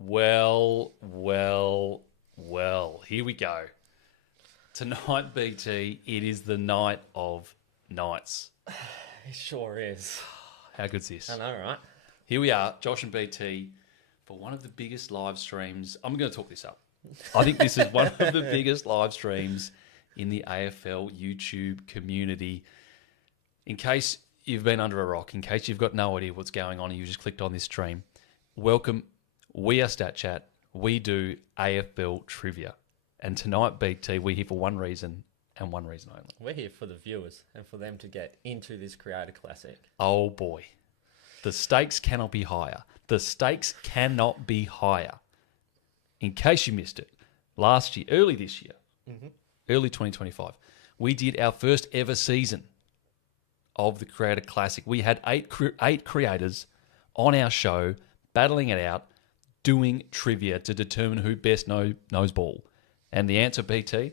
Well, here we go. Tonight, BT, it is the night of nights. It sure is. How good's this? I know, right? Here we are, Josh and BT, for one of the biggest live streams. I'm going to talk this up. I think this is one of the biggest live streams in the AFL YouTube community. In case you've been under a rock, in case you've got no idea what's going on and you just clicked on this stream, welcome. We are Statchat. We do AFL Trivia. And tonight, BT, we're here for one reason and one reason only. We're here for the viewers and for them to get into this Creator Classic. Oh, boy. The stakes cannot be higher. The stakes cannot be higher. In case you missed it, last year, early this year, early 2025, we did our first ever season of the Creator Classic. We had eight creators on our show battling it out, doing trivia to determine who best knows ball. And the answer, BT?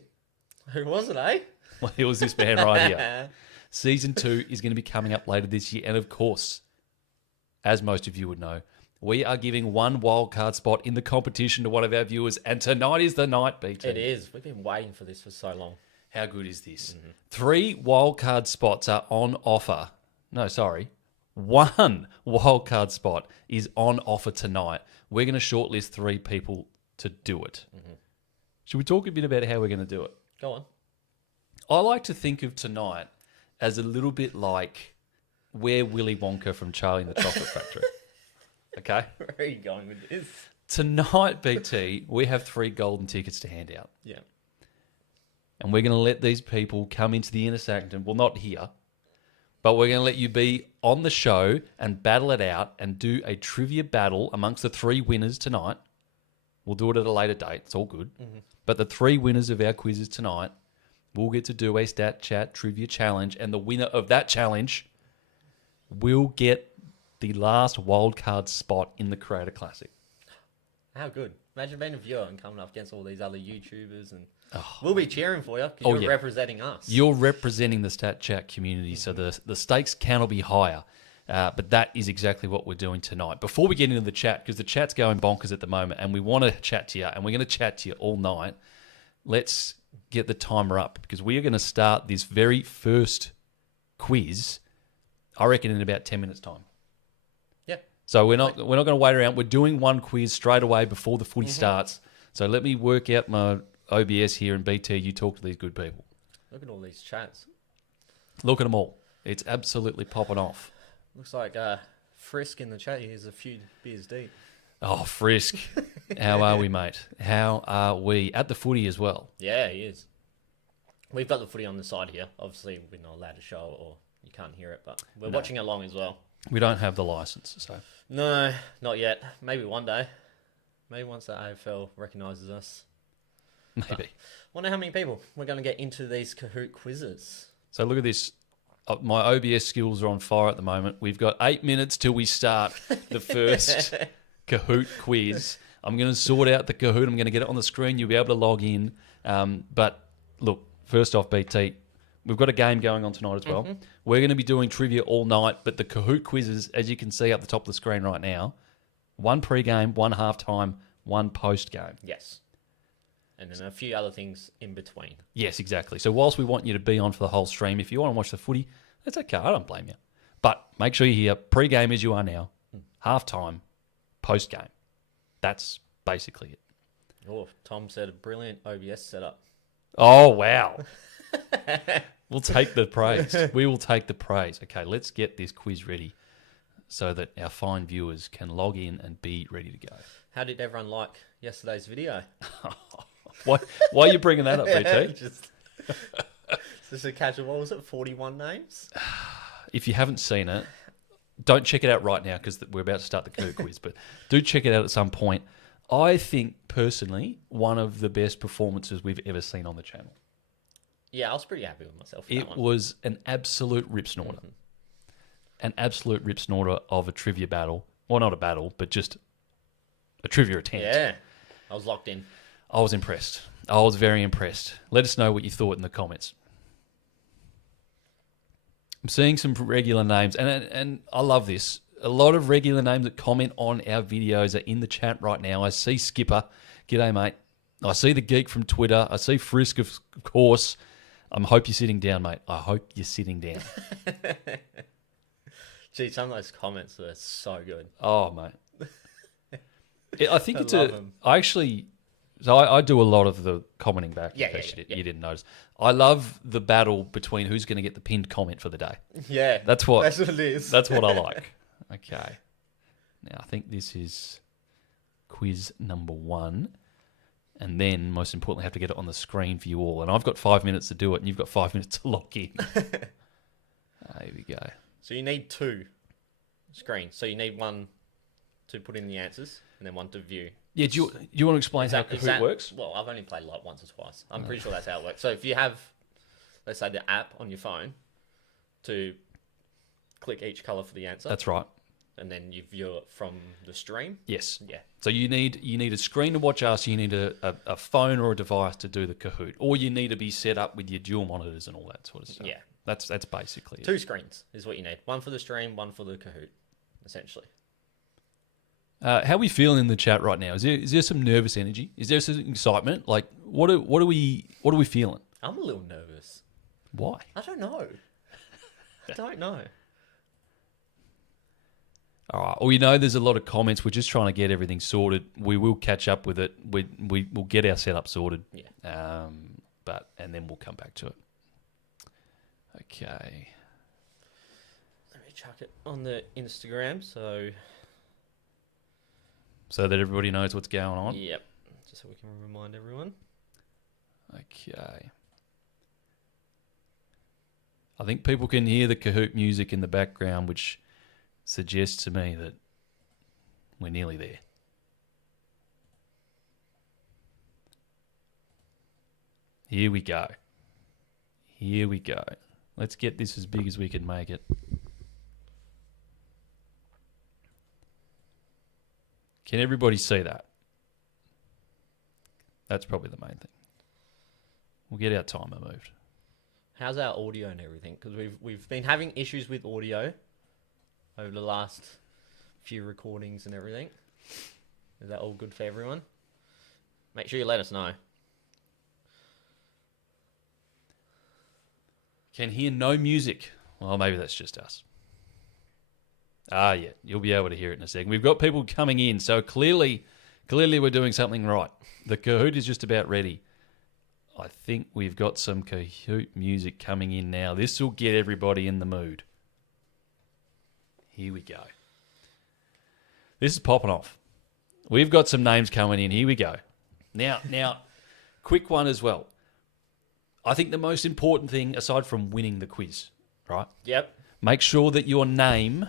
Who was it, eh? Well, it was this man right here. Season 2 is going to be coming up later this year. And of course, as most of you would know, we are giving one wildcard spot in the competition to one of our viewers. And tonight is the night, BT. It is. We've been waiting for this for so long. How good is this? 3 wildcard spots are on offer. No, sorry. 1 wildcard spot is on offer tonight. We're going to shortlist 3 people to do it. Should we talk a bit about how we're going to do it? Go on. I like to think of tonight as a little bit like we're Willy Wonka from Charlie and the Chocolate Factory. Okay? Where are you going with this? Tonight, BT, we have 3 golden tickets to hand out. Yeah. And we're going to let these people come into the inner sanctum. Well, not here. But we're going to let you be on the show and battle it out and do a trivia battle amongst the 3 winners tonight. We'll do it at a later date. It's all good. But the 3 winners of our quizzes tonight will get to do a Statchat trivia challenge. And the winner of that challenge will get the last wildcard spot in the Creator Classic. How good. Imagine being a viewer and coming up against all these other YouTubers and we'll be cheering for you because you're representing us. You're representing the Statchat community, so the stakes cannot be higher. But that is exactly what we're doing tonight. Before we get into the chat, because the chat's going bonkers at the moment, and we want to chat to you, and we're going to chat to you all night, let's get the timer up, because we are going to start this very first quiz, I reckon, in about 10 minutes' time. Yeah. So we're not going to wait around. We're doing one quiz straight away before the footy starts. So let me work out my OBS here, and BT, you talk to these good people. Look at all these chats. Look at them all. It's absolutely popping off. Looks like Frisk in the chat here is a few beers deep. Oh, Frisk. How are we, mate? How are we? At the footy as well. Yeah, he is. We've got the footy on the side here. Obviously, we're not allowed to show it or you can't hear it, but we're watching along as well. We don't have the license, so. No, not yet. Maybe one day. Maybe once the AFL recognises us. Maybe. Wonder how many people we're going to get into these Kahoot quizzes. So look at this. My OBS skills are on fire at the moment. We've got 8 minutes till we start the first Kahoot quiz. I'm going to sort out the Kahoot. I'm going to get it on the screen. You'll be able to log in. But look, first off, BT, we've got a game going on tonight as well. We're going to be doing trivia all night, but the Kahoot quizzes, as you can see up the top of the screen right now, 1 pre-game, 1 halftime, 1 post-game. Yes. And then a few other things in between. Yes, exactly. So whilst we want you to be on for the whole stream, if you want to watch the footy, that's okay. I don't blame you. But make sure you're here pre-game as you are now, half-time, post-game. That's basically it. Oh, Tom said a brilliant OBS setup. Oh, wow. We'll take the praise. We will take the praise. Okay, let's get this quiz ready so that our fine viewers can log in and be ready to go. How did everyone like yesterday's video? Why are you bringing that up, BT? Just a catch of, what was it, 41 names? If you haven't seen it, don't check it out right now because we're about to start the Kahoot quiz, but do check it out at some point. I think, personally, one of the best performances we've ever seen on the channel. Yeah, I was pretty happy with myself. It was an absolute rip snorter. An absolute rip snorter of a trivia battle. Well, not a battle, but just a trivia attempt. Yeah, I was locked in. I was impressed. I was very impressed. Let us know what you thought in the comments. I'm seeing some regular names, and I love this. a lot of regular names that comment on our videos are in the chat right now. I see Skipper. G'day, mate. I see the Geek from Twitter. I see Frisk, of course. I hope you're sitting down, mate. I hope you're sitting down. Gee, some of those comments are so good. Oh, mate. I think I do a lot of the commenting back. Yeah, You didn't notice. I love the battle between who's going to get the pinned comment for the day. Yeah. That's what it is. That's what I like. Okay. Now, I think this is quiz number 1. And then, most importantly, I have to get it on the screen for you all. And I've got 5 minutes to do it, and you've got 5 minutes to lock in. Here we go. So you need 2 screens. So you need one to put in the answers, and then one to view. Yeah, do you want to explain how Kahoot works? Well, I've only played like once or twice. I'm pretty sure that's how it works. So if you have, let's say, the app on your phone to click each colour for the answer. That's right. And then you view it from the stream. Yes. Yeah. So you need a screen to watch us. You need a phone or a device to do the Kahoot, or you need to be set up with your dual monitors and all that sort of stuff. Yeah. That's basically it. 2 screens is what you need. One for the stream, one for the Kahoot, essentially. How are we feeling in the chat right now? Is there some nervous energy? Is there some excitement? Like what are we feeling? I'm a little nervous. Why? I don't know. All right. Well, there's a lot of comments. We're just trying to get everything sorted. We will catch up with it. We'll get our setup sorted. Yeah. And then we'll come back to it. Okay. Let me chuck it on the Instagram so that everybody knows what's going on. Yep. Just so we can remind everyone. Okay. I think people can hear the Kahoot music in the background, which suggests to me that we're nearly there. Here we go. Let's get this as big as we can make it. Can everybody see that? That's probably the main thing. We'll get our timer moved. How's our audio and everything? Because we've been having issues with audio over the last few recordings and everything. Is that all good for everyone? Make sure you let us know. Can hear no music. Well, maybe that's just us. Yeah, you'll be able to hear it in a second. We've got people coming in, so clearly we're doing something right. The Kahoot is just about ready. I think we've got some Kahoot music coming in now. This will get everybody in the mood. Here we go. This is popping off. We've got some names coming in. Here we go. Now, quick one as well. I think the most important thing, aside from winning the quiz, right? Yep. Make sure that your name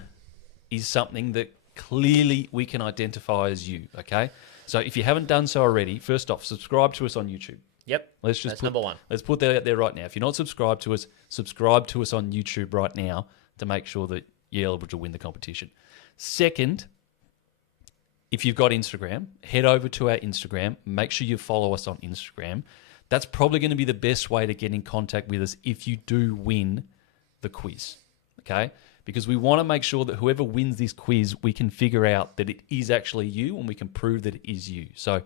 is something that clearly we can identify as you, okay? So if you haven't done so already, first off, subscribe to us on YouTube. Yep. That's number 1. Let's put that out there right now. If you're not subscribed to us, subscribe to us on YouTube right now to make sure that you're eligible to win the competition. Second, if you've got Instagram, head over to our Instagram. Make sure you follow us on Instagram. That's probably going to be the best way to get in contact with us if you do win the quiz, okay? Because we want to make sure that whoever wins this quiz, we can figure out that it is actually you and we can prove that it is you. So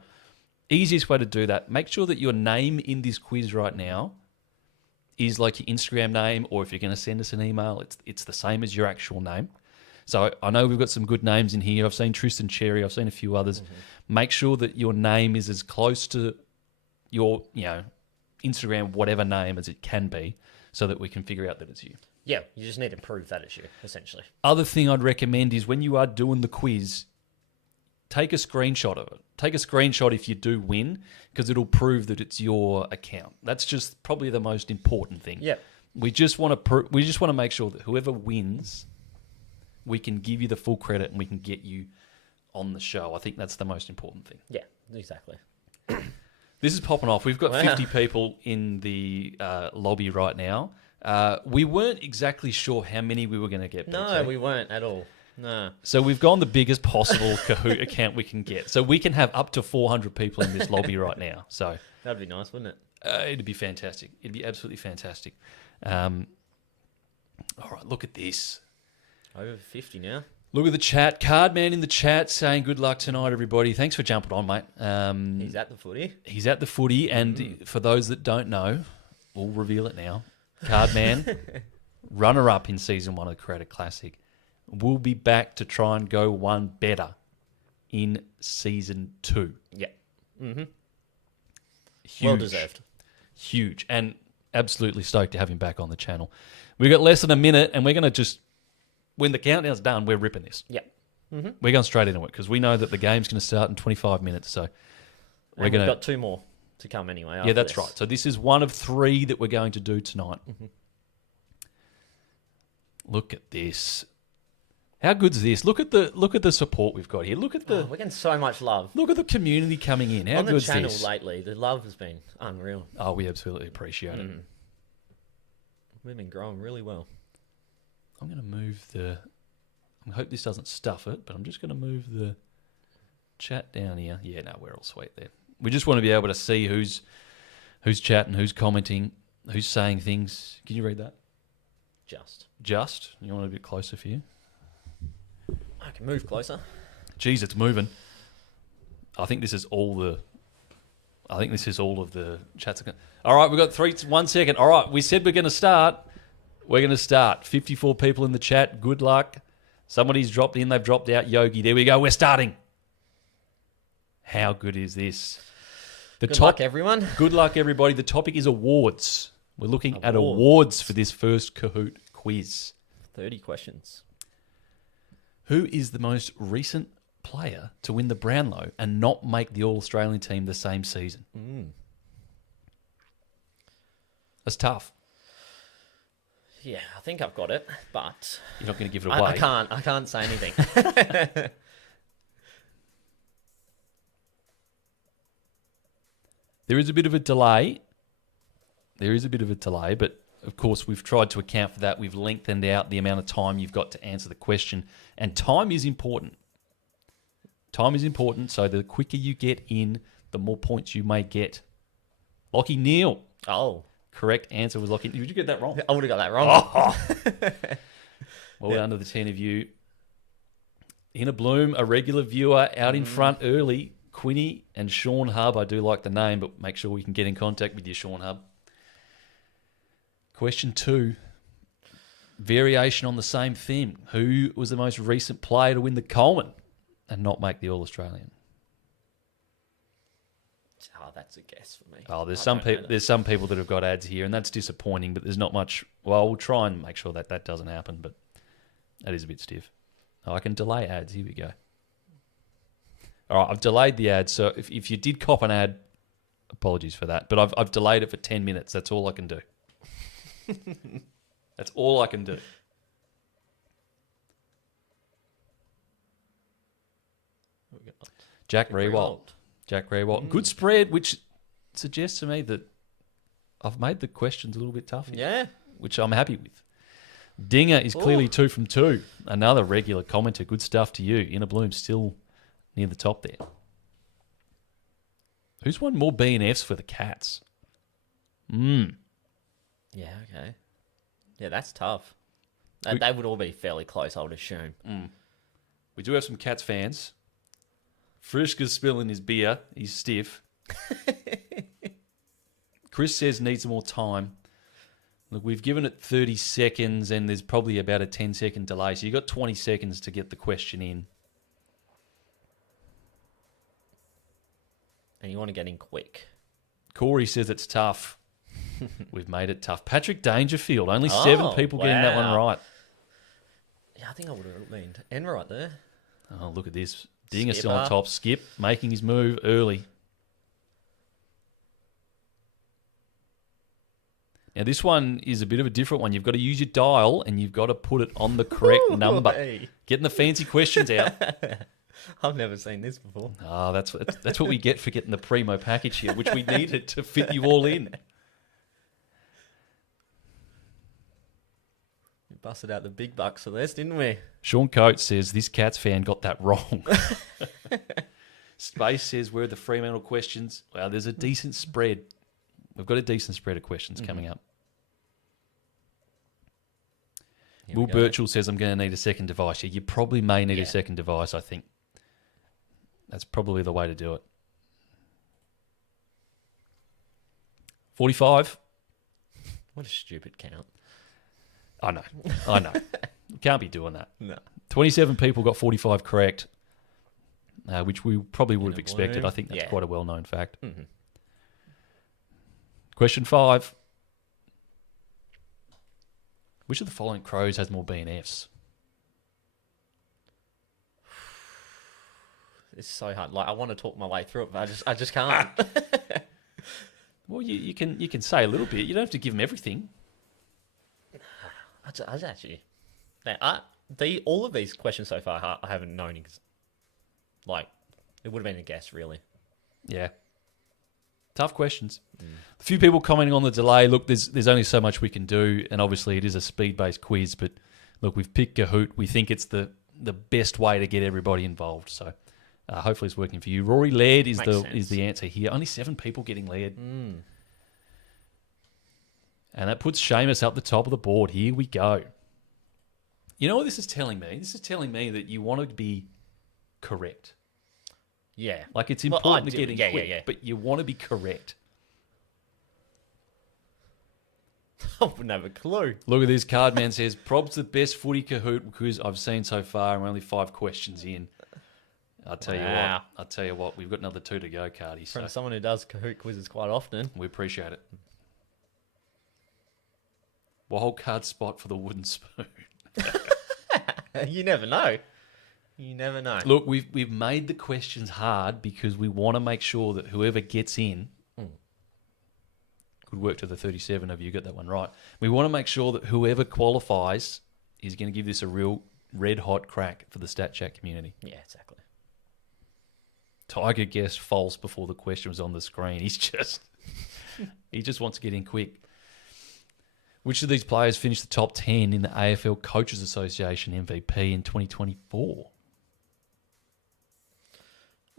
easiest way to do that, make sure that your name in this quiz right now is like your Instagram name, or if you're going to send us an email, it's the same as your actual name. So I know we've got some good names in here. I've seen Tristan Cherry. I've seen a few others. Mm-hmm. Make sure that your name is as close to your Instagram, whatever name as it can be, so that we can figure out that it's you. Yeah, you just need to prove that it's you, essentially. Other thing I'd recommend is when you are doing the quiz, take a screenshot of it. Take a screenshot if you do win, because it'll prove that it's your account. That's just probably the most important thing. Yeah. We just want to make sure that whoever wins, we can give you the full credit and we can get you on the show. I think that's the most important thing. Yeah, exactly. This is popping off. We've got 50 people in the lobby right now. We weren't exactly sure how many we were going to get. No, we weren't at all. No. So we've gone the biggest possible Kahoot account we can get. So we can have up to 400 people in this lobby right now. So that'd be nice, wouldn't it? It'd be fantastic. It'd be absolutely fantastic. All right, look at this. Over 50 now. Look at the chat. Cardman in the chat saying good luck tonight, everybody. Thanks for jumping on, mate. He's at the footy. He's at the footy, and for those that don't know, we'll reveal it now. Cardman, runner-up in Season 1 of the Creator Classic, will be back to try and go one better in Season 2. Yeah. Mm-hmm. Huge. Well deserved. Huge. And absolutely stoked to have him back on the channel. We've got less than a minute, and we're going to just... When the countdown's done, we're ripping this. Yeah. Mm-hmm. We're going straight into it because we know that the game's going to start in 25 minutes. So we've got 2 more to come anyway. Yeah, that's right. So this is one of 3 that we're going to do tonight. Mm-hmm. Look at this. How good's this? Look at the support we've got here. Look at the we're getting so much love. Look at the community coming in. How on the good's channel this? lately. The love has been unreal. Oh, we absolutely appreciate it. We've been growing really well. I'm going to move the... I hope this doesn't stuff it, but I'm just going to move the chat down here. Yeah, no, we're all sweet there. We just want to be able to see who's chatting, who's commenting, who's saying things. Can you read that? Just. You want it a bit closer for you? I can move closer. Geez, it's moving. I think this is all of the chats. All right, we've got 1 second. All right, we said we're going to start. We're going to start. 54 people in the chat. Good luck. Somebody's dropped in. They've dropped out. Yogi. There we go. We're starting. How good is this? Good luck, everyone. Good luck, everybody. The topic is awards. We're looking at awards for this first Kahoot quiz. 30 questions. Who is the most recent player to win the Brownlow and not make the All-Australian team the same season? That's tough. Yeah, I think I've got it, but... You're not going to give it away. I can't say anything. There is a bit of a delay. But of course we've tried to account for that. We've lengthened out the amount of time you've got to answer the question. And time is important. Time is important, so the quicker you get in, the more points you may get. Lockie Neal. Oh. Correct answer was Lockie. Did you get that wrong? I would have got that wrong. Oh. Well done to the 10 of you. Inner Bloom, a regular viewer, out in front early. Quinny and Sean Hub. I do like the name, but make sure we can get in contact with you, Sean Hub. Question 2. Variation on the same theme. Who was the most recent player to win the Coleman and not make the All-Australian? Oh, that's a guess for me. Oh, there's some people that have got ads here, and that's disappointing, but there's not much. Well, we'll try and make sure that doesn't happen, but that is a bit stiff. Oh, I can delay ads. Here we go. All right, I've delayed the ad, so if you did cop an ad, apologies for that, but I've delayed it for 10 minutes. That's all I can do. That's all I can do. Jack Rewalt. Good spread, which suggests to me that I've made the questions a little bit tougher. Yeah. Which I'm happy with. Dinger is clearly 2 from 2. Another regular commenter. Good stuff to you. Inner Bloom still near the top there. Who's won more B&Fs for the Cats? Yeah, okay. Yeah, that's tough. They would all be fairly close, I would assume. We do have some Cats fans. Frischke's spilling his beer. He's stiff. Chris says needs more time. Look, we've given it 30 seconds and there's probably about a 10-second delay. So you've got 20 seconds to get the question in. And you want to get in quick. Corey says it's tough. We've made it tough. Patrick Dangerfield. Only 7 people getting that one right. Yeah, I think I would have leaned N right there. Oh, look at this. Dinger still on top. Skip making his move early. Now, this one is a bit of a different one. You've got to use your dial and you've got to put it on the correct number. Hey. Getting the fancy questions out. I've never seen this before. Oh, that's what we get for getting the Primo package here, which we needed to fit you all in. We busted out the big bucks for this, didn't we? Sean Coates says, this Cats fan got that wrong. Space says, where are the Fremantle questions? Well, there's a decent spread. We've got a decent spread of questions coming up. Here Will we go. Birchall says, I'm going to need a second device. Yeah, you probably may need a second device, I think. That's probably the way to do it. 45. What a stupid count. I know. Can't be doing that. No. 27 people got 45 correct, which we probably would have expected. bloom. I think that's quite a well-known fact. Mm-hmm. Question 5. Which of the following crows has more BNFs? It's so hard. Like, I want to talk my way through it, but I just can't. Well, you can say a little bit. You don't have to give them everything. I was actually... all of these questions so far, I haven't known. Like, it would have been a guess, really. Yeah. Tough questions. A few people commenting on the delay. Look, there's only so much we can do, and obviously it is a speed-based quiz, but look, we've picked Kahoot. We think it's the best way to get everybody involved, so hopefully it's working for you. Rory Laird is the answer here. Only 7 people getting Laird. And that puts Seamus up the top of the board. Here we go. You know what this is telling me? This is telling me that you want to be correct. Yeah. Like, it's important to get in quick, but you want to be correct. I wouldn't have a clue. Look at this. Cardman says, Prob's the best footy Kahoot quiz I've seen so far. I'm only 5 questions in. I'll tell you what. We've got another 2 to go, Cardi. From someone who does Kahoot quizzes quite often. We appreciate it. Wild card spot for the wooden spoon. You never know. You never know. Look, we've made the questions hard because we want to make sure that whoever gets in, good work to the 37 of you, got that one right. We want to make sure that whoever qualifies is going to give this a real red-hot crack for the Statchat community. Yeah, exactly. Tiger guessed false before the question was on the screen. He just wants to get in quick. Which of these players finished the top 10 in the AFL Coaches Association MVP in 2024?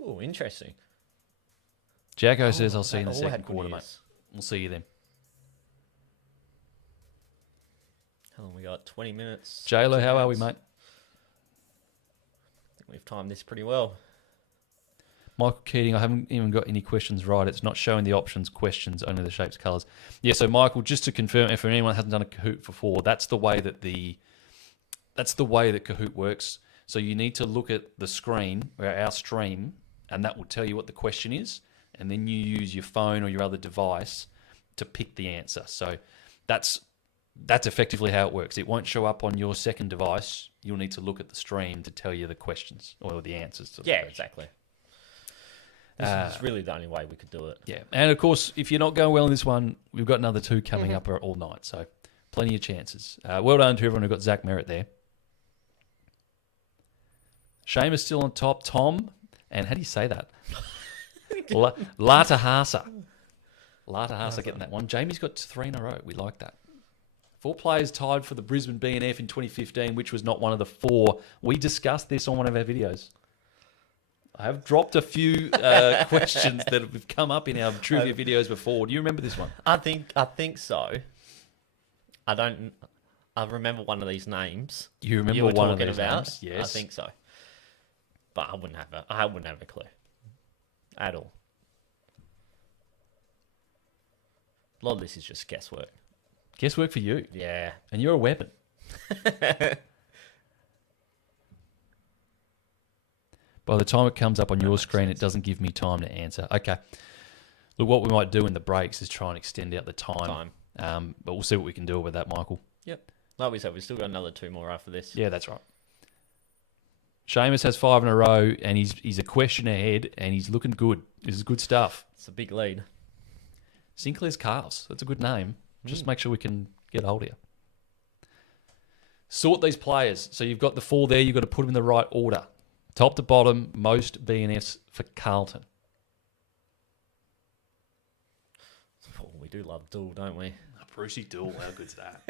Oh, interesting. Jacko says, I'll see you in the all second had good quarter, mate. years. We'll see you then. How long we got? 20 minutes. J-Lo, 2 how are we, minutes. mate? I think we've timed this pretty well. Michael Keating, I haven't even got any questions right. It's not showing the options, questions, only the shapes, colours. Yeah, so Michael, just to confirm, if anyone hasn't done a Kahoot before, that's the way that Kahoot works. So you need to look at the screen, or our stream, and that will tell you what the question is, and then you use your phone or your other device to pick the answer. So that's effectively how it works. It won't show up on your second device. You'll need to look at the stream to tell you the questions or the answers to the question. Exactly. This is really the only way we could do it. Yeah, and of course, if you're not going well in this one, we've got another 2 coming up all night, so plenty of chances. Well done to everyone who got Zach Merritt there. Seamus still on top. Tom, and how do you say that? Latahasa. Latahasa getting that one. Jamie's got 3 in a row. We like that. 4 players tied for the Brisbane BNF in 2015, which was not one of the 4. We discussed this on one of our videos. I have dropped a few questions that have come up in our trivia videos before. Do you remember this one? I think so. I remember one of these names. You remember you were one of talking these about? names? Yes. I think so. But I wouldn't have a clue. At all. A lot of this is just guesswork. Guesswork for you. Yeah. And you're a weapon. By the time it comes up on your screen, it doesn't give me time to answer. Okay. Look, what we might do in the breaks is try and extend out the time. But we'll see what we can do with that, Michael. Yep. Like we said, we've still got another 2 more after this. Yeah, that's right. Seamus has 5 in a row, and he's a question ahead, and he's looking good. This is good stuff. It's a big lead. Sinclair's Calves. That's a good name. Just make sure we can get hold of you. Sort these players. So you've got the 4 there. You've got to put them in the right order. Top to bottom, most BNFs for Carlton. Oh, we do love Duel, don't we? Brucey Duel, how good's that?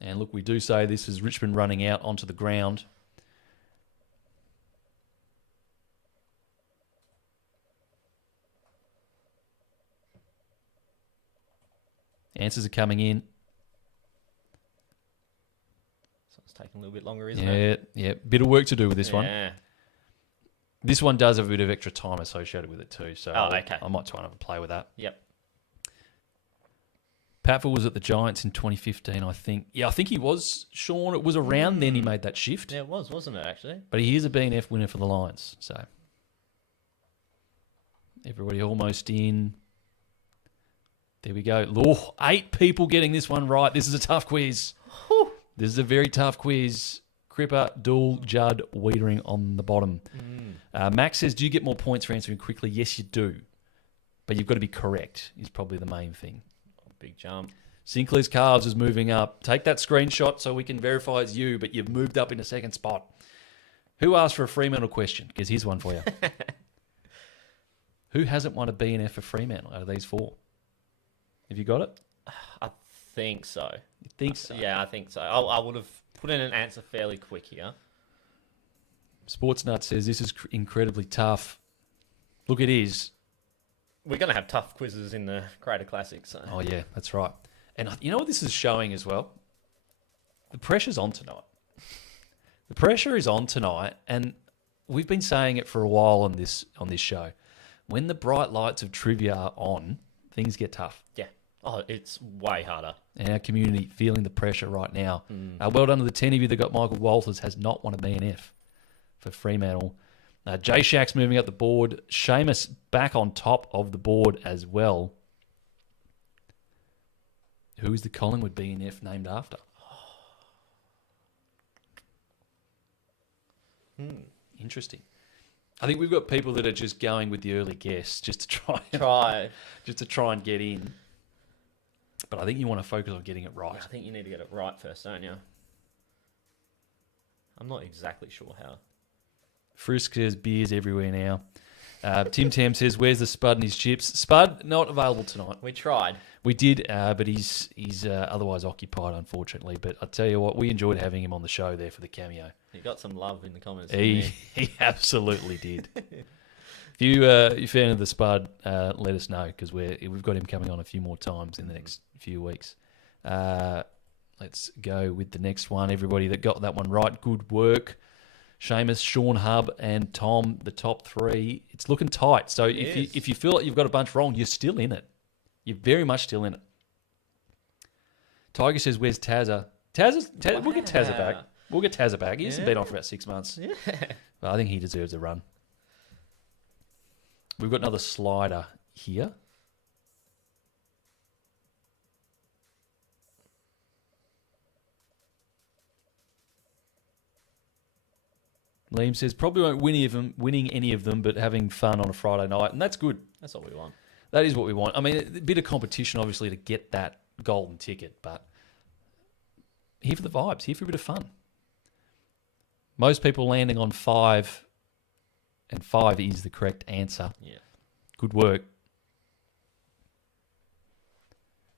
And look, we do say this is Richmond running out onto the ground. Answers are coming in. So it's taking a little bit longer, isn't it? Yeah. Bit of work to do with this one. Yeah. This one does have a bit of extra time associated with it too, so okay. I might try and have a play with that. Yep. Patford was at the Giants in 2015, I think. Yeah, I think he was, Sean. It was around then he made that shift. Yeah, it was, wasn't it, actually? But he is a BNF winner for the Lions, so everybody almost in. There we go. Oh, 8 people getting this one right. This is a tough quiz. Whew. This is a very tough quiz. Cripper, Dool, Judd, Wiedering on the bottom. Max says, do you get more points for answering quickly? Yes, you do. But you've got to be correct is probably the main thing. Big jump. Sinclair's Calves is moving up. Take that screenshot so we can verify it's you, but you've moved up in a second spot. Who asked for a Fremantle question? Because here's one for you. Who hasn't won a BNF for Fremantle out of these 4? Have you got it? I think so. You think so? Yeah, I think so. I would have put in an answer fairly quick here. Sportsnut says this is incredibly tough. Look, it is. We're going to have tough quizzes in the Creator Classic. So. Oh, yeah, that's right. And you know what this is showing as well? The pressure's on tonight. The pressure is on tonight, and we've been saying it for a while on this show. When the bright lights of trivia are on, things get tough. Yeah. Oh, it's way harder. And our community feeling the pressure right now. Well done to the 10 of you that got Michael Walters, has not won a BNF for Fremantle. Jay Shack's moving up the board. Seamus back on top of the board as well. Who is the Collingwood BNF named after? Interesting. I think we've got people that are just going with the early guess just to try and get in. But I think you want to focus on getting it right. Yeah, I think you need to get it right first, don't you? I'm not exactly sure how. Frisk says beers everywhere now. Tim Tam says, where's the Spud and his chips? Spud, not available tonight. We tried. We did, but he's otherwise occupied, unfortunately. But I tell you what, we enjoyed having him on the show there for the cameo. He got some love in the comments. He absolutely did. If you're a fan of the Spud, let us know, because we've got him coming on a few more times in the next few weeks. Let's go with the next one. Everybody that got that one right, good work. Seamus, Sean Hub, and Tom, the top 3. It's looking tight. So if you feel like you've got a bunch wrong, you're still in it. You're very much still in it. Tiger says, where's Tazza? Tazza, we'll get Tazza back. We'll get Tazza back. He hasn't been on for about 6 months. Yeah. But I think he deserves a run. We've got another slider here. Liam says, probably won't winning any of them, but having fun on a Friday night. And that's good. That's what we want. That is what we want. I mean, a bit of competition, obviously, to get that golden ticket, but here for the vibes, here for a bit of fun. Most people landing on 5, and 5 is the correct answer. Yeah. Good work.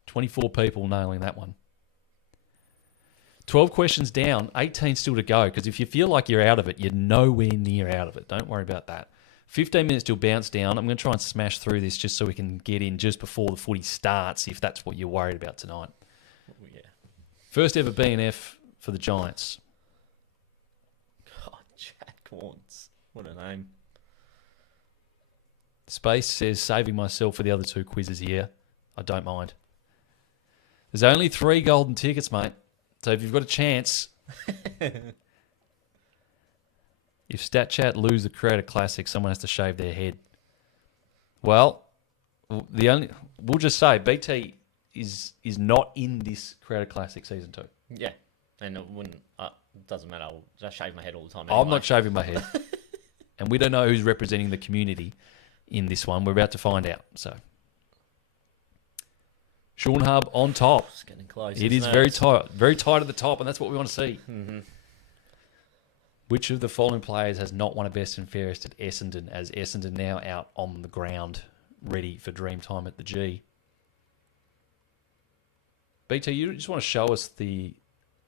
24 people nailing that one. 12 questions down, 18 still to go, because if you feel like you're out of it, you're nowhere near out of it. Don't worry about that. 15 minutes till bounce down. I'm going to try and smash through this just so we can get in just before the footy starts, if that's what you're worried about tonight. Oh, yeah. First ever BNF for the Giants. God, Jack Wants. What a name. Space says, saving myself for the other 2 quizzes here. I don't mind. There's only 3 golden tickets, mate. So if you've got a chance, if Statchat lose the Creator Classic, someone has to shave their head. Well, we'll just say BT is not in this Creator Classic season 2. Yeah, and it wouldn't. It doesn't matter. I'll just shave my head all the time. I'm not shaving my head, and we don't know who's representing the community in this one. We're about to find out. So, Sean Hub on top. It's getting close. It is very tight at the top, and that's what we want to see. Mm-hmm. Which of the following players has not won a best and fairest at Essendon, as Essendon now out on the ground, ready for Dreamtime at the G? BT, you just want to show us the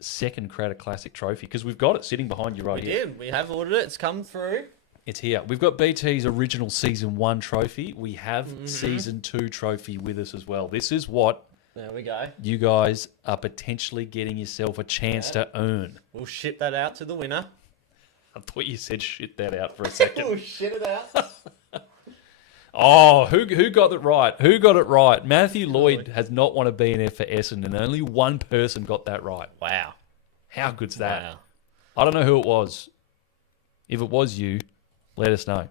second Creator Classic trophy, because we've got it sitting behind you right here. We have ordered it. It's come through. It's here. We've got BT's original Season 1 trophy. We have Season 2 trophy with us as well. This is what There we go. You guys are potentially getting yourself a chance to earn. We'll ship that out to the winner. I thought you said shit that out for a second. We'll shit it out. Oh, who got it right? Who got it right? Matthew Lloyd has not won a BNF for Essendon, and only one person got that right. Wow. How good's that? Wow. I don't know who it was. If it was you, let us know.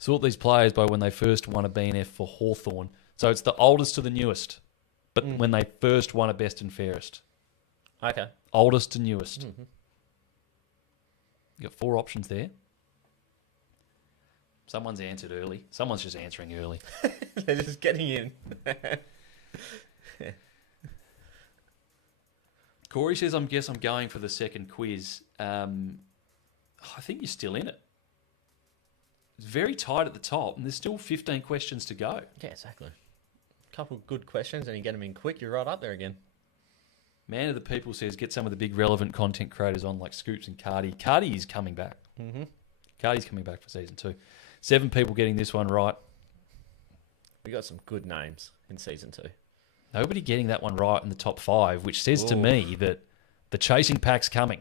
Sort these players by when they first won a BNF for Hawthorn. So it's the oldest to the newest, but when they first won a best and fairest. Okay. Oldest to newest. You got 4 options there. Someone's answered early. Someone's just answering early. They're just getting in. Corey says, I'm going for the second quiz. I think you're still in it. It's very tight at the top, and there's still 15 questions to go. Yeah, exactly. A couple of good questions, and you get them in quick, you're right up there again. Man of the People says, get some of the big relevant content creators on, like Scoops and Cardi. Cardi is coming back. Cardi's coming back for season 2. 7 people getting this one right. We got some good names in season 2. Nobody getting that one right in the top 5, which says to me that the chasing pack's coming.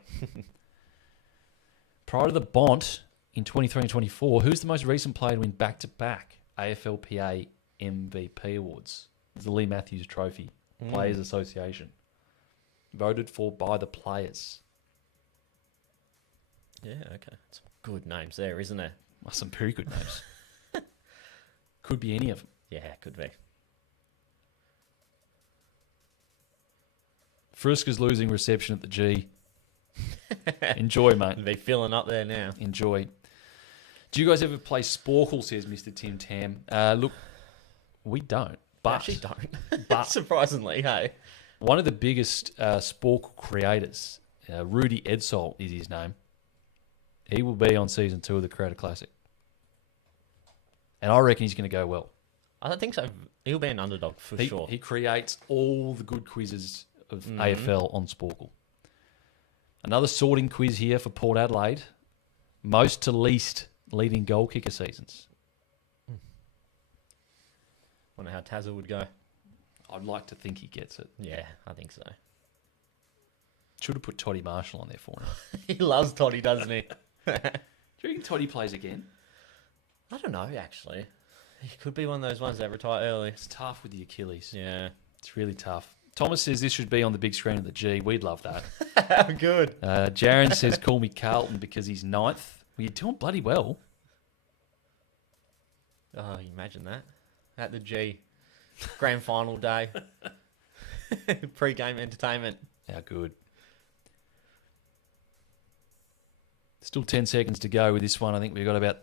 Prior to the Bont in 23 and 24, who's the most recent player to win back-to-back AFLPA MVP awards? It's the Lee Matthews Trophy, Players Association. Voted for by the players. Yeah, okay. Some good names there, isn't there? Well, some very good names. Could be any of them. Yeah, could be. Friska's losing reception at the G. Enjoy, mate. They're filling up there now. Enjoy. Do you guys ever play Sporkle, says Mr. Tim Tam. Look, we don't. But, Actually don't. But surprisingly, hey. One of the biggest Sporkle creators, Rudy Edsall is his name. He will be on season 2 of the Creator Classic. And I reckon he's going to go well. I don't think so. He'll be an underdog for sure. He creates all the good quizzes of AFL on Sporkle. Another sorting quiz here for Port Adelaide. Most to least leading goal kicker seasons. Wonder how Tazza would go. I'd like to think he gets it. Yeah, I think so. Should have put Toddy Marshall on there for him. He loves Toddy, doesn't he? Do you reckon Toddy plays again? I don't know, actually. He could be one of those ones that retire early. It's tough with the Achilles. Yeah. It's really tough. Thomas says this should be on the big screen of the G. We'd love that. Good. Jaron says call me Carlton because he's 9th. Well, you're doing bloody well. Oh, you imagine that. At the G. Grand final day. Pre-game entertainment. How good. Still 10 seconds to go with this one. I think we've got about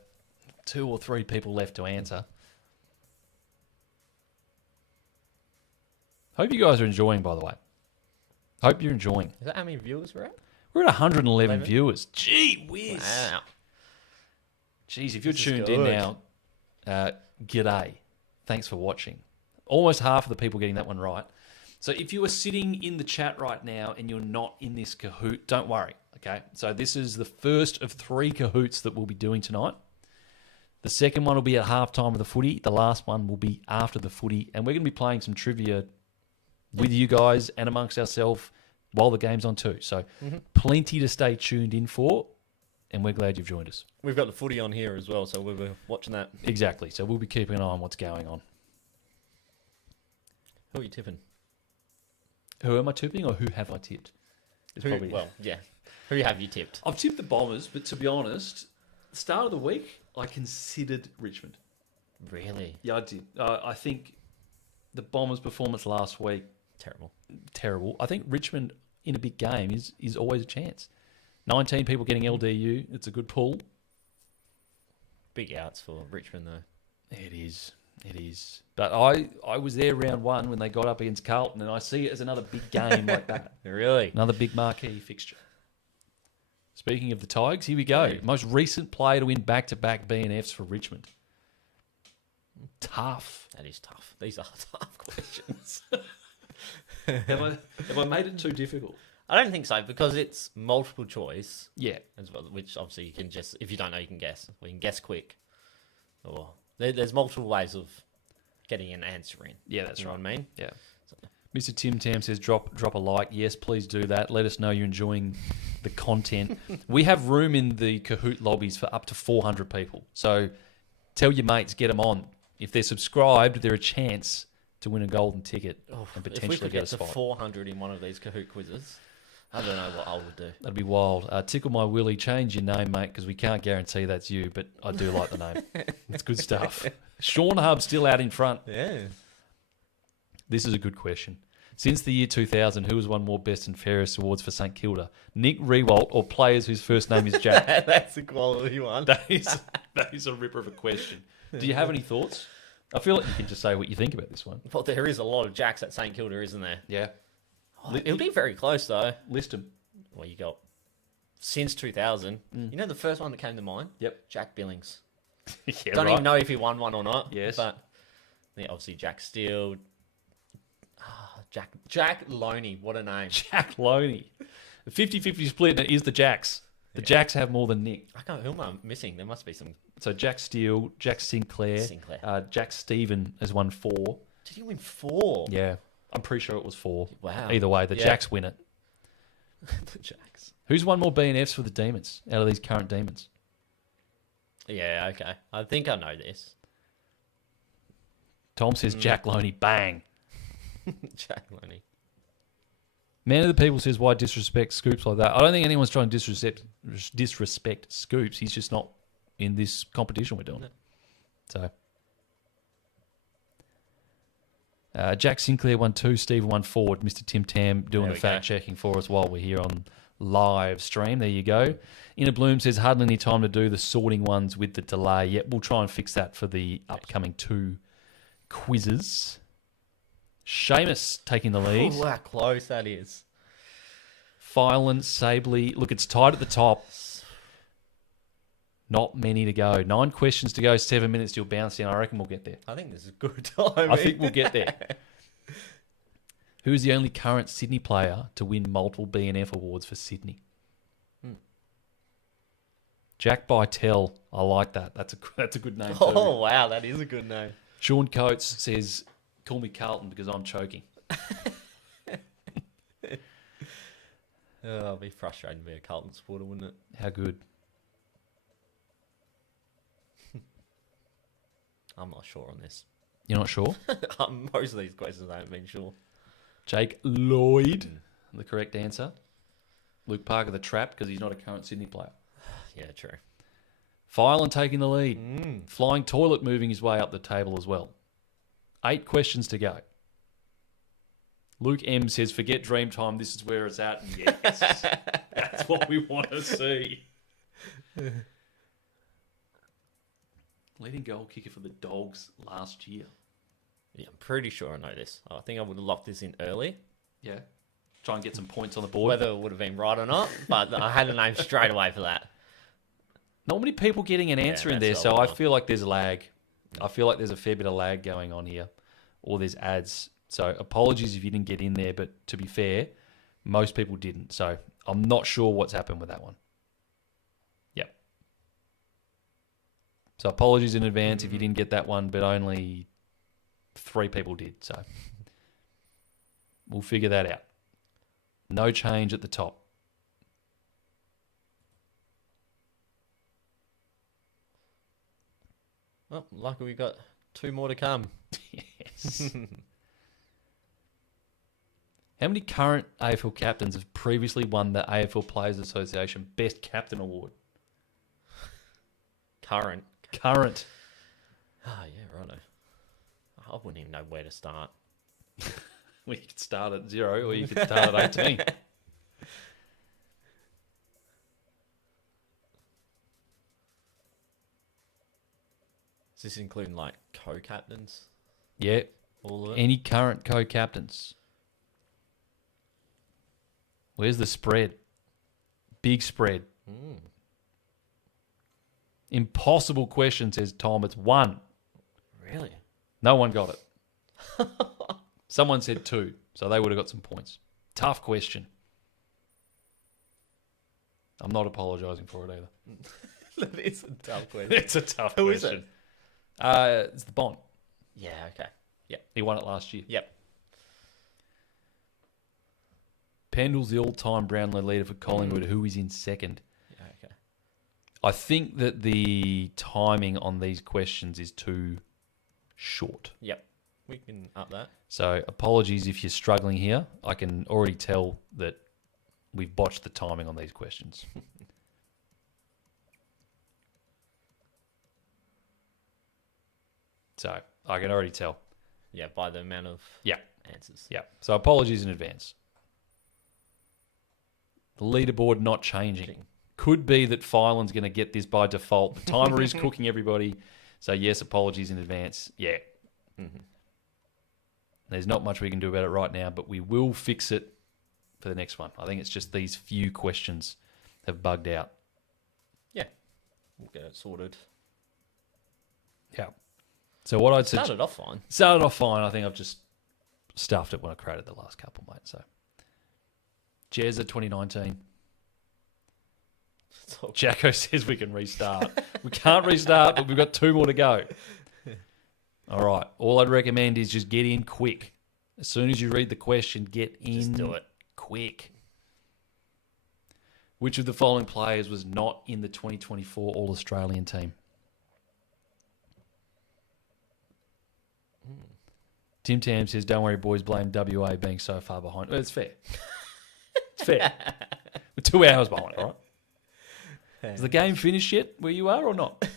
2 or 3 people left to answer. Hope you guys are enjoying, by the way. Hope you're enjoying. Is that how many viewers we're at? We're at 111 viewers. Gee whiz. Wow. Jeez, if you're This is tuned in good. now, g'day. Thanks for watching. Almost half of the people getting that one right. So if you are sitting in the chat right now and you're not in this Kahoot, don't worry, okay? So this is the first of 3 Kahoots that we'll be doing tonight. The second one will be at halftime of the footy. The last one will be after the footy. And we're going to be playing some trivia with you guys and amongst ourselves while the game's on too. So plenty to stay tuned in for. And we're glad you've joined us. We've got the footy on here as well, so we'll be watching that. Exactly. So we'll be keeping an eye on what's going on. Who are you tipping? Who am I tipping or who have I tipped? It's probably... Well, yeah. Who have you tipped? I've tipped the Bombers, but to be honest, the start of the week, I considered Richmond. Really? Yeah, I did. I think the Bombers' performance last week, terrible. I think Richmond in a big game is always a chance. 19 people getting LDU. It's a good pull. Big outs for Richmond, though. It is. It is. But I was there round 1 when they got up against Carlton, and I see it as another big game like that. Really? Another big marquee fixture. Speaking of the Tigers, here we go. Most recent player to win back-to-back BNFs for Richmond. Tough. That is tough. These are tough questions. Have I made it too difficult? I don't think so, because it's multiple choice. Yeah. As well, which obviously you can just, if you don't know, you can guess. Or you can guess quick. Or there's multiple ways of getting an answer in. Yeah, that's You know right. what I mean? Yeah. Mr. Tim Tam says drop a like. Yes, please do that. Let us know you're enjoying the content. We have room in the Kahoot lobbies for up to 400 people. So tell your mates, get them on. If they're subscribed, they're a chance to win a golden ticket and If we potentially could get a get to spot. 400 in one of these Kahoot quizzes, I don't know what I would do. That'd be wild. Tickle My Willy, change your name, mate, because we can't guarantee that's you, but I do like the name. It's good stuff. Sean Hub still out in front. Yeah. This is a good question. Since the year 2000, who has won more Best and Fairest awards for St Kilda? Nick Rewalt or players whose first name is Jack? That's a quality one. That is a ripper of a question. Do you have any thoughts? I feel like you can just say what you think about this one. Well, there is a lot of Jacks at St Kilda, isn't there? Yeah. It'll be very close, though. List them. Well, you got since 2000. You know the first one that came to mind? Yep. Jack Billings. Yeah, Don't right. even know if he won one or not. Yes. But yeah, obviously Jack Steele. Jack Loney. What a name. Jack Loney. The 50-50 split is the Jacks. The Jacks have more than Nick. I can't. Who am I missing? There must be some. So Jack Steele, Jack Sinclair. Jack Stephen has won 4. Did he win 4? Yeah. I'm pretty sure it was 4. Wow. Either way, the Jacks win it. The Jacks. Who's won more BNFs for the Demons out of these current Demons? Yeah, okay. I think I know this. Tom says Jack Loney. Bang. Jack Loney. Man of the People says, why disrespect Scoops like that? I don't think anyone's trying to disrespect Scoops. He's just not in this competition we're doing. No. So, Jack Sinclair won 2, Stephen won 4. Mr. Tim Tam doing the fact checking for us while we're here on live stream. There you go. Inner Bloom says, hardly any time to do the sorting ones with the delay. Yep, we'll try and fix that for the upcoming 2 quizzes. Seamus taking the lead. Oh, how close that is. Filan, Sabley. Look, it's tied at the top. Not many to go. 9 questions to go, 7 minutes till bounce in. I reckon we'll get there. I think this is a good time. I think we'll get there. Who is the only current Sydney player to win multiple BNF awards for Sydney? Jack Bytel. I like that. That's a good name too. Oh, wow. That is a good name. Sean Coates says, call me Carlton because I'm choking. It'd be frustrating to be a Carlton supporter, wouldn't it? How good? I'm not sure on this. You're not sure? Most of these questions I haven't been sure. Jake Lloyd, the correct answer. Luke Parker, the trap, because he's not a current Sydney player. Yeah, true. Filan taking the lead. Flying Toilet moving his way up the table as well. 8 questions to go. Luke M says, forget Dreamtime, this is where it's at. Yes, that's what we want to see. Leading goal kicker for the Dogs last year. Yeah, I'm pretty sure I know this. I think I would have locked this in early. Yeah. Try and get some points on the board. Whether it would have been right or not, but I had a name straight away for that. Not many people getting an answer in there, so I feel like there's lag. I feel like there's a fair bit of lag going on here, or there's ads. So apologies if you didn't get in there, but to be fair, most people didn't. So I'm not sure what's happened with that one. Yep. So apologies in advance if you didn't get that one, but only 3 people did. So we'll figure that out. No change at the top. Well, lucky we got 2 more to come. Yes. How many current AFL captains have previously won the AFL Players Association Best Captain Award? Current. Oh, yeah, righto. I wouldn't even know where to start. Well, you could start at 0 or you could start at 18. Is this including like co-captains? Yeah. All of it? Any current co-captains? Where's the spread? Big spread. Impossible question, says Tom. It's 1. Really? No one got it. Someone said 2, so they would have got some points. Tough question. I'm not apologising for it either. That is a tough question. It's a tough Who question. is it? It's the Bond. Yeah, okay. Yep. He won it last year. Yep. Pendle's the all-time Brownlow leader for Collingwood. Who is in second? Yeah, okay. I think that the timing on these questions is too short. Yep. We can up that. So apologies if you're struggling here. I can already tell that we've botched the timing on these questions. So I can already tell. Yeah, by the amount of answers. Yeah. So apologies in advance. The leaderboard not changing. Could be that Filan's going to get this by default. The timer is cooking, everybody. So yes, apologies in advance. Yeah. Mm-hmm. There's not much we can do about it right now, but we will fix it for the next one. I think it's just these few questions have bugged out. Yeah. We'll get it sorted. Yeah. So what I'd say... Started off fine. Started off fine. I think I've just stuffed it when I created the last couple, mate. So, Jezza 2019. Jacko says we can restart. We can't restart, but we've got 2 more to go. All right. All I'd recommend is just get in quick. As soon as you read the question, get in Just do it. quick. Which of the following players was not in the 2024 All-Australian team? Tim Tam says, don't worry, boys, blame WA being so far behind. Well, it's fair. It's fair. We're 2 hours behind, all right? Is the game finished yet where you are or not?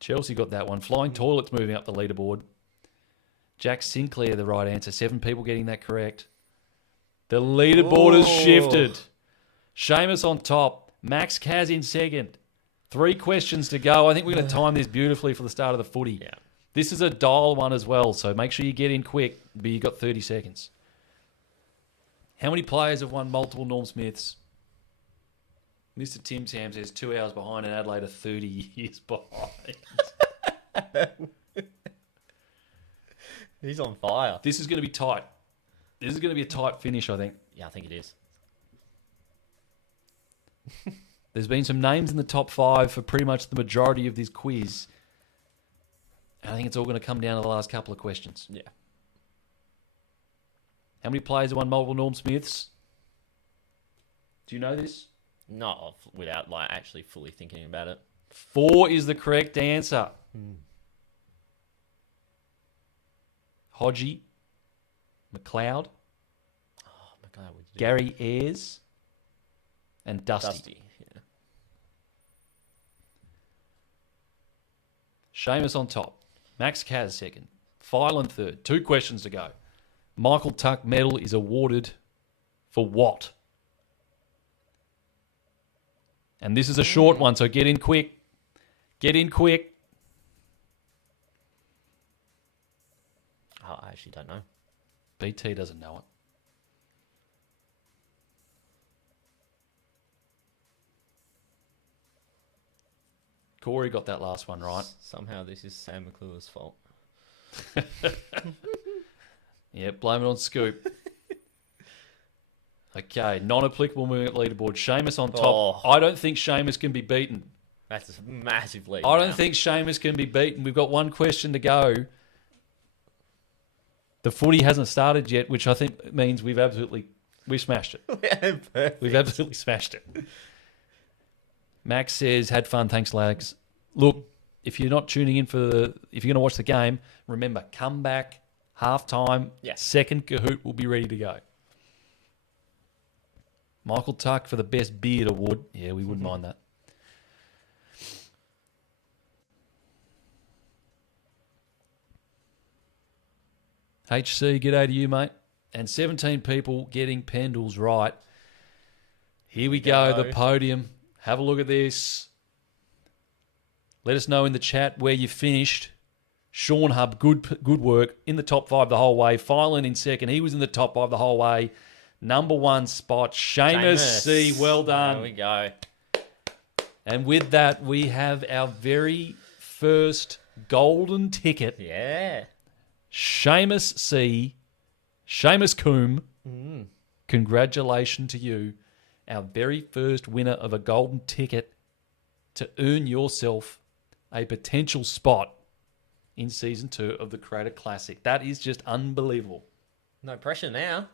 Chelsea got that one. Flying Toilets moving up the leaderboard. Jack Sinclair, the right answer. 7 people getting that correct. The leaderboard has shifted. Seamus on top. Max Kaz in second. 3 questions to go. I think we're going to time this beautifully for the start of the footy. Yeah. This is a dial one as well, so make sure you get in quick, but you've got 30 seconds. How many players have won multiple Norm Smiths? Mr. Tim Tam says 2 hours behind and Adelaide are 30 years behind. He's on fire. This is going to be tight. This is going to be a tight finish, I think. Yeah, I think it is. There's been some names in the top 5 for pretty much the majority of this quiz. And I think it's all going to come down to the last couple of questions. Yeah. How many players have won multiple Norm Smiths? Do you know this? Not without actually fully thinking about it. 4 is the correct answer. Hodgie, McLeod, Gary Ayres, and Dusty. Yeah. Seamus on top. Max Kaz second. Filan third. 2 questions to go. Michael Tuck medal is awarded for what? And this is a short one, so get in quick. Get in quick. Oh, I actually don't know. BT doesn't know it. Corey got that last one right. Somehow this is Sam McClure's fault. Yeah, blame it on Scoop. Okay, non-applicable moving up leaderboard. Seamus on top. Oh. I don't think Seamus can be beaten. That's a massive lead. I don't think Seamus can be beaten. We've got 1 question to go. The footy hasn't started yet, which I think means we've smashed it. We've absolutely smashed it. Max says, had fun. Thanks, lads. Look, if you're not tuning in if you're going to watch the game, remember, come back, halftime, second Kahoot will be ready to go. Michael Tuck for the best beard award. Yeah, we wouldn't mind that. HC, g'day to you, mate. And 17 people getting Pendles right. Here we go, the podium. Have a look at this. Let us know in the chat where you finished. Sean Hub, good work. In the top 5 the whole way. Filan in second. He was in the top 5 the whole way. Number 1 spot, Seamus C. Well done. There we go. And with that, we have our very first golden ticket. Yeah. Seamus C. Seamus Coombe. Congratulations to you. Our very first winner of a golden ticket to earn yourself a potential spot in Season 2 of the Creator Classic. That is just unbelievable. No pressure now.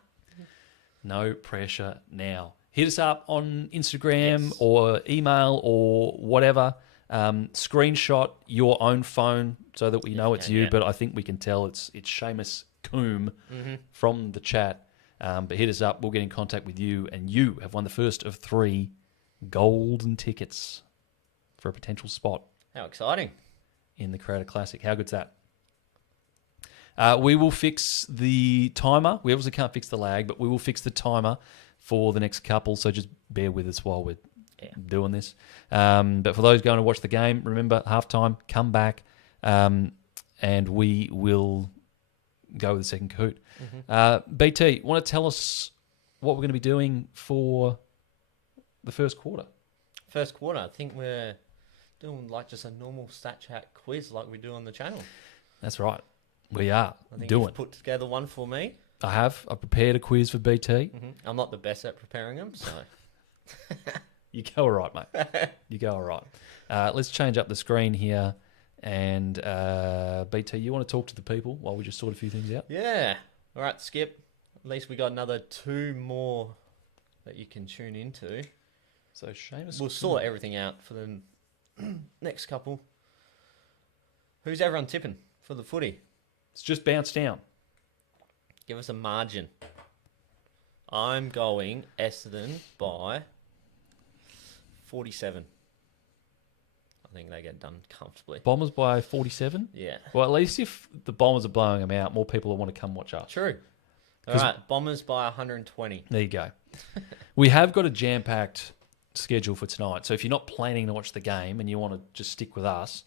No pressure now. Hit us up on Instagram Yes. or email or whatever. Screenshot your own phone so that we know it's you, but I think we can tell it's Seamus Coombe from the chat. But hit us up. We'll get in contact with you, and you have won the first of 3 golden tickets for a potential spot How exciting. in the Creator Classic. How good's that? We will fix the timer. We obviously can't fix the lag, but we will fix the timer for the next couple, so just bear with us while we're doing this. But for those going to watch the game, remember, halftime, come back, and we will go with the second Kahoot. BT, want to tell us what we're going to be doing for the first quarter? First quarter, I think we're doing like just a normal Statchat quiz like we do on the channel. That's right. We are I think doing. you've put together one for me. I've prepared a quiz for BT. I'm not the best at preparing them, so... You go all right, mate. You go all right. Let's change up the screen here. And BT, you want to talk to the people while we just sort a few things out? Yeah. All right, Skip. At least we got another 2 more that you can tune into. So Seamus, We'll sort everything out for the next couple. Who's everyone tipping for the footy? it's just bounced down. Give us a margin. I'm going Essendon by 47. I think they get done comfortably. Bombers by 47. Yeah. Well, at least if the Bombers are blowing them out, more people will want to come watch us. True. All right, Bombers by 120. There you go. We have got a jam-packed schedule for tonight. So if you're not planning to watch the game and you want to just stick with us,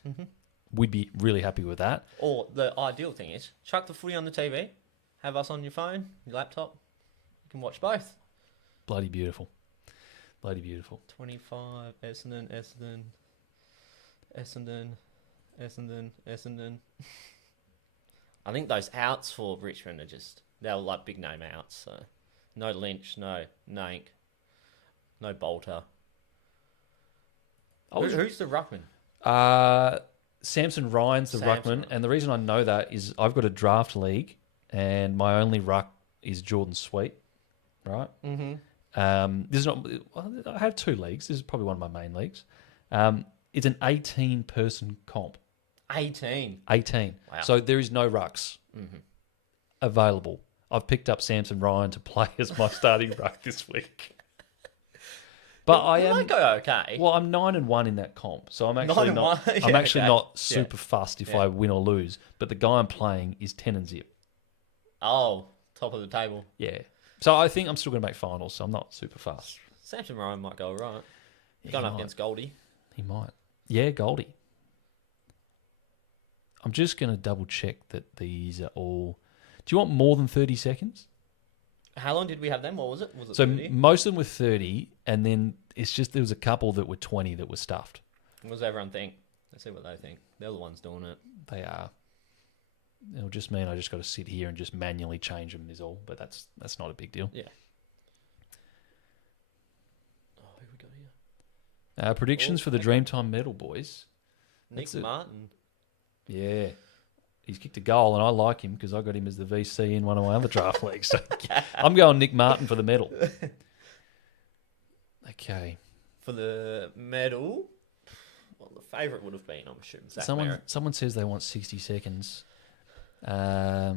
we'd be really happy with that. Or the ideal thing is, chuck the footy on the TV, have us on your phone, your laptop. You can watch both. Bloody beautiful. Bloody beautiful. 25, Essendon. I think those outs for Richmond are just, they're like big name outs. So no Lynch, no Nank, no Bolter. Who's the ruckman? Samson Ryan's the ruckman, and the reason I know that is I've got a draft league, and my only ruck is Jordan Sweet, right? This is not. Well, I have 2 leagues. This is probably one of my main leagues. It's an 18-person comp. 18. 18. Wow. So there is no rucks available. I've picked up Samson Ryan to play as my starting ruck this week. But I am. Might go okay. Well, I'm 9-1 in that comp, so I'm actually 9-1? not. Yeah, I'm actually okay. not super fussed if I win or lose. But the guy I'm playing is 10-0. Oh, top of the table. Yeah. So I think I'm still going to make finals. So I'm not super fussed. Samson Ryan might go right. Yeah, Going he up might. against Goldie. He might. Yeah, Goldie. I'm just going to double check that these are all. Do you want more than 30 seconds? How long did we have them? What was it? Was it So 30? most of them were 30, and then it's just there was a couple that were 20 that were stuffed. What does everyone think? Let's see what they think. They're the ones doing it. They are. It'll just mean I just got to sit here and just manually change them is all, but that's not a big deal. Yeah. Oh, who we got here? Predictions for the Dreamtime medal, boys. Nick That's it. Martin. Yeah. He's kicked a goal, and I like him because I got him as the VC in one of my other draft leagues. So I'm going Nick Martin for the medal. Okay. For the medal, well, the favourite would have been, I'm assuming, Zach Merritt. Someone says they want 60 seconds. I'll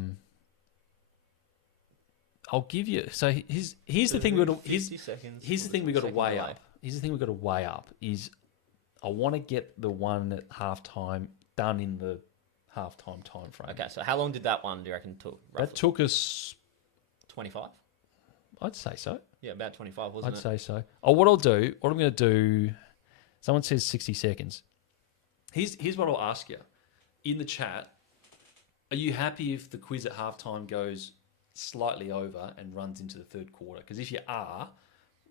give you. So here's the thing. 50 seconds. Here's the thing we got to Second weigh delay. up. Here's the thing we got to weigh up is I want to get the one at halftime done in the halftime time frame. Okay, so how long did that one, do you reckon, took? Roughly? That took us. 25? I'd say so. Yeah, about 25, wasn't I'd it? say so. Oh, what I'm going to do. Someone says 60 seconds. Here's what I'll ask you in the chat. Are you happy if the quiz at halftime goes slightly over and runs into the third quarter? Because if you are,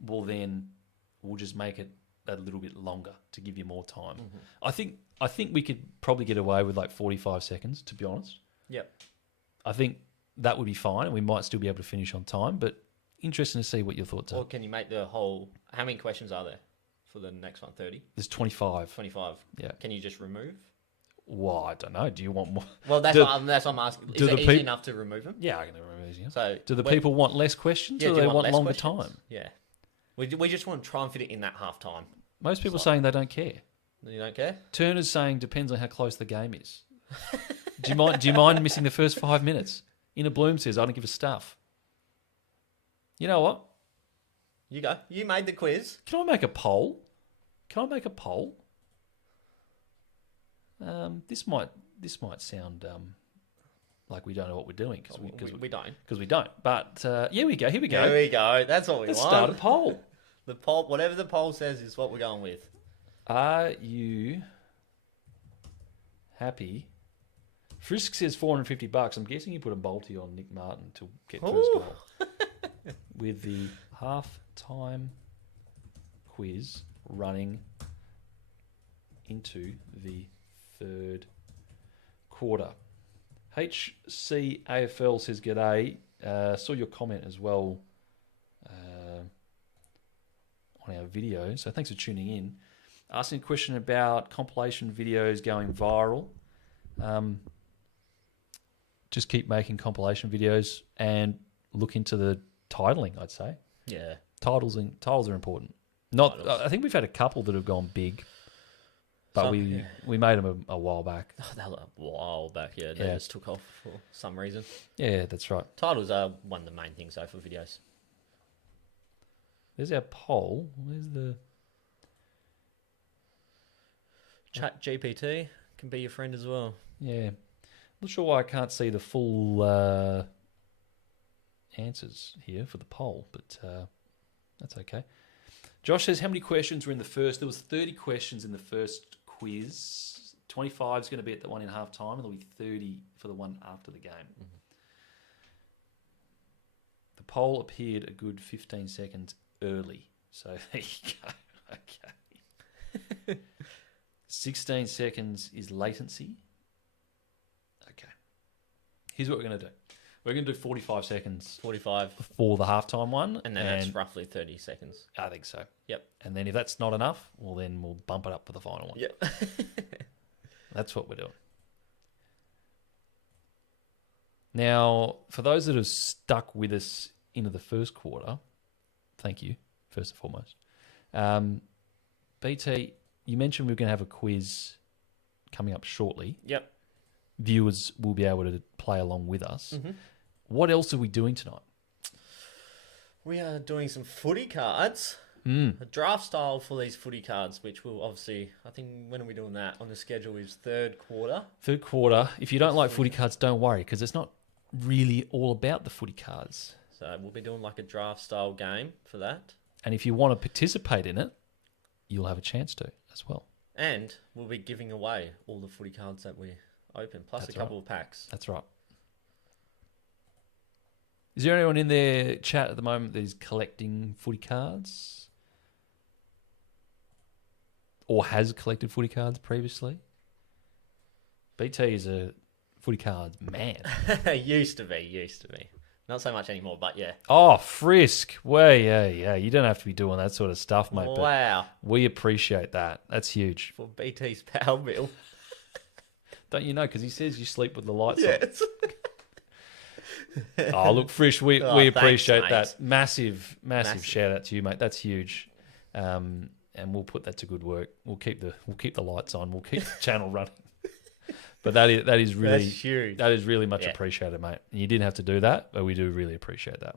well then we'll just make it a little bit longer to give you more time. I think we could probably get away with like 45 seconds, to be honest. Yep. I think that would be fine, and we might still be able to finish on time. But interesting to see what your thoughts Or are. can you make the whole... How many questions are there for the next one? 30? There's 25. 25. Yeah. Can you just remove? Well, I don't know. Do you want more? Well, that's what I'm asking. Is it easy enough to remove them? Yeah, I can remove these. So, do the people want less questions, or do they want less longer questions? time? Yeah. We just want to try and fit it in that half time. Most people are saying they don't care. You don't care? Turner's saying depends on how close the game is. Do you mind missing the first 5 minutes? Inner Bloom says I don't give a stuff. You know what? You go. You made the quiz. Can I make a poll? This might sound like we don't know what we're doing because we don't. Because we don't. But here we go. Here we go. That's what we Let's want. start a poll. The poll, whatever the poll says, is what we're going with. Are you happy? Frisk says $450. I'm guessing you put a multi on Nick Martin to get first goal. With the half-time quiz running into the third quarter. HC AFL says, g'day. Saw your comment as well on our video, so thanks for tuning in. Asking a question about compilation videos going viral. Just keep making compilation videos and look into the titling, I'd say. Yeah. Titles are important. I think we've had a couple that have gone big, but we made them a while back. Oh, that was a while back, yeah. They just took off for some reason. Yeah, that's right. Titles are one of the main things, though, for videos. There's our poll. Where's the... Chat GPT can be your friend as well. Yeah. Not sure why I can't see the full answers here for the poll, but that's okay. Josh says, how many questions were in the first? There was 30 questions in the first quiz. 25 is going to be at the one in half time, and there'll be 30 for the one after the game. Mm-hmm. The poll appeared a good 15 seconds early. So there you go. Okay. 16 seconds is latency. Okay. Here's what we're going to do. We're going to do 45 seconds. 45. For the halftime one. And then that's roughly 30 seconds. I think so. Yep. And then if that's not enough, well, then we'll bump it up for the final one. Yep. That's what we're doing. Now, for those that have stuck with us into the first quarter, thank you, first and foremost. BT, you mentioned we we're going to have a quiz coming up shortly. Yep. Viewers will be able to play along with us. Mm-hmm. What else are we doing tonight? We are doing some footy cards. A draft style for these footy cards, which will obviously, I think, when are we doing that? On the schedule is third quarter. Third quarter. If you don't like footy cards, don't worry, because it's not really all about the footy cards. So we'll be doing like a draft style game for that. And if you want to participate in it, you'll have a chance to as well. And we'll be giving away all the footy cards that we open, plus That's a couple right. of packs. That's right. Is there anyone in their chat at the moment that is collecting footy cards? Or has collected footy cards previously? BT is a footy cards man. Used to be. Not so much anymore, but yeah. Oh, Frisk. Well, yeah. You don't have to be doing that sort of stuff, mate. Wow. But we appreciate that. That's huge. For BT's power bill. Don't you know? Because he says you sleep with the lights yes. on. Oh, look, Frisk, we appreciate thanks, that. Massive shout out to you, mate. That's huge. And we'll put that to good work. We'll keep the lights on. We'll keep the channel running. But that is really That's huge. That is really much appreciated, mate. And you didn't have to do that, but we do really appreciate that.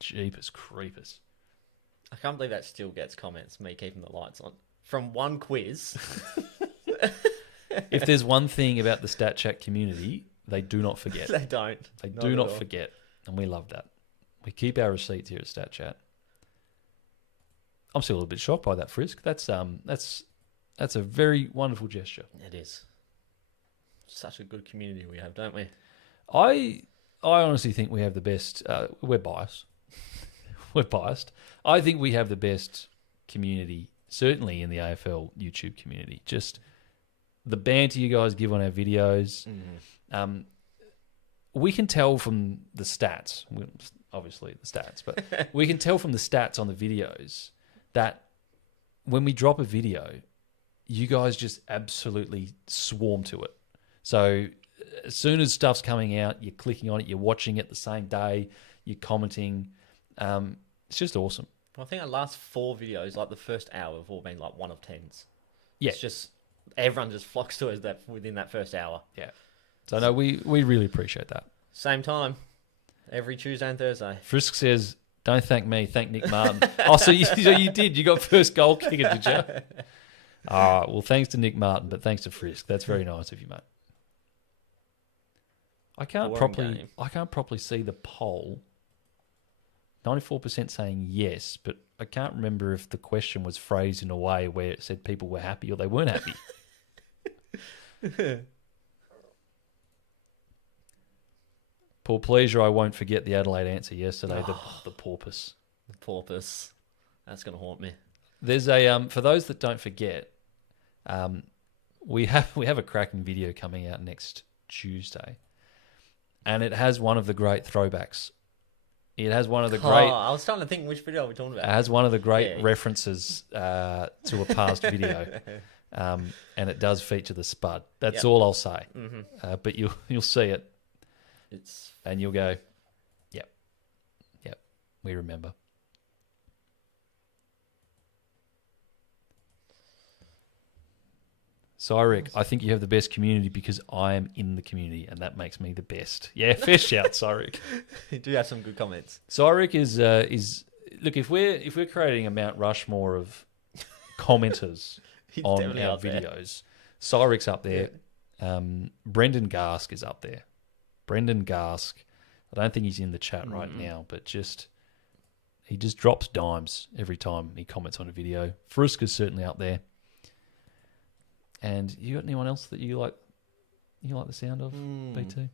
Jeepers creepers. I can't believe that still gets comments, me keeping the lights on. From one quiz. If there's one thing about the Statchat community, they do not forget. They don't. They do not forget. And we love that. We keep our receipts here at Statchat. I'm still a little bit shocked by that, Frisk. That's a very wonderful gesture. It is. Such a good community we have, don't we? I honestly think we have the best. We're biased. We're biased. I think we have the best community, certainly in the AFL YouTube community. Just the banter you guys give on our videos. Mm-hmm. We can tell from the stats, obviously the stats, but we can tell from the stats on the videos that when we drop a video, you guys just absolutely swarm to it. So as soon as stuff's coming out, you're clicking on it, you're watching it the same day, you're commenting. It's just awesome. I think our last 4 videos, like the first hour, have all been like 1 of 10s. Yeah. It's just everyone just flocks to us within that first hour. Yeah. So no, we really appreciate that. Same time, every Tuesday and Thursday. Frisk says, "Don't thank me, thank Nick Martin." Oh, so you did. You got first goal kicker, did you? All right. Well, thanks to Nick Martin, but thanks to Frisk. That's very nice of you, mate. I can't properly see the poll. 94% saying yes, but I can't remember if the question was phrased in a way where it said people were happy or they weren't happy. Paul Pleasure, I won't forget the Adelaide answer yesterday, the porpoise. The porpoise. That's going to haunt me. There's a for those that don't forget, we have a cracking video coming out next Tuesday, and it has one of the great throwbacks. It has one of the great. I was trying to think which video we're talking about. It has one of the great references to a past video, and it does feature the Spud. That's all I'll say. Mm-hmm. But you'll see it, and you'll go, yep, we remember. Cyric, I think you have the best community because I am in the community, and that makes me the best. Yeah, fair shout, Cyric. You do have some good comments. Cyric is look, if we're creating a Mount Rushmore of commenters on our videos, Cyric's up there. Yeah. Brendan Garsk is up there. Brendan Garsk, I don't think he's in the chat right now, but he just drops dimes every time he comments on a video. Frisk is certainly up there. And you got anyone else that you like the sound of, BT?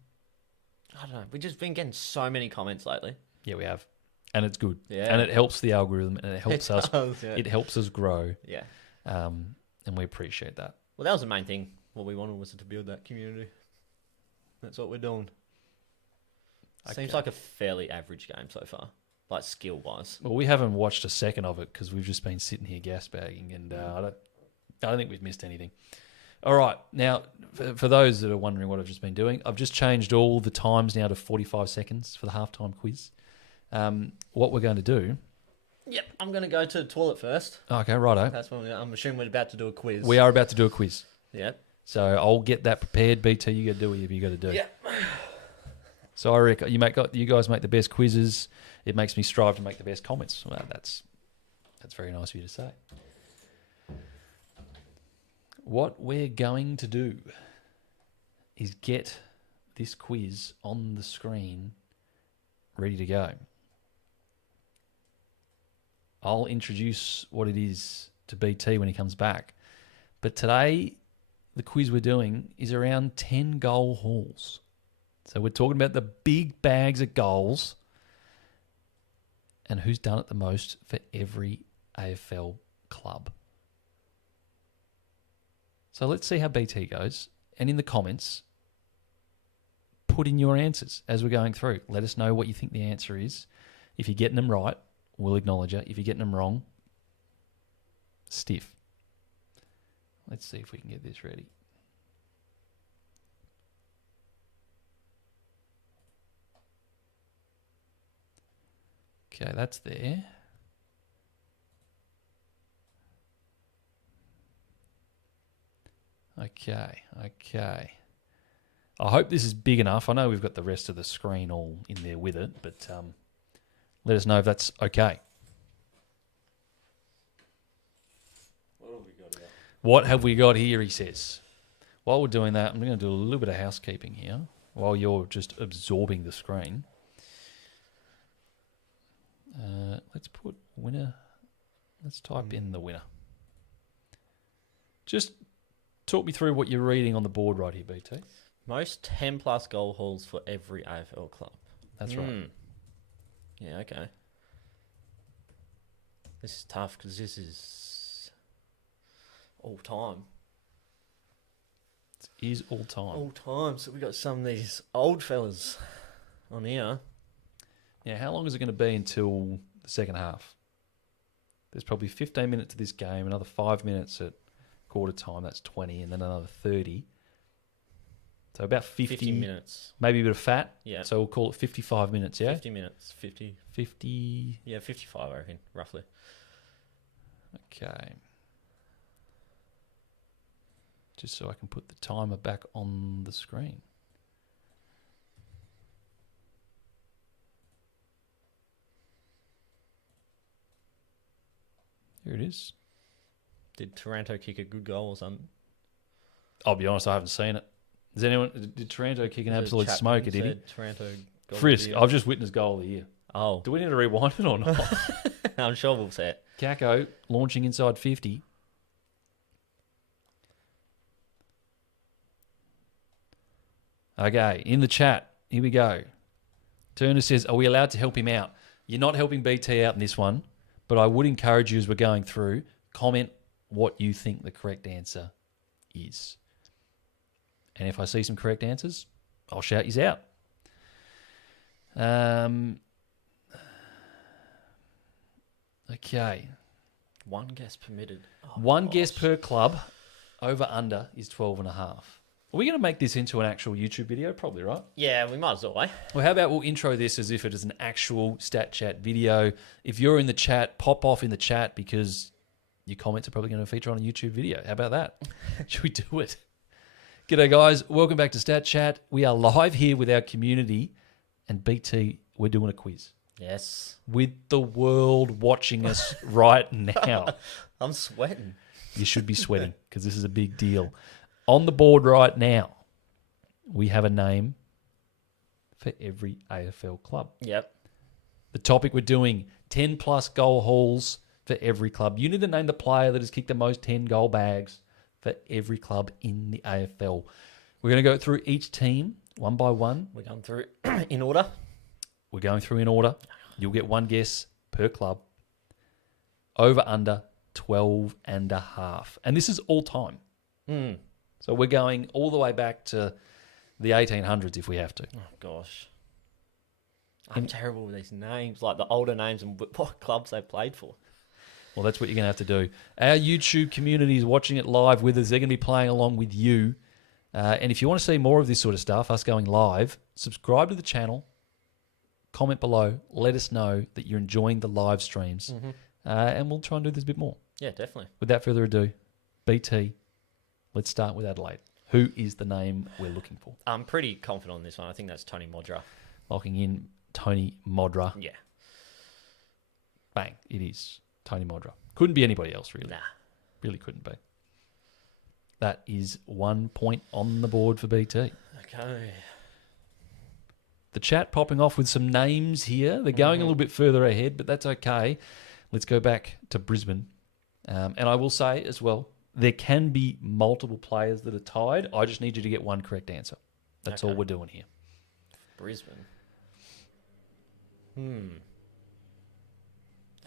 I don't know. We've just been getting so many comments lately. Yeah, we have. And it's good. Yeah. And it helps the algorithm and it helps us. Yeah. It helps us grow. Yeah. And we appreciate that. Well, that was the main thing. What we wanted was to build that community. That's what we're doing. Okay. Seems like a fairly average game so far, like skill-wise. Well, we haven't watched a second of it because we've just been sitting here gas-bagging and I don't think we've missed anything. All right. Now, for those that are wondering what I've just been doing, I've just changed all the times now to 45 seconds for the halftime quiz. What we're going to do... Yep, I'm going to go to the toilet first. Okay, righto. That's when I'm assuming we're about to do a quiz. We are about to do a quiz. Yep. So I'll get that prepared. BT, you got to do whatever you got to do. Yep. So I reckon you guys make the best quizzes. It makes me strive to make the best comments. Well, that's very nice of you to say. What we're going to do is get this quiz on the screen ready to go. I'll introduce what it is to BT when he comes back. But today, the quiz we're doing is around 10 goal hauls. So we're talking about the big bags of goals and who's done it the most for every AFL club. So let's see how BT goes. And in the comments, put in your answers as we're going through. Let us know what you think the answer is. If you're getting them right, we'll acknowledge it. If you're getting them wrong, stiff. Let's see if we can get this ready. Okay, that's there. Okay. I hope this is big enough. I know we've got the rest of the screen all in there with it, but let us know if that's okay. What have we got here, he says. While we're doing that, I'm going to do a little bit of housekeeping here while you're just absorbing the screen. Let's put winner. Let's type in the winner. Just talk me through what you're reading on the board right here, BT. Most 10 plus goal hauls for every AFL club. That's right. Yeah, okay. This is tough because this is all time. It is all time. All time. So we got some of these old fellas on here. Now, how long is it going to be until the second half? There's probably 15 minutes of this game, another 5 minutes at quarter time, that's 20, and then another 30. So about 50 minutes. Maybe a bit of fat. Yeah. So we'll call it 55 minutes, yeah? 50 minutes. 50. 50. Yeah, 55, I reckon, roughly. Okay. Just so I can put the timer back on the screen. Here it is. Did Toronto kick a good goal or something? I'll be honest, I haven't seen it. Did Toronto kick an absolute smoker, did he? Toronto goal Frisk, I've just witnessed goal of the year. Oh. Do we need to rewind it or not? I'm sure we'll see it. Kako launching inside 50. Okay, in the chat, here we go. Turner says, are we allowed to help him out? You're not helping BT out in this one, but I would encourage you as we're going through, comment what you think the correct answer is. And if I see some correct answers, I'll shout yous out. Okay. One guess permitted. Oh, One guess per club. Over under is 12.5. Are we going to make this into an actual YouTube video? Probably, right? Yeah, we might as well, eh? Well, how about we'll intro this as if it is an actual Statchat video. If you're in the chat, pop off in the chat because your comments are probably going to feature on a YouTube video. How about that? Should we do it? G'day, guys. Welcome back to Statchat. We are live here with our community. And BT, we're doing a quiz. Yes. With the world watching us right now. I'm sweating. You should be sweating because this is a big deal. On the board right now, we have a name for every AFL club. Yep. The topic we're doing, 10 plus goal hauls for every club. You need to name the player that has kicked the most 10 goal bags for every club in the AFL. We're going to go through each team one by one. We're going through in order. We're going through in order. You'll get one guess per club. Over under 12.5. And this is all time. So we're going all the way back to the 1800s if we have to. Oh, gosh. I'm terrible with these names, like the older names and what clubs they played for. Well, that's what you're going to have to do. Our YouTube community is watching it live with us. They're going to be playing along with you. And if you want to see more of this sort of stuff, us going live, subscribe to the channel, comment below, let us know that you're enjoying the live streams, and we'll try and do this a bit more. Yeah, definitely. Without further ado, BT, let's start with Adelaide. Who is the name we're looking for? I'm pretty confident on this one. I think that's Tony Modra. Locking in Tony Modra. Yeah. Bang, it is Tony Modra. Couldn't be anybody else, really. Nah. Really couldn't be. That is 1 point on the board for BT. Okay. The chat popping off with some names here. They're going a little bit further ahead, but that's okay. Let's go back to Brisbane. And I will say as well, there can be multiple players that are tied. I just need you to get one correct answer. That's all we're doing here. Brisbane.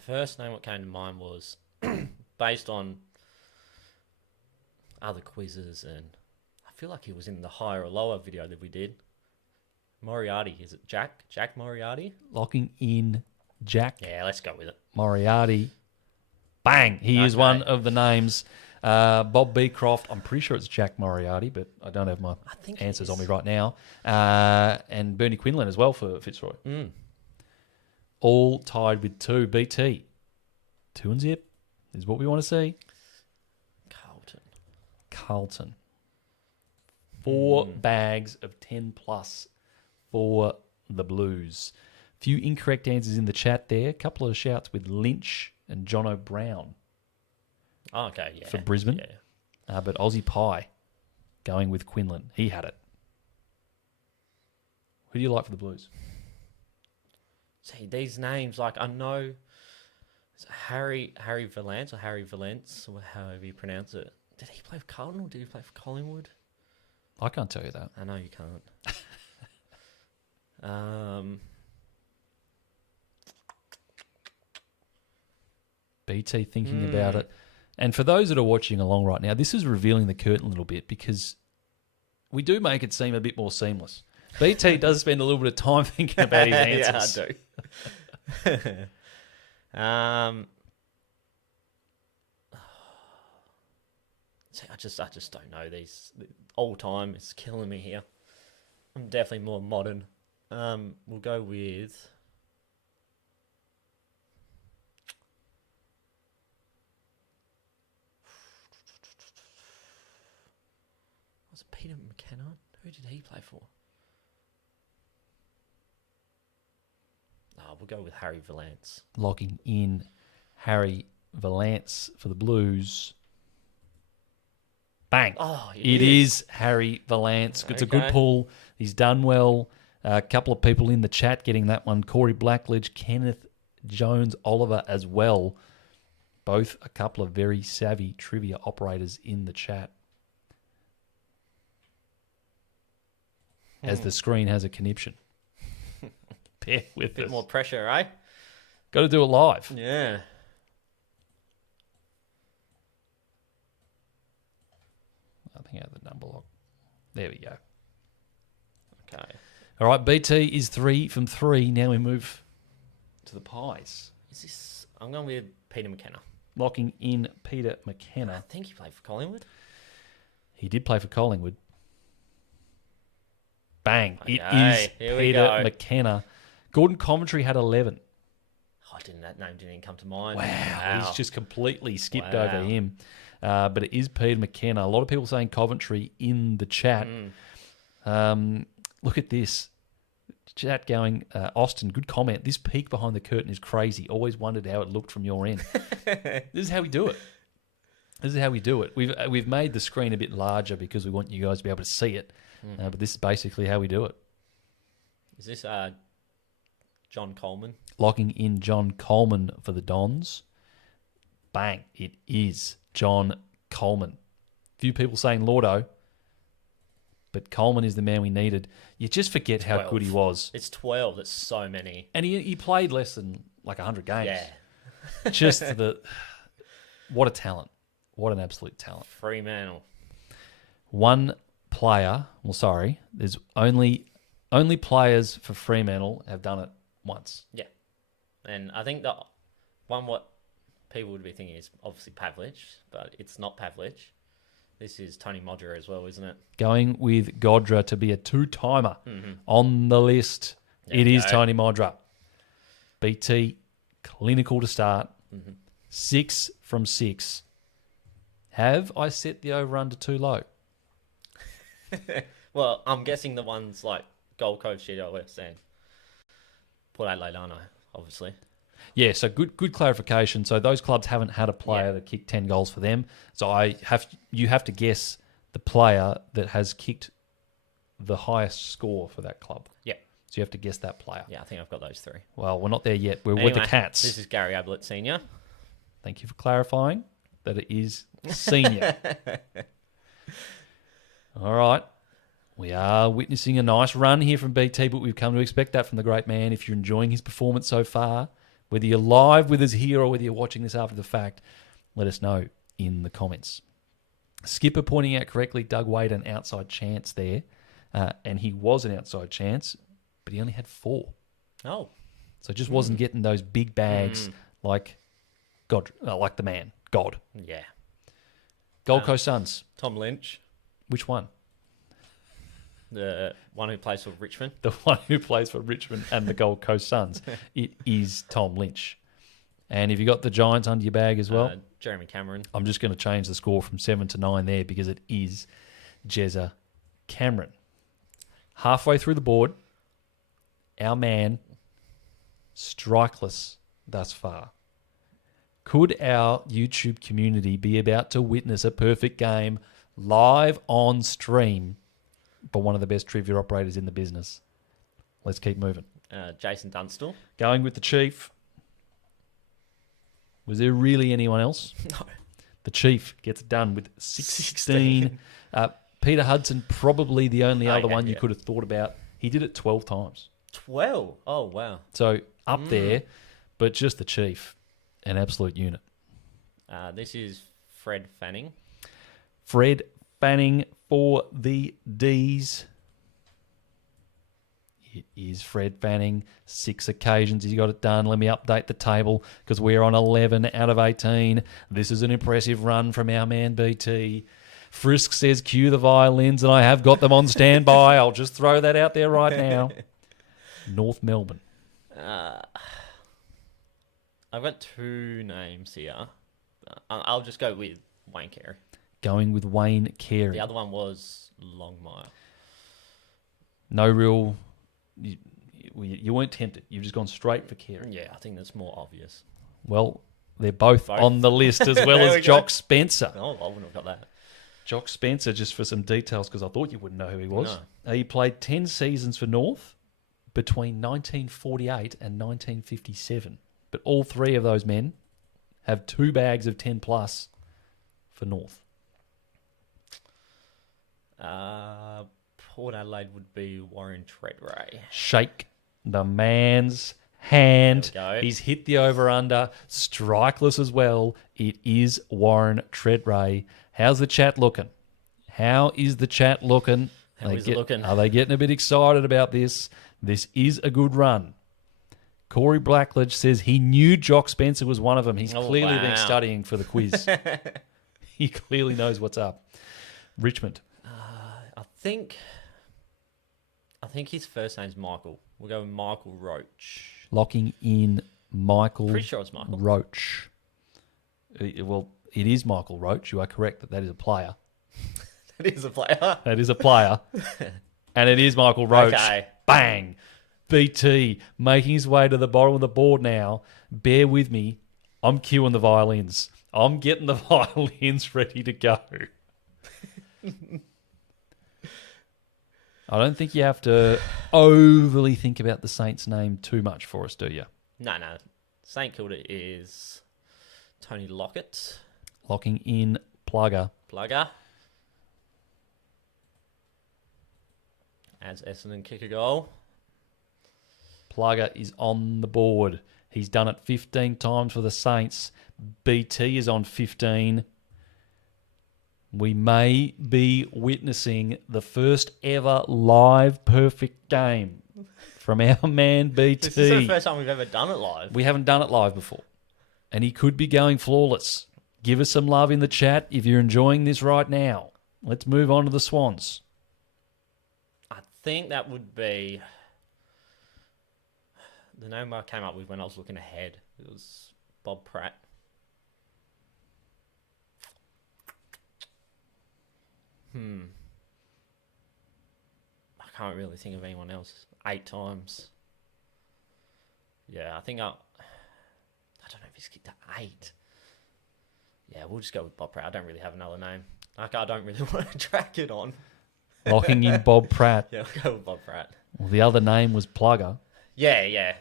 First name what came to mind was based on other quizzes, and I feel like he was in the higher or lower video that we did. Moriarty. Is it Jack? Jack Moriarty? Locking in Jack Yeah, let's go with it. Moriarty. Bang! He is one of the names. Bob Beecroft. I'm pretty sure it's Jack Moriarty, but I don't have my answers on me right now. And Bernie Quinlan as well for Fitzroy. All tied with 2. BT. 2 and zip is what we want to see. Carlton. 4 bags of 10 plus for the Blues. Few incorrect answers in the chat there. A couple of shouts with Lynch and Jono Brown. Oh, okay, yeah. For Brisbane. Yeah. But Aussie Pie going with Quinlan. He had it. Who do you like for the Blues? See, these names, like I know it's Harry Valance or Harry Valence, or however you pronounce it. Did he play for Carlton or did he play for Collingwood? I can't tell you that. I know you can't. BT thinking about it. And for those that are watching along right now, this is revealing the curtain a little bit because we do make it seem a bit more seamless. BT does spend a little bit of time thinking about his answers. Yeah, I do. See, I just don't know these. All time is killing me here. I'm definitely more modern. We'll go with. Was it Peter McKenna? Who did he play for? We'll go with Harry Valance. Locking in Harry Valance for the Blues. Bang. Oh, it is Harry Valance. It's a good Okay. pull. He's done well. A couple of people in the chat getting that one. Corey Blackledge, Kenneth Jones, Oliver as well. Both a couple of very savvy trivia operators in the chat. As the screen has a conniption. Bear with Bit us. more pressure, eh? Got to do it live. Yeah. I think I have the number lock. There we go. Okay. All right, BT is 3 from 3. Now we move to the pies. Is this? I'm going with Peter McKenna. Locking in Peter I McKenna. think he played for Collingwood. He did play for Collingwood. Bang. It Okay, is here we Peter go. McKenna. Gordon Coventry had 11. That name didn't even come to mind. Wow. He's just completely skipped Wow. over him. But it is Peter McKenna. A lot of people saying Coventry in the chat. Look at this. Chat going, Austin, good comment. This peek behind the curtain is crazy. Always wondered how it looked from your end. This is how we do it. We've made the screen a bit larger because we want you guys to be able to see it. But this is basically how we do it. Is this John Coleman? Locking in John Coleman for the Dons. Bang. It is John Coleman. Few people saying Lordo, but Coleman is the man we needed. You just forget how 12. good he was. It's 12. That's so many. And he played less than like 100 games. Yeah. Just what a talent. What an absolute talent. Fremantle. One player, there's only players for Fremantle have done it once. Yeah. And I think the one what people would be thinking is obviously Pavlich, but it's not Pavlich. This is Tony Modra as well, isn't it? Going with Godra to be a two-timer on the list. There It we is go. Tony Modra. BT, clinical to start. 6 from 6. Have I set the over-under too low? Well, I'm guessing the ones like Gold Coast, GWS, and Port Adelaide, aren't I? Obviously. Yeah, so good clarification. So those clubs haven't had a player that kicked 10 goals for them. So you have to guess the player that has kicked the highest score for that club. Yeah. So you have to guess that player. Yeah, I think I've got those three. Well, we're not there yet. We're with the Anyway, Cats. This is Gary Ablett Senior. Thank you for clarifying that it is senior. All right. We are witnessing a nice run here from BT, but we've come to expect that from the great man. If you're enjoying his performance so far, whether you're live with us here or whether you're watching this after the fact, let us know in the comments. Skipper pointing out correctly, Doug Wade an outside chance there, and he was an outside chance, but he only had 4. Oh. So just wasn't getting those big bags like God, like the man, God. Yeah. Gold Coast Suns. Tom Lynch, Which one? the one who plays for Richmond. The one who plays for Richmond and the Gold Coast Suns. It is Tom Lynch. And if you got the Giants under your bag as well, Jeremy Cameron. I'm just going to change the score from 7 to 9 there because it is Jezza Cameron. Halfway through the board, our man, strikeless thus far. Could our YouTube community be about to witness a perfect game live on stream by one of the best trivia operators in the business? Let's keep moving. Jason Dunstall. Going with the Chief. Was there really anyone else? No. The Chief gets it done with 16. Peter Hudson, probably the only other one you could have thought about. He did it 12 times. 12? Oh, wow. So up there, but just the Chief. An absolute unit. This is Fred Fanning. Fred Fanning for the D's. It is Fred Fanning. 6 occasions he's got it done. Let me update the table because we're on 11 out of 18. This is an impressive run from our man BT. Frisk says cue the violins, and I have got them on standby. I'll just throw that out there right now. North Melbourne. I've got two names here. I'll just go with Wayne Carey. Going with Wayne Carey. The other one was Longmire. No real... You weren't tempted. You've just gone straight for Carey. Yeah, I think that's more obvious. Well, they're both on the list as well as Jock Spencer. Oh, I wouldn't have got that. Jock Spencer, just for some details, because I thought you wouldn't know who he was. No. He played 10 seasons for North between 1948 and 1957. But all three of those men have 2 bags of 10 plus for North. Port Adelaide would be Warren Treadray. Shake the man's hand. There we go. He's hit the over-under. Strikeless as well. It is Warren Treadray. How's the chat looking? How is the chat looking? How is it looking? Are they getting a bit excited about this? This is a good run. Corey Blackledge says he knew Jock Spencer was one of them. He's clearly been studying for the quiz. He clearly knows what's up. Richmond. I think his first name's Michael. We'll go with Michael Roach. Locking in Michael Pretty sure it's Michael. Roach. Well, it is Michael Roach. You are correct that is a player. That is a player. That is a player. And it is Michael Roach. Okay. Bang. BT making his way to the bottom of the board now. Bear with me. I'm cueing the violins. I'm getting the violins ready to go. I don't think you have to overly think about the Saints' name too much for us, do you? No. St Kilda is Tony Lockett. Locking in Plugger. As Essendon kick a goal. Plugger is on the board. He's done it 15 times for the Saints. BT is on 15. We may be witnessing the first ever live perfect game from our man BT. This is the first time we've ever done it live. We haven't done it live before. And he could be going flawless. Give us some love in the chat if you're enjoying this right now. Let's move on to the Swans. I think that would be the name I came up with when I was looking ahead. It was Bob Pratt. I can't really think of anyone else. 8 times. Yeah, I think I don't know if he's kicked to 8. Yeah, we'll just go with Bob Pratt. I don't really have another name. Like, I don't really want to track it on. Locking in Bob Pratt. Yeah, we'll go with Bob Pratt. Well, the other name was Plugger. Yeah.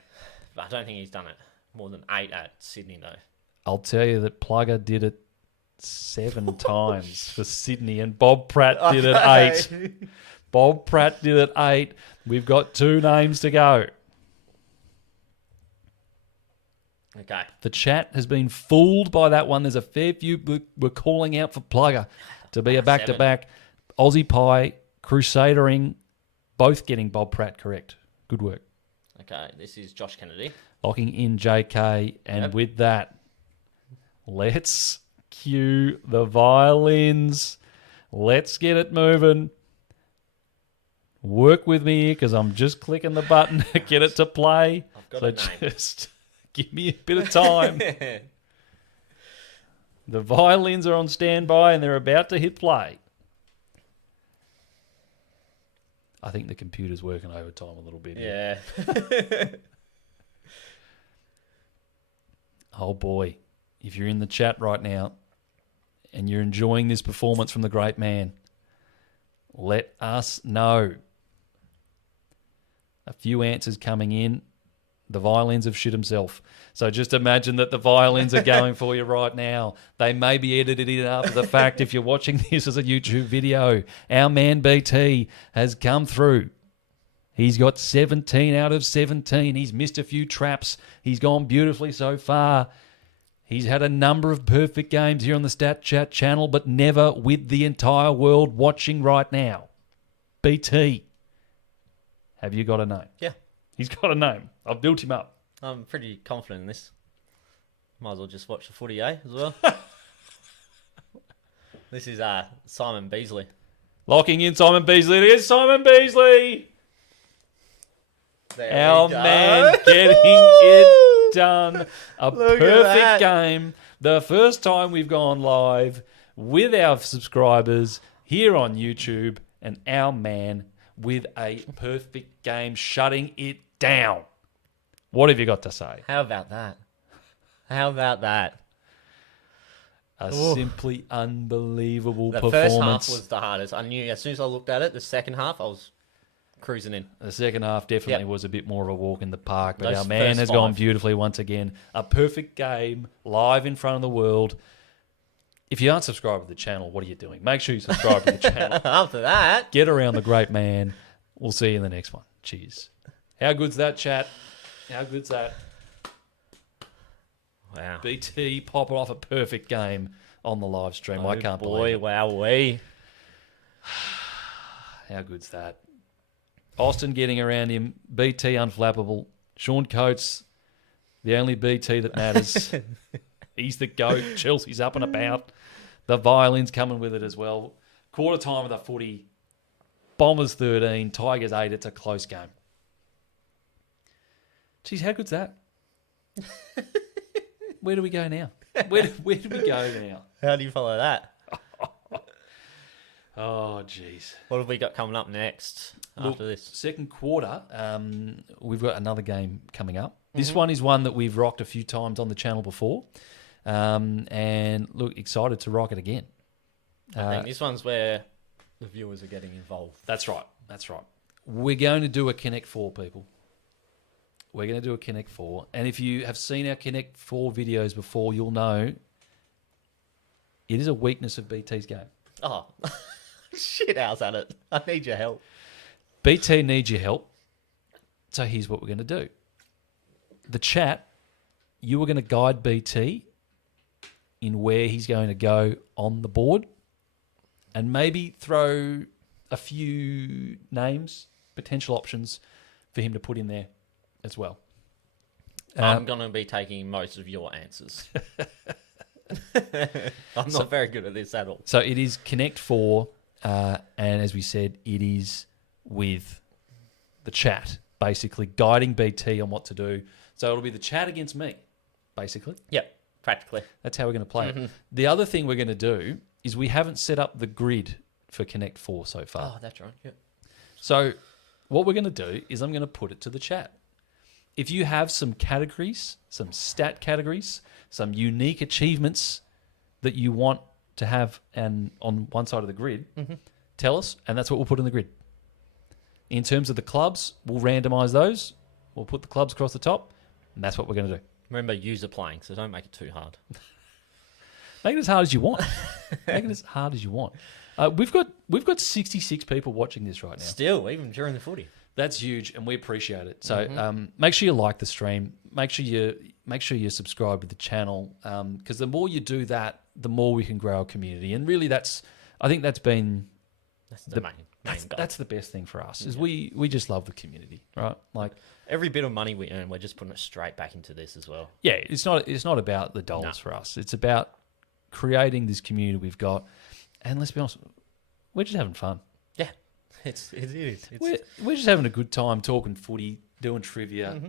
But I don't think he's done it more than 8 at Sydney, though. I'll tell you that Plugger did it 7 times for Sydney, and Bob Pratt did it 8. Bob Pratt did it 8. We've got 2 names to go. Okay. The chat has been fooled by that one. There's a fair few we're calling out for Plugger to be a back-to-back. Aussie Pie, Crusadering, both getting Bob Pratt correct. Good work. Okay, this is Josh Kennedy. Locking in JK, and with that, let's cue the violins. Let's get it moving. Work with me here because I'm just clicking the button to get it to play. I've got so a name. Just give me a bit of time. The violins are on standby and they're about to hit play. I think the computer's working overtime a little bit here. Yeah. Oh boy. If you're in the chat right now and you're enjoying this performance from the great man, let us know. A few answers coming in. The violins have shit himself. So just imagine that the violins are going for you right now. They may be edited in after the fact if you're watching this as a YouTube video. Our man BT has come through. He's got 17 out of 17. He's missed a few traps. He's gone beautifully so far. He's had a number of perfect games here on the Statchat channel, but never with the entire world watching right now. BT, have you got a name? Yeah. He's got a name. I've built him up. I'm pretty confident in this. Might as well just watch the footy, as well. This is Simon Beasley. Locking in Simon Beasley. It is Simon Beasley. There Our we go. man getting it done. A Look at perfect that. game. The first time we've gone live with our subscribers here on YouTube, and our man with a perfect game, shutting it down. What have you got to say? How about that? How about that? A Ooh. simply unbelievable The performance. first half was the hardest. I knew as soon as I looked at it, the second half, I was cruising in. The second half definitely Yep. was a bit more of a walk in the park, but Those our man first has gone five. beautifully once again. A perfect game, live in front of the world. If you aren't subscribed to the channel, what are you doing? Make sure you subscribe to the channel. After that, Get around the great man. We'll see you in the next one. Cheers. How good's that, chat? How good's that? wow. BT popping off a perfect game on the live stream. I can't believe it. Wowee. How good's that? Austin getting around him. BT unflappable. Sean Coates, the only BT that matters. He's the GOAT. Chelsea's up and about. The violins coming with it as well. Quarter time of the footy. Bombers 13, Tigers 8. It's a close game. Geez, how good's that? Where do we go now? Where do we go now? How do you follow that? Oh, jeez. What have we got coming up next Look, after this? second quarter, we've got another game coming up. This one is one that we've rocked a few times on the channel before. And look, excited to rock it again. I think this one's where the viewers are getting involved. That's right. That's right. We're going to do a Connect 4, people. We're going to do a Connect 4. And if you have seen our Connect 4 videos before, you'll know it is a weakness of BT's game. Oh, shit, how's at it? I need your help. BT needs your help. So here's what we're going to do. The chat, you are going to guide BT in where he's going to go on the board and maybe throw a few names, potential options for him to put in there as well. I'm going to be taking most of your answers. I'm not very good at this at all. So it is Connect 4, and as we said, it is with the chat, basically guiding BT on what to do. So it'll be the chat against me, basically. Yep, practically. That's how we're going to play it. The other thing we're going to do is we haven't set up the grid for Connect 4 so far. Oh, that's right. Yep. So what we're going to do is I'm going to put it to the chat. If you have some categories, some stat categories, some unique achievements that you want to have and on one side of the grid, tell us, and that's what we'll put in the grid. In terms of the clubs, we'll randomise those. We'll put the clubs across the top, and that's what we're going to do. Remember, user playing, so don't make it too hard. Make it as hard as you want. Make it as hard as you want. We've got 66 people watching this right now. Still, even during the footy. That's huge, and we appreciate it. So make sure you like the stream. Make sure you subscribe to the channel, because the more you do that, the more we can grow our community. And really, I think that's been That's the main goal. that's the best thing for us. Is we just love the community, right? Like, Every bit of money we earn, we're just putting it straight back into this as well. yeah, it's not about the dollars for us. It's about creating this community we've got. And let's be honest, we're just having fun. Yeah, it is. We're just having a good time talking footy, doing trivia.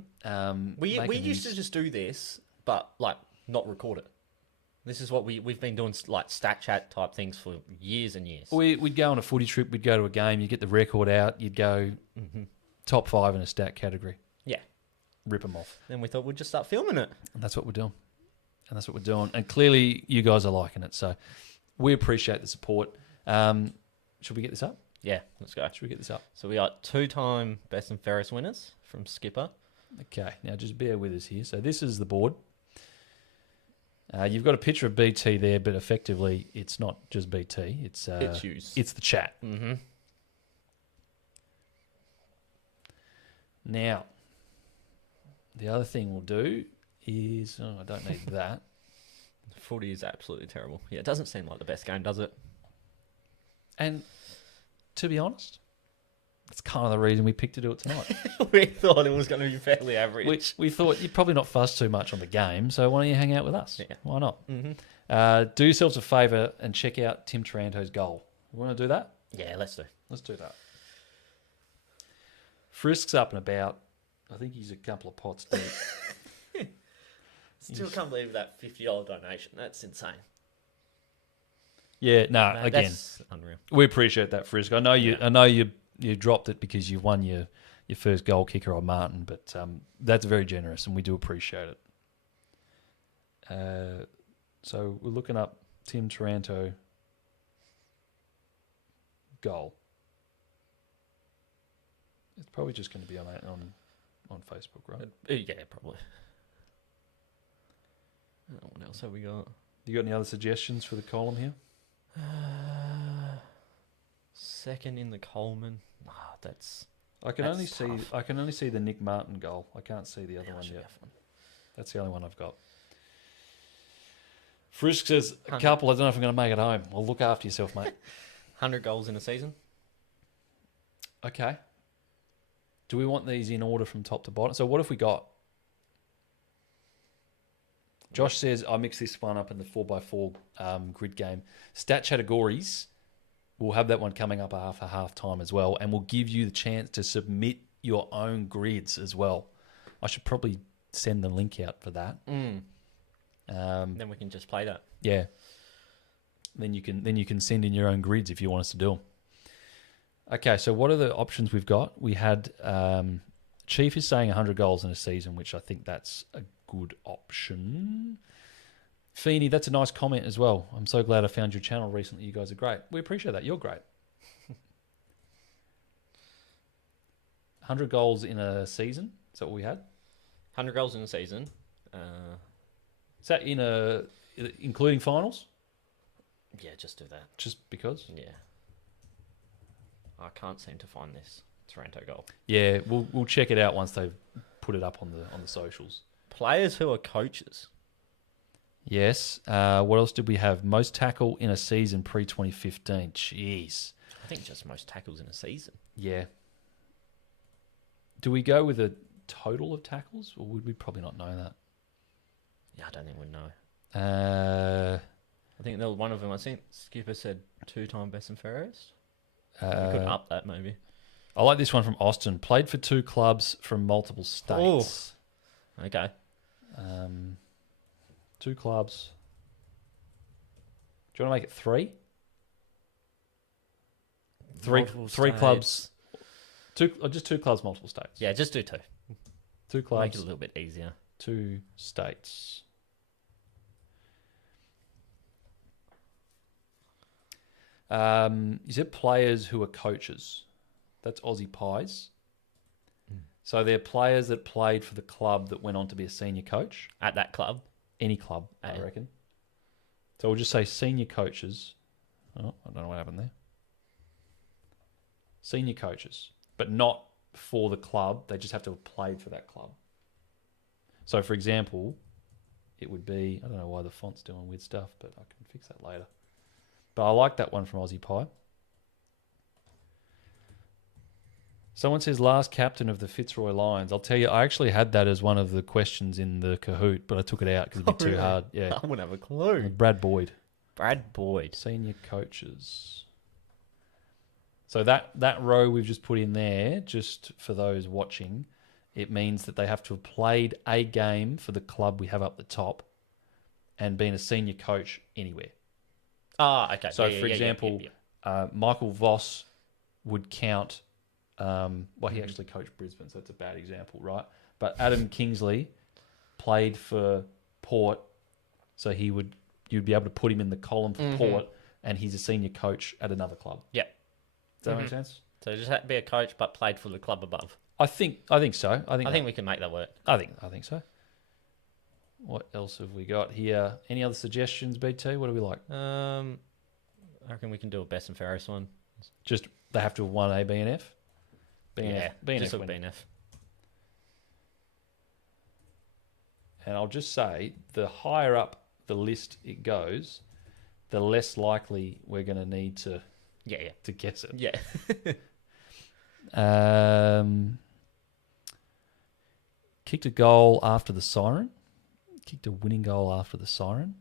We making used to just do this, but like not record it. This is what we've been doing, like Statchat type things for years and years. We'd go on a footy trip. We'd go to a game. You get the record out. You'd go top 5 in a stat category. Yeah. Rip them off. Then we thought we'd just start filming it. And that's what we're doing. And clearly you guys are liking it. So we appreciate the support. Should we get this up? Yeah, let's go. Should we get this up? So we got 2-time Best and Fairest winners from Skipper. Okay. Now just bear with us here. So this is the board. You've got a picture of BT there, but effectively it's not just BT. It's yous. It's the chat. Mm-hmm. Now, the other thing we'll do is... Oh, I don't need that. Footy is absolutely terrible. Yeah, it doesn't seem like the best game, does it? And to be honest, That's kind of the reason we picked to do it tonight. We thought it was going to be fairly average. We thought you're probably not fussed too much on the game, so why don't you hang out with us? Yeah. Why not? Mm-hmm. Do yourselves a favour and check out Tim Taranto's goal. You want to do that? Yeah, let's do. Let's do that. Frisk's up and about. I think he's a couple of pots deep. Still can't believe that $50 donation. That's insane. Yeah, no, Man, again, that's unreal. we appreciate that, Frisk. I know you dropped it because you won your first goal kicker on Martin, but that's very generous and we do appreciate it. So we're looking up Tim Taranto goal. It's probably just going to be on Facebook, right? Yeah, probably. What else have we got? You got any other suggestions for the column here? Second in the Coleman. That's. I can only tough. see the Nick Martin goal. I can't see the other one should yet. have one. That's the only one I've got. Frisk says a 100. couple. I don't know if I'm going to make it home. Well, look after yourself, mate. 100 goals in a season. Okay. Do we want these in order from top to bottom? So what have we got? Josh says, I mixed this one up in the 4x4 grid game. Statchategories, we'll have that one coming up after half time as well, and we'll give you the chance to submit your own grids as well. I should probably send the link out for that. Then we can just play that. Yeah. Then you can send in your own grids if you want us to do them. Okay, so what are the options we've got? We had Chief is saying 100 goals in a season, which I think that's a good option. Feeney, that's a nice comment as well. I'm so glad I found your channel recently. You guys are great. We appreciate that. You're great. 100 goals in a season. Is that what we had? 100 goals in a season. Is that including finals? Yeah, just do that. Just because? Yeah. I can't seem to find this Taranto goal. Yeah, we'll check it out once they've put it up on the socials. Players who are coaches. Yes. What else did we have? Most tackle in a season pre-2015. Jeez. I think just most tackles in a season. Yeah. Do we go with a total of tackles, or would we probably not know that? Yeah, I don't think we'd know. I think there was one of them. I think Skipper said 2-time best and fairest. We could up that maybe. I like this one from Austin. Played for 2 clubs from multiple states. Oh. Okay. 2 clubs. Do you want to make it 3? Three clubs. Just 2 clubs, multiple states. Yeah, just do 2. 2 clubs. Make it a little bit easier. 2 states. You said players who are coaches. That's Aussie Pies. So they're players that played for the club that went on to be a senior coach. At that club? Any club, I reckon. So we'll just say senior coaches. Oh, I don't know what happened there. Senior coaches, but not for the club. They just have to have played for that club. So, for example, it would be, I don't know why the font's doing weird stuff, but I can fix that later. But I like that one from Aussie Pie. Someone says last captain of the Fitzroy Lions. I'll tell you, I actually had that as one of the questions in the Kahoot, but I took it out because it'd be too hard. Yeah, I wouldn't have a clue. Brad Boyd. Brad Boyd. Senior coaches. So that row we've just put in there, just for those watching, it means that they have to have played a game for the club we have up the top and been a senior coach anywhere. Ah, okay. So, for example, Michael Voss would count. He actually coached Brisbane, so it's a bad example, right? But Adam Kingsley played for Port, so you'd be able to put him in the column for Port, and he's a senior coach at another club. Yeah. Does that make sense? So just have to be a coach, but played for the club above. I think so. I think we can make that work. I think so. What else have we got here? Any other suggestions, BT? What do we like? I reckon we can do a best and fairest one. Just they have to have won A, B, and F. BNF just a win. BNF. And I'll just say, the higher up the list it goes, the less likely we're going to need to guess it. Yeah. Kicked a goal after the siren. Kicked a winning goal after the siren.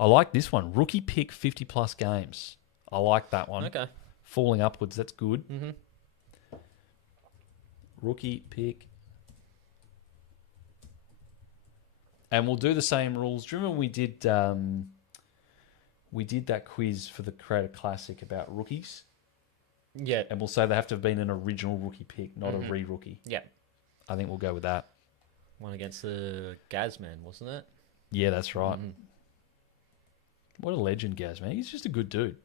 I like this one. Rookie pick 50-plus games. I like that one. Okay. Falling upwards, that's good. Mm-hmm. Rookie pick. And we'll do the same rules. Do you remember we did that quiz for the Creator Classic about rookies? Yeah. And we'll say they have to have been an original rookie pick, not a re-rookie. Yeah. I think we'll go with that. One against the Gazman, wasn't it? Yeah, that's right. What a legend, Gaz, man. He's just a good dude.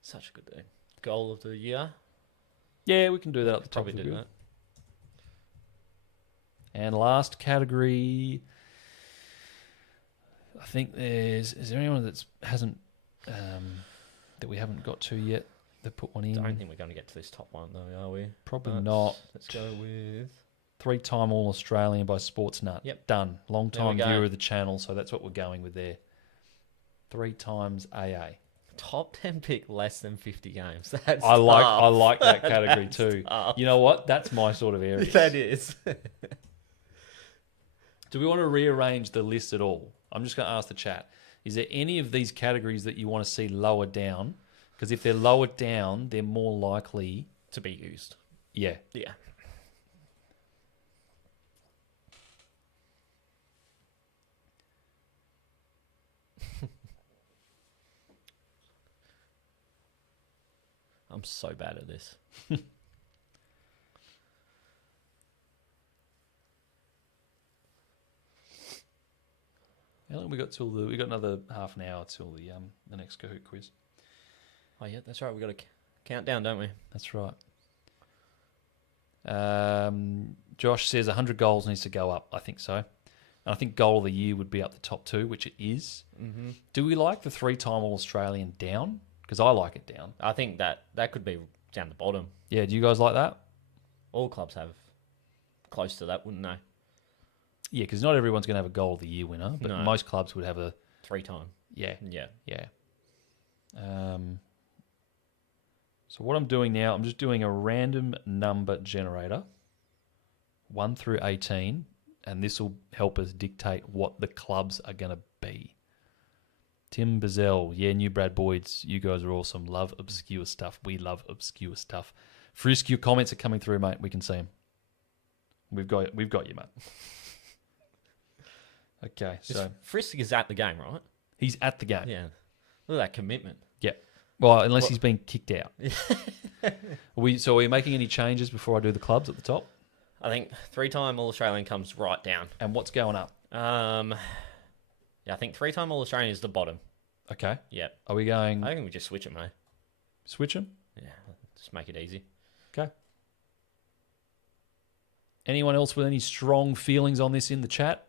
Such a good dude. Goal of the year. Yeah, we can do that at the top. Probably do that. And last category, I think is there anyone that hasn't that we haven't got to yet that put one in? I don't think we're going to get to this top one though, are we? Probably not. Let's go with 3-time All-Australian by Sportsnut. Yep. Done. Long-time There we go. viewer of the channel, so that's what we're going with there. 3 times AA. top 10 pick less than 50 games. That's I tough. like that category That's too. tough. You know what? That's my sort of area. That is. Do we want to rearrange the list at all? I'm just going to ask the chat. Is there any of these categories that you want to see lower down? Because if they're lower down, they're more likely to be used. Yeah. Yeah. I'm so bad at this. How long we got till we got another half an hour till the next Kahoot quiz. Oh yeah, that's right. We got a countdown, don't we? That's right. Josh says 100 goals needs to go up. I think so. And I think goal of the year would be up the top 2, which it is. Mm-hmm. Do we like the 3-time All-Australian down? Because I like it down. I think that could be down the bottom. Yeah, do you guys like that? All clubs have close to that, wouldn't they? Yeah, because not everyone's going to have a goal of the year winner, but No. most clubs would have a 3-time. yeah. Yeah. So what I'm doing now, I'm just doing a random number generator, 1 through 18, and this will help us dictate what the clubs are going to be. Tim Bazell, yeah, New Brad Boyds, you guys are awesome. Love obscure stuff. We love obscure stuff. Frisk, your comments are coming through, mate. We can see them. We've got you, mate. Okay, so Frisk is at the game, right? he's at the game. Yeah. Look at that commitment. Yeah. Well, unless he's been kicked out. So are we making any changes before I do the clubs at the top? I think 3-time All-Australian comes right down. And what's going up? Yeah, I think 3-time All-Australian is the bottom. Okay. Yeah. Are we going I think we just switch it, mate. switch them? Yeah, just make it easy. Okay. Anyone else with any strong feelings on this in the chat?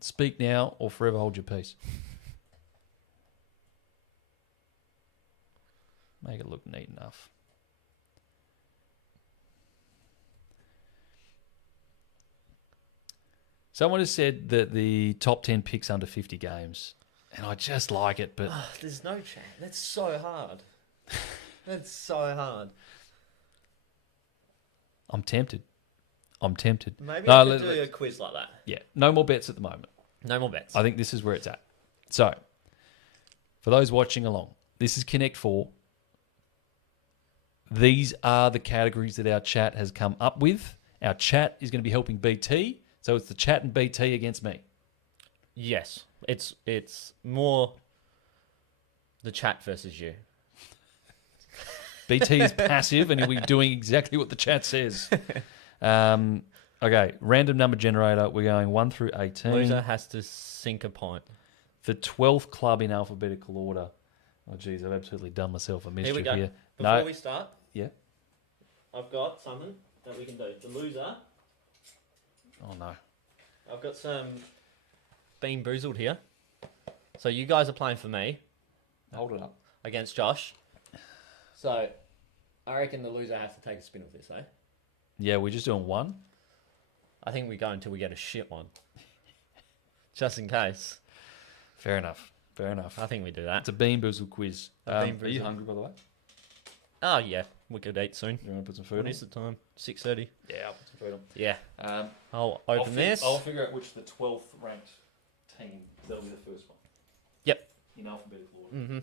Speak now or forever hold your peace. Make it look neat enough. Someone has said that the top 10 picks under 50 games. And I just like it, but There's no chance. That's so hard. That's so hard. I'm tempted. Maybe No, I could do a quiz like that. Yeah, no more bets at the moment. No more bets. I think this is where it's at. So, for those watching along, this is Connect 4. These are the categories that our chat has come up with. Our chat is going to be helping BT, so it's the chat and BT against me. Yes. It's more the chat versus you. BT is passive and he'll be doing exactly what the chat says. Okay, random number generator. We're going 1 through 18. Loser has to sink a pint. The 12th club in alphabetical order. Oh, geez, I've absolutely done myself a mischief Here we go. here. Before we start, Yeah. I've got something that we can do. The loser, Oh, no. I've got some Bean Boozled here. So you guys are playing for me Hold it up. against Josh. So I reckon the loser has to take a spin of this, eh? Yeah, we're just doing one. I think we go until we get a shit one. Just in case. Fair enough. I think we do that. It's a Bean Boozled quiz. A Bean Are you Boozled. hungry, by the way? Oh, yeah. We could eat soon. You want to put some food What on? is the time? 6:30. Yeah, I'll put some food on. Yeah. I'll open this. I'll figure out which the 12th ranked team. That'll be the first one. Yep. In alphabetical order. Mm-hmm.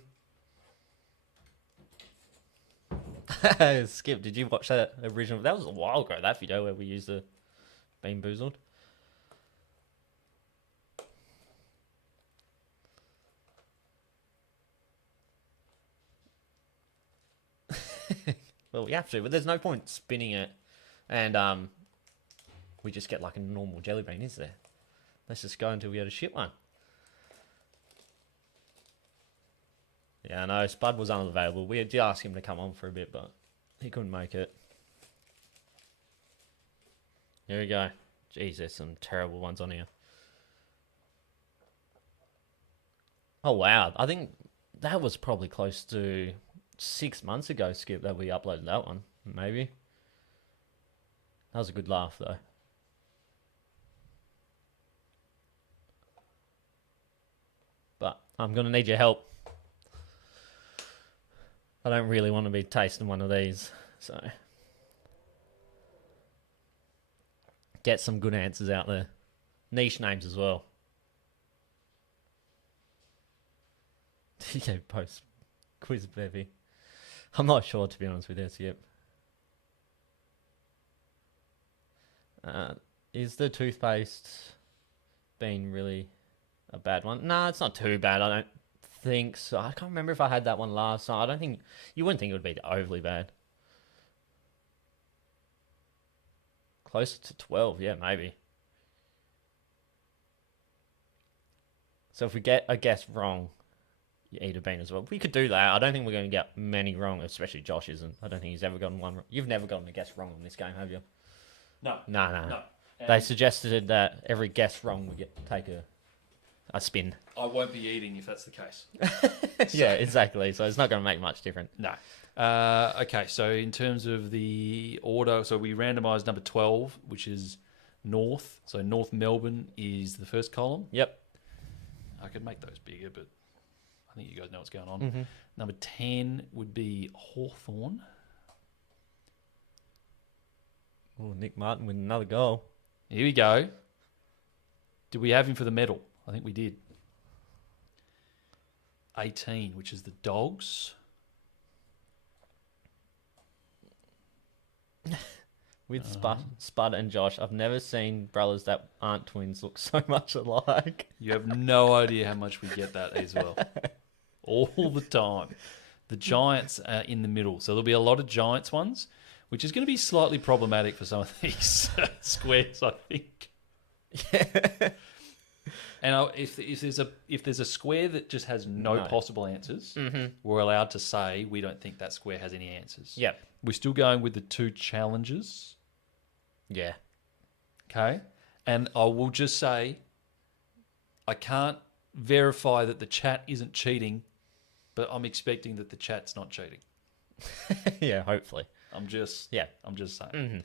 Skip, did you watch that original? That was a while ago, that video where we used the Bean Boozled. Well, we have to, but there's no point spinning it and we just get like a normal jelly bean, is there? Let's just go until we get a shit one. Yeah, I know, Spud was unavailable. We did ask him to come on for a bit, but he couldn't make it. Here we go. Jeez, there's some terrible ones on here. Oh, wow. I think that was probably close to 6 months ago, Skip, that we uploaded that one. Maybe. That was a good laugh, though. But I'm going to need your help. I don't really want to be tasting one of these, so get some good answers out there. Niche names as well. Yeah, post quiz bevy. I'm not sure, to be honest with you, Skip. Is the toothpaste being really a bad one? No, it's not too bad. I don't think so. I can't remember if I had that one last time. I don't think you wouldn't think it would be overly bad. Closer to 12, yeah, maybe. So if we get a guess wrong, you eat a bean as well. We could do that. I don't think we're going to get many wrong, especially Josh isn't. I don't think he's ever gotten one wrong. You've never gotten a guess wrong in this game, have you? No. No. They suggested that every guess wrong we take a spin. I won't be eating if that's the case. Yeah, exactly. So it's not going to make much difference. No. Okay, so in terms of the order, so we randomised number 12, which is North. So North Melbourne is the first column. Yep. I could make those bigger, but I think you guys know what's going on. Mm-hmm. Number 10 would be Hawthorn. Oh, Nick Martin with another goal. Here we go. Did we have him for the medal? I think we did. 18, which is the Dogs. With Spud and Josh, I've never seen brothers that aren't twins look so much alike. You have no idea how much we get that as well. All the time. The Giants are in the middle. So there'll be a lot of Giants ones, which is going to be slightly problematic for some of these squares, I think. Yeah. And if there's a square that just has no possible answers, we're allowed to say we don't think that square has any answers. Yep. We're still going with the two challenges. Yeah. Okay. And I will just say I can't verify that the chat isn't cheating, but I'm expecting that the chat's not cheating. Yeah, hopefully. I'm just saying.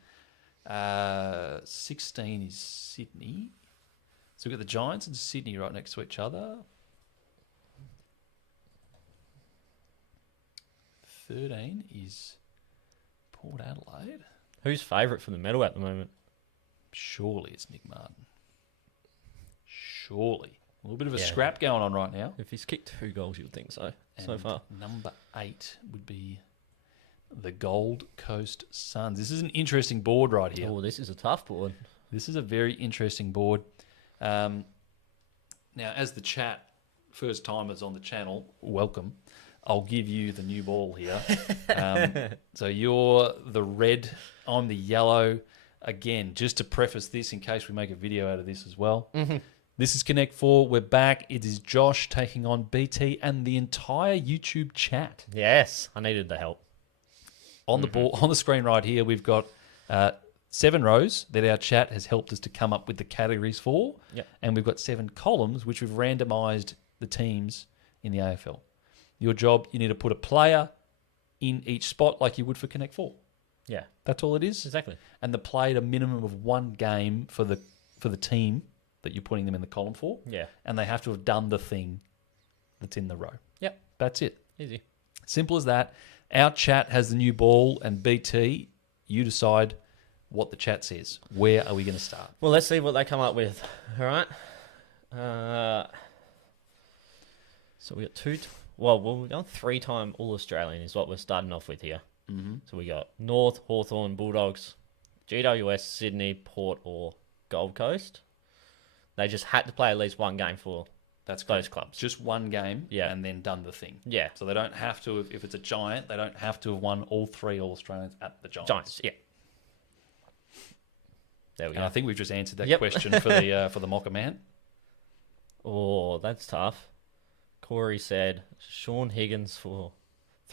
Mm-hmm. 16 is Sydney. So we've got the Giants and Sydney right next to each other. 13 is Port Adelaide. Who's favourite for the medal at the moment? Surely it's Nick Martin. Surely. A little bit of a scrap going on right now. If he's kicked 2 goals, you'd think so. And so far. Number 8 would be the Gold Coast Suns. This is an interesting board right here. Oh, this is a tough board. This is a very interesting board. Now, as the chat first timers on the channel, welcome. I'll give you the new ball here. So you're the red, I'm the yellow. Again, just to preface this in case we make a video out of this as well. Mm-hmm. This is Connect 4. We're back. It is Josh taking on BT and the entire YouTube chat. Yes, I needed the help. On the ball, on the screen right here, we've got 7 rows that our chat has helped us to come up with the categories for. Yep. And we've got 7 columns, which we've randomised the teams in the AFL. Your job, you need to put a player in each spot like you would for Connect 4. Yeah. That's all it is. Exactly. And they played a minimum of 1 game for the team that you're putting them in the column for. Yeah. And they have to have done the thing that's in the row. Yep. That's it. Easy. Simple as that. Our chat has the new ball, and BT, you decide what the chat says. Where are we going to start? Well, let's see what they come up with. All right. So we got we got 3-time All-Australian is what we're starting off with here. Mm-hmm. So we got North, Hawthorn, Bulldogs, GWS, Sydney, Port, or Gold Coast. They just had to play at least one game for those clubs. Just one game, Yeah. and then done the thing. Yeah. So they don't have to, if it's a Giant, they don't have to have won all 3 All-Australians at the Giants. Giants, yeah. There we And go. I think we've just answered that Yep. question for the Mocker Man. Oh, that's tough. Corey said Sean Higgins for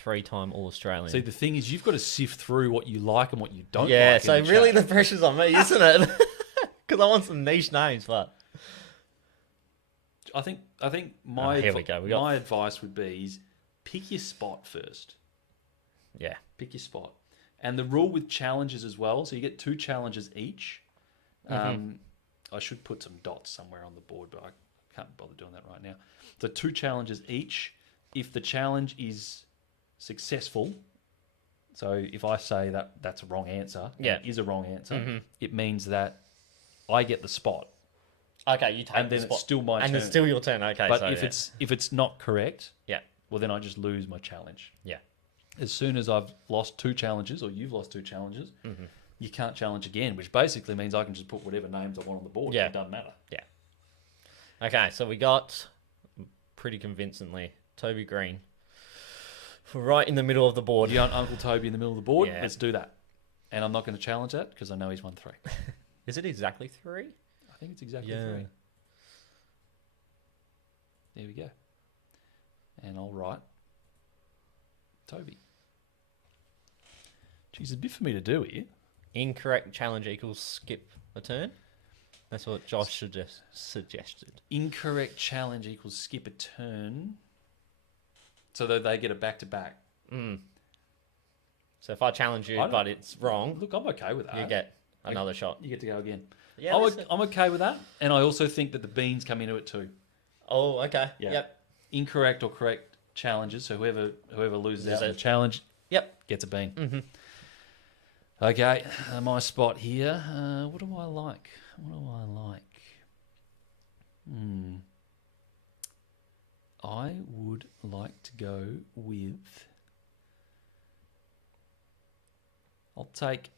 3-time All-Australian. See, the thing is, you've got to sift through what you like and what you don't yeah, like. so in the really chat. the pressure's on me, isn't it? Because I want some niche names, but... I think my here we go. my advice would be is pick your spot first. Yeah. Pick your spot. And the rule with challenges as well, so you get 2 challenges each. I should put some dots somewhere on the board, but I can't bother doing that right now. So 2 challenges each. If the challenge is successful, so if I say that that's a wrong answer, and it is a wrong answer, it means that I get the spot. Okay, you take And the then spot. it's still my turn. And it's still your turn, okay. But so, if it's not correct, Yeah. well then I just lose my challenge. Yeah. As soon as I've lost 2 challenges, or you've lost 2 challenges, you can't challenge again, which basically means I can just put whatever names I want on the board. Yeah. It doesn't matter. Yeah. Okay, so we got, pretty convincingly, Toby Green for right in the middle of the board. You want Uncle Toby in the middle of the board? Yeah. Let's do that. And I'm not going to challenge that because I know he's won 3. Is it exactly 3? I think it's exactly Yeah. 3. There we go. And I'll write Toby. Geez, it's a bit for me to do here. Incorrect challenge equals skip a turn. That's what Josh suggested. Incorrect challenge equals skip a turn. So that they get a back-to-back. So if I challenge you, but it's wrong, Look, I'm okay with that. you get another shot. You get to go again. Yeah. I'm okay with that. And I also think that the beans come into it too. Oh, okay. Yeah. Yep. Incorrect or correct challenges. So whoever loses out in the it. challenge Yep. gets a bean. Okay, my spot here. What do I like? I would like to go with... I'll take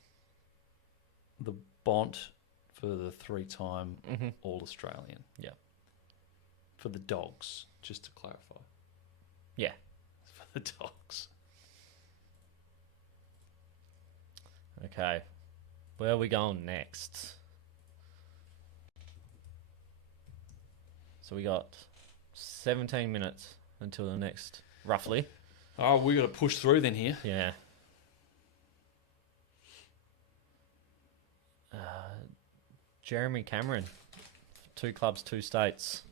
the Bont for the 3-time All-Australian. Yeah. For the Dogs, just to clarify. Yeah. For the Dogs. Okay. Where are we going next? So we got 17 minutes until the next, roughly. Oh, we got to push through then here. Yeah. Jeremy Cameron. 2 clubs, 2 states.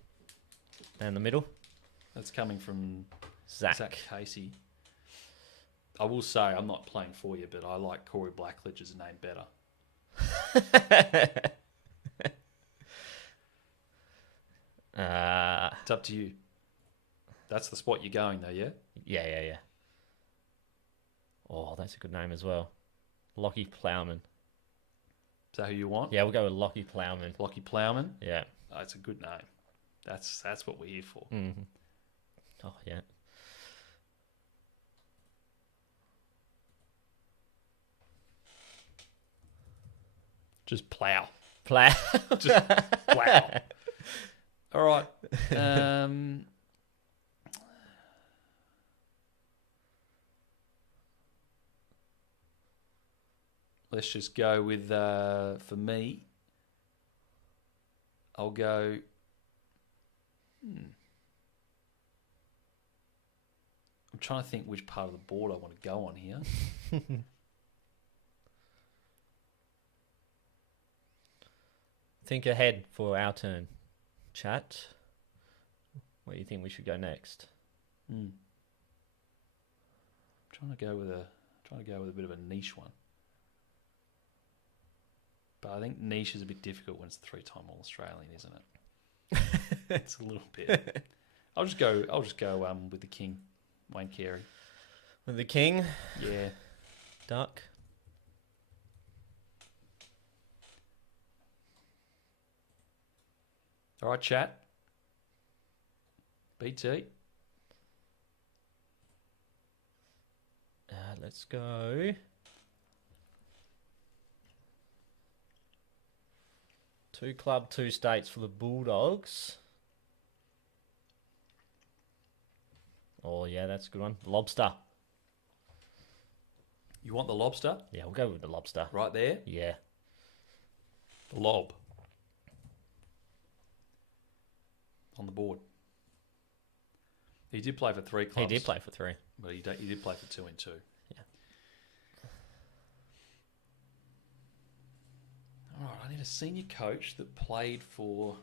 Down the middle. That's coming from Zach. Casey. I will say, I'm not playing for you, but I like Corey Blackledge's name better. It's up to you. That's the spot you're going, though, yeah? Yeah. Oh, that's a good name as well. Lockie Plowman. Is that who you want? Yeah, we'll go with Lockie Plowman. Lockie Plowman? Yeah. That's a good name. That's what we're here for. Mm-hmm. Oh, yeah. Just plow. Plow. Just plow. All right. Let's just go with, for me, I'll go... I'm trying to think which part of the board I want to go on here. Think ahead for our turn. Chat. Where do you think we should go next? Trying to go with a bit of a niche one. But I think niche is a bit difficult when it's a 3-time All-Australian, isn't it? It's a little bit. I'll just go with the king, Wayne Carey. With the king. Yeah. Duck. All right, chat. BT. Let's go. 2 club, 2 states for the Bulldogs. Oh, yeah, that's a good one. Lobster. You want the lobster? Yeah, we'll go with the lobster. Right there. Yeah. The lob. On the board. He did play for 3 clubs. He did play for 3. But he did play for 2 and 2. Yeah. All right, I need a senior coach that played for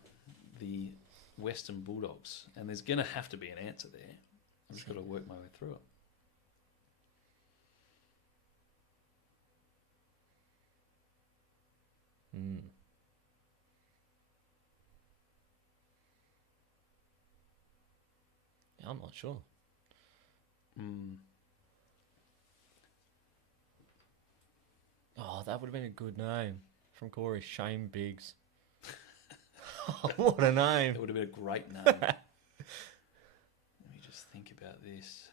the Western Bulldogs. And there's going to have to be an answer there. I've just got to work my way through it. Yeah, I'm not sure. Oh, that would have been a good name from Corey. Shane Biggs. What a name. That would have been a great name. Let me just think about this.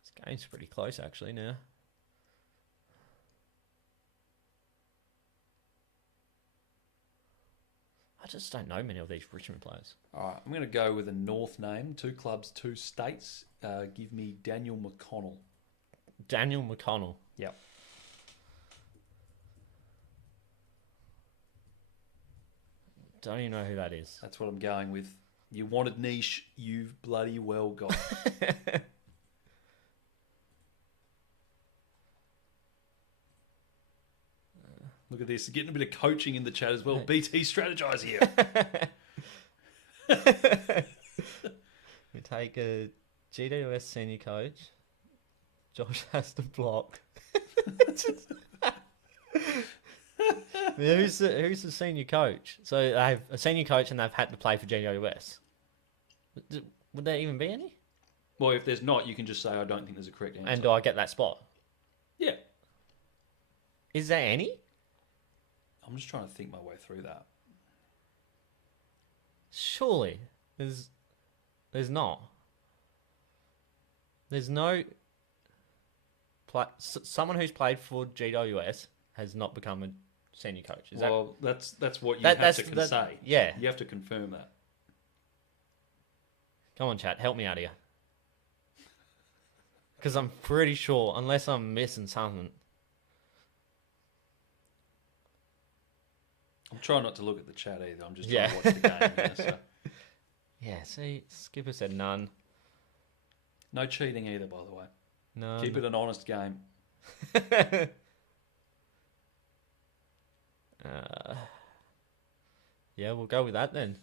This game's pretty close, actually, now. I just don't know many of these Richmond players. All right, I'm going to go with a North name. 2 clubs, 2 states. Give me Daniel McConnell. Daniel McConnell. Yep. Don't even know who that is. That's what I'm going with. You wanted niche, you've bloody well got. Look at this, getting a bit of coaching in the chat as well. BT strategize here. We take a GWS senior coach. Josh has to block. Who's the senior coach? So they have a senior coach and they've had to play for GWS. Would there even be any? Well, if there's not, you can just say, I don't think there's a correct answer. And do I get that spot? Yeah. Is there any? I'm just trying to think my way through that. Surely. There's not. There's no... someone who's played for GWS has not become a senior coach. Is that's what you have to say. Yeah. You have to confirm that. Come on, chat. Help me out here. Because I'm pretty sure, unless I'm missing something... I'm trying not to look at the chat either. I'm just trying to watch the game. Here, so. Yeah, see, Skipper said none. No cheating either, by the way. No. Keep it an honest game. Yeah, we'll go with that then.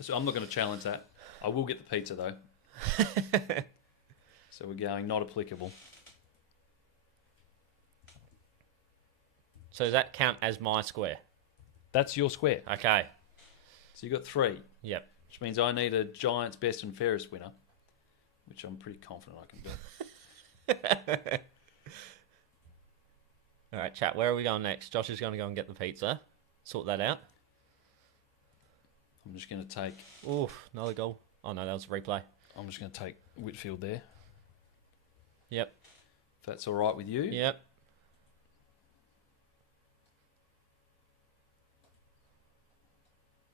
So I'm not going to challenge that. I will get the pizza though. So we're going not applicable. So does that count as my square? That's your square. Okay. So you got 3. Yep. Which means I need a Giants best and fairest winner, which I'm pretty confident I can do. All right, chat. Where are we going next? Josh is going to go and get the pizza. Sort that out. I'm just going to take... Oof, another goal. Oh, no, that was a replay. I'm just going to take Whitfield there. Yep. If that's all right with you. Yep.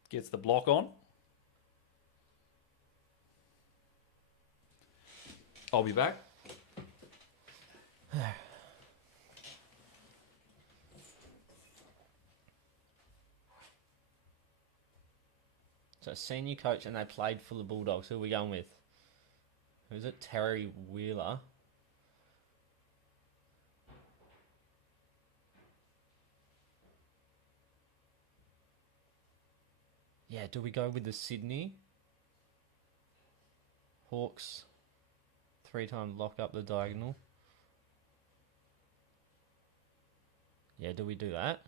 Gets the block on. I'll be back. So senior coach and they played for the Bulldogs. Who are we going with? Who's it? Terry Wheeler. Yeah, do we go with the Sydney Hawks? 3-time lock up the diagonal. Yeah, do we do that?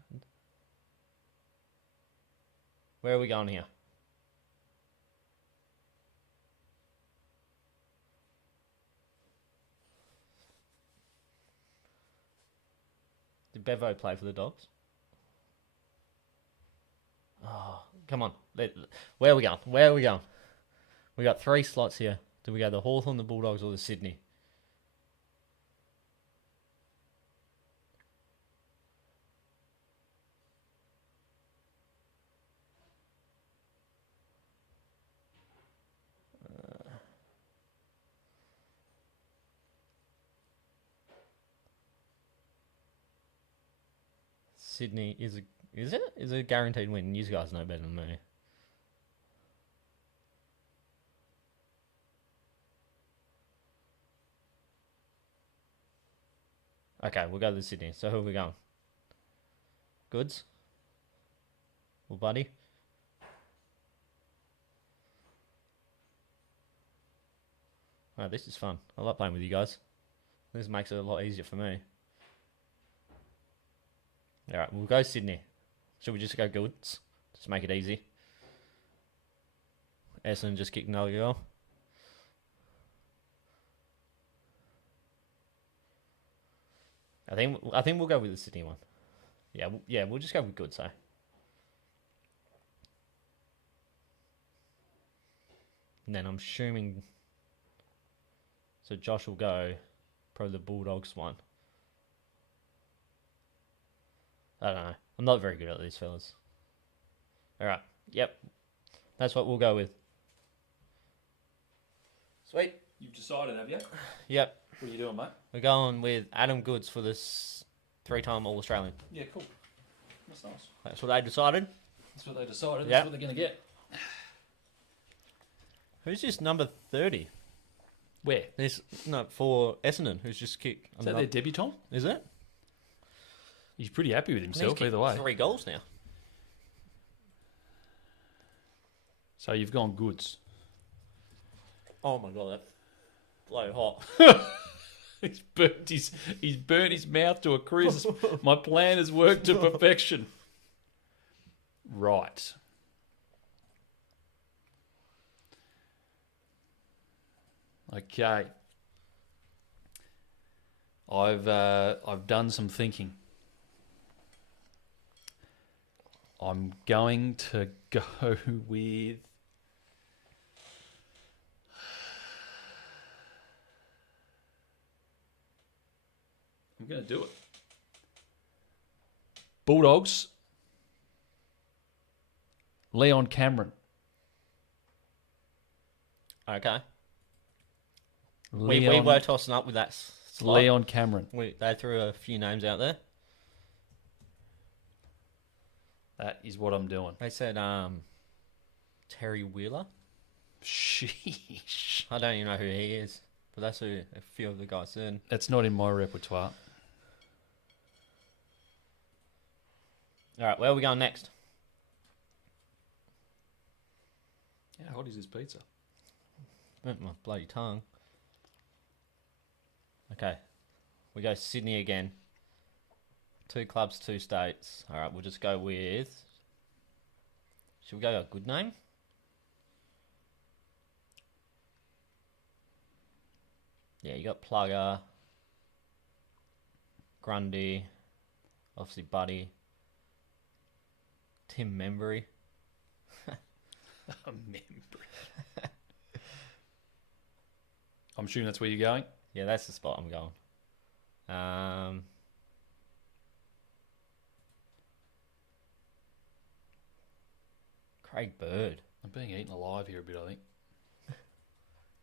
Where are we going here? Did Bevo play for the Dogs? Oh, come on. Where are we going? Where are we going? We got 3 slots here. Do we go the Hawthorn, the Bulldogs, or the Sydney? Sydney is it a guaranteed win? You guys know better than me. Okay, we'll go to Sydney. So who are we going? Goods? Well, buddy? Oh, this is fun. I like playing with you guys. This makes it a lot easier for me. Alright, we'll go Sydney. Should we just go Goods? Just make it easy. Essendon just kicked another goal. I think we'll go with the Sydney one. Yeah, we'll just go with Goods, so. And then I'm assuming... So Josh will go probably the Bulldogs one. I don't know. I'm not very good at these fellas. Alright. Yep. That's what we'll go with. Sweet. You've decided, have you? Yep. What are you doing, mate? We're going with Adam Goods for this 3-time All-Australian. Yeah, cool. That's nice. That's what they decided. That's what they decided. That's Yep. what they're going to get. Who's this number 30? Where? For Essendon, who's just kicked. Is that their debutant? Is it? He's pretty happy with himself either way. 3 goals now. So you've gone Goods. Oh my god, that's blow hot. He's burnt his mouth to a crisp. My plan has worked to perfection. Right. Okay. I've done some thinking. I'm going to go with... I'm going to do it. Bulldogs. Leon Cameron. Okay. We were tossing up with that slot. Leon Cameron. They threw a few names out there. That is what I'm doing. They said Terry Wheeler. Sheesh. I don't even know who he is, but that's who a few of the guys said. That's not in my repertoire. All right, where are we going next? How hot is this pizza? Burnt my bloody tongue. Okay, we go Sydney again. 2 clubs, 2 states. All right, we'll just go with... Should we go a good name? Yeah, you got Plugger, Grundy, obviously Buddy, Tim Membry. I'm assuming that's where you're going? Yeah, that's the spot I'm going. Craig Bird. I'm being eaten alive here a bit, I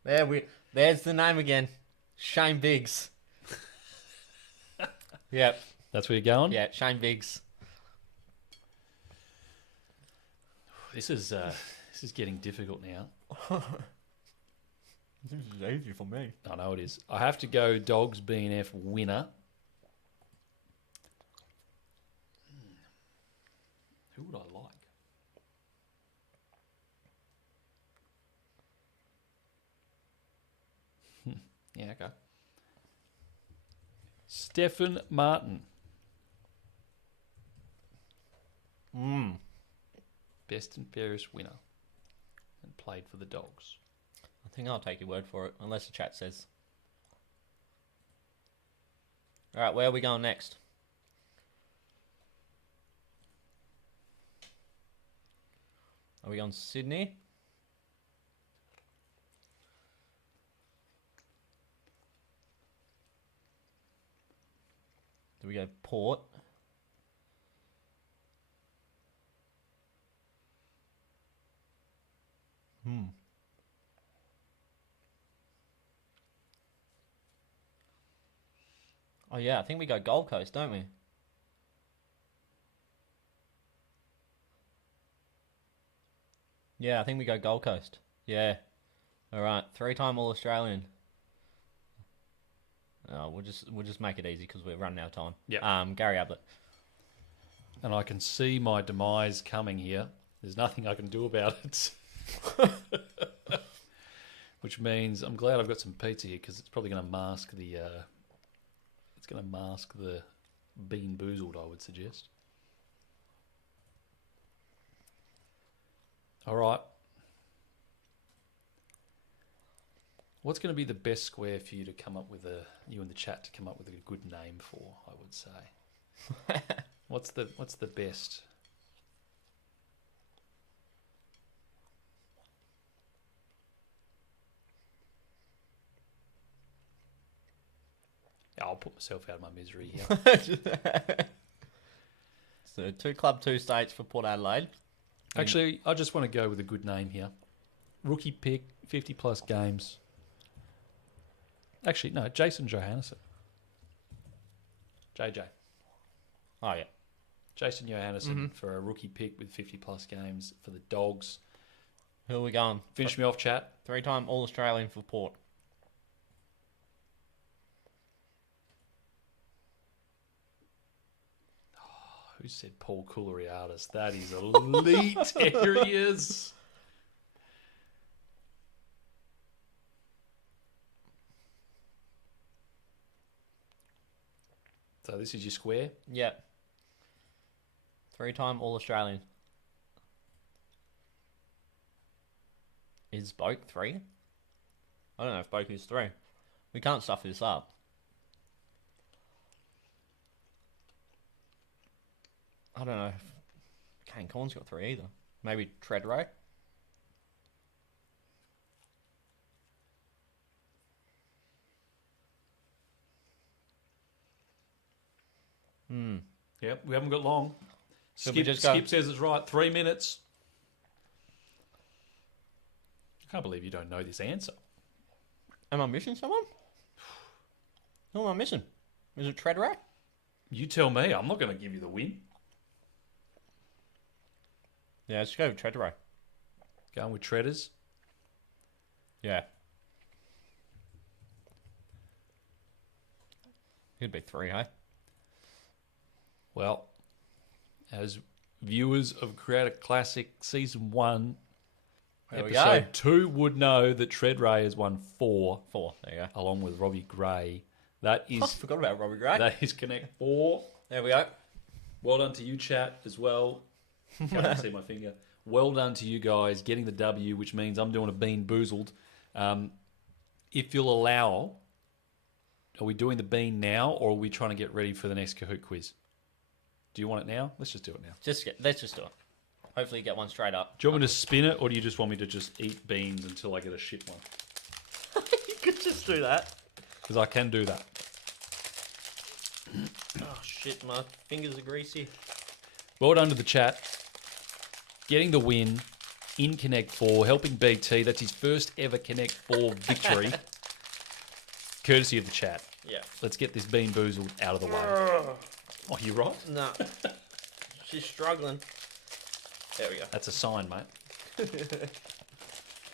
think. There's the name again. Shane Biggs. Yep. That's where you're going? Yeah, Shane Biggs. This is getting difficult now. This is easy for me. I know it is. I have to go Dogs B&F winner. Who would I like? Yeah, okay. Stephen Martin. Best and fairest winner. And played for the Dogs. I think I'll take your word for it, unless the chat says. All right, where are we going next? Are we going Sydney? Do we go Port? Oh yeah, I think we go Gold Coast, don't we? Yeah, I think we go Gold Coast. Yeah. All right, 3-time All-Australian. We'll just make it easy because we're running out of time. Yeah. Gary Ablett. And I can see my demise coming here. There's nothing I can do about it. Which means I'm glad I've got some pizza here because it's probably going to mask the. It's going to mask the bean boozled, I would suggest. All right. What's going to be the best square for you to come up with you in the chat to come up with a good name for? I would say. What's the best? Yeah, I'll put myself out of my misery here. So 2 club, 2 states for Port Adelaide. Actually, I just want to go with a good name here. Rookie pick, 50 plus games. Actually, no, Jason Johannesson. JJ. Oh yeah. Jason Johannesson for a rookie pick with 50 plus games for the Dogs. Who are we going? Finish me off, chat. 3-time All-Australian for Port. Who said Paul Cooleriadis? That is elite areas. So this is your square? Yep. 3-time All-Australian. Is Boak 3? I don't know if Boak is 3. We can't stuff this up. I don't know if Kane Corn's got 3 either. Maybe Treadray? Yep, we haven't got long. Skip Skip says it's right. 3 minutes. I can't believe you don't know this answer. Am I missing someone? Who am I missing? Is it Treadray? You tell me. I'm not going to give you the win. Yeah, let's go with Treadray. Going with Treaders. Yeah. He'd be 3, eh? Well, as viewers of Creator Classic Season 1, There we go. Episode 2 would know that Treadray has won 4, 4, there you go. along with Robbie Gray. That I is forgot about Robbie Gray. that is Connect 4. There we go. Well done to you, chat, as well. Can't see my finger. Well done to you guys getting the W, which means I'm doing a bean boozled. If you'll allow, are we doing the bean now, or are we trying to get ready for the next Kahoot quiz? Do you want it now? Let's just do it now. Let's just do it. Hopefully get one straight up. Do you want me to spin it, or do you just want me to just eat beans until I get a shit one? You could just do that. Because I can do that. Oh shit, my fingers are greasy. Well done to the chat. Getting the win in Connect 4, helping BT. That's his first ever Connect 4 victory. Courtesy of the chat. Yeah. Let's get this bean boozled out of the way. Oh, you right? No. She's struggling. There we go. That's a sign, mate.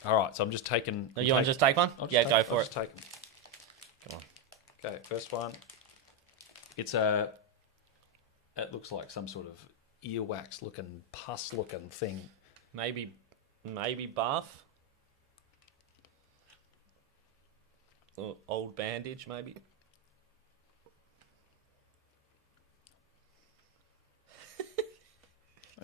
All right, so I'm just taking... You want to just take one? Yeah, go for I'll it. just take them. Come on. Okay, first one. It's a... It looks like some sort of earwax looking, pus looking thing. Maybe bath. Or old bandage, maybe.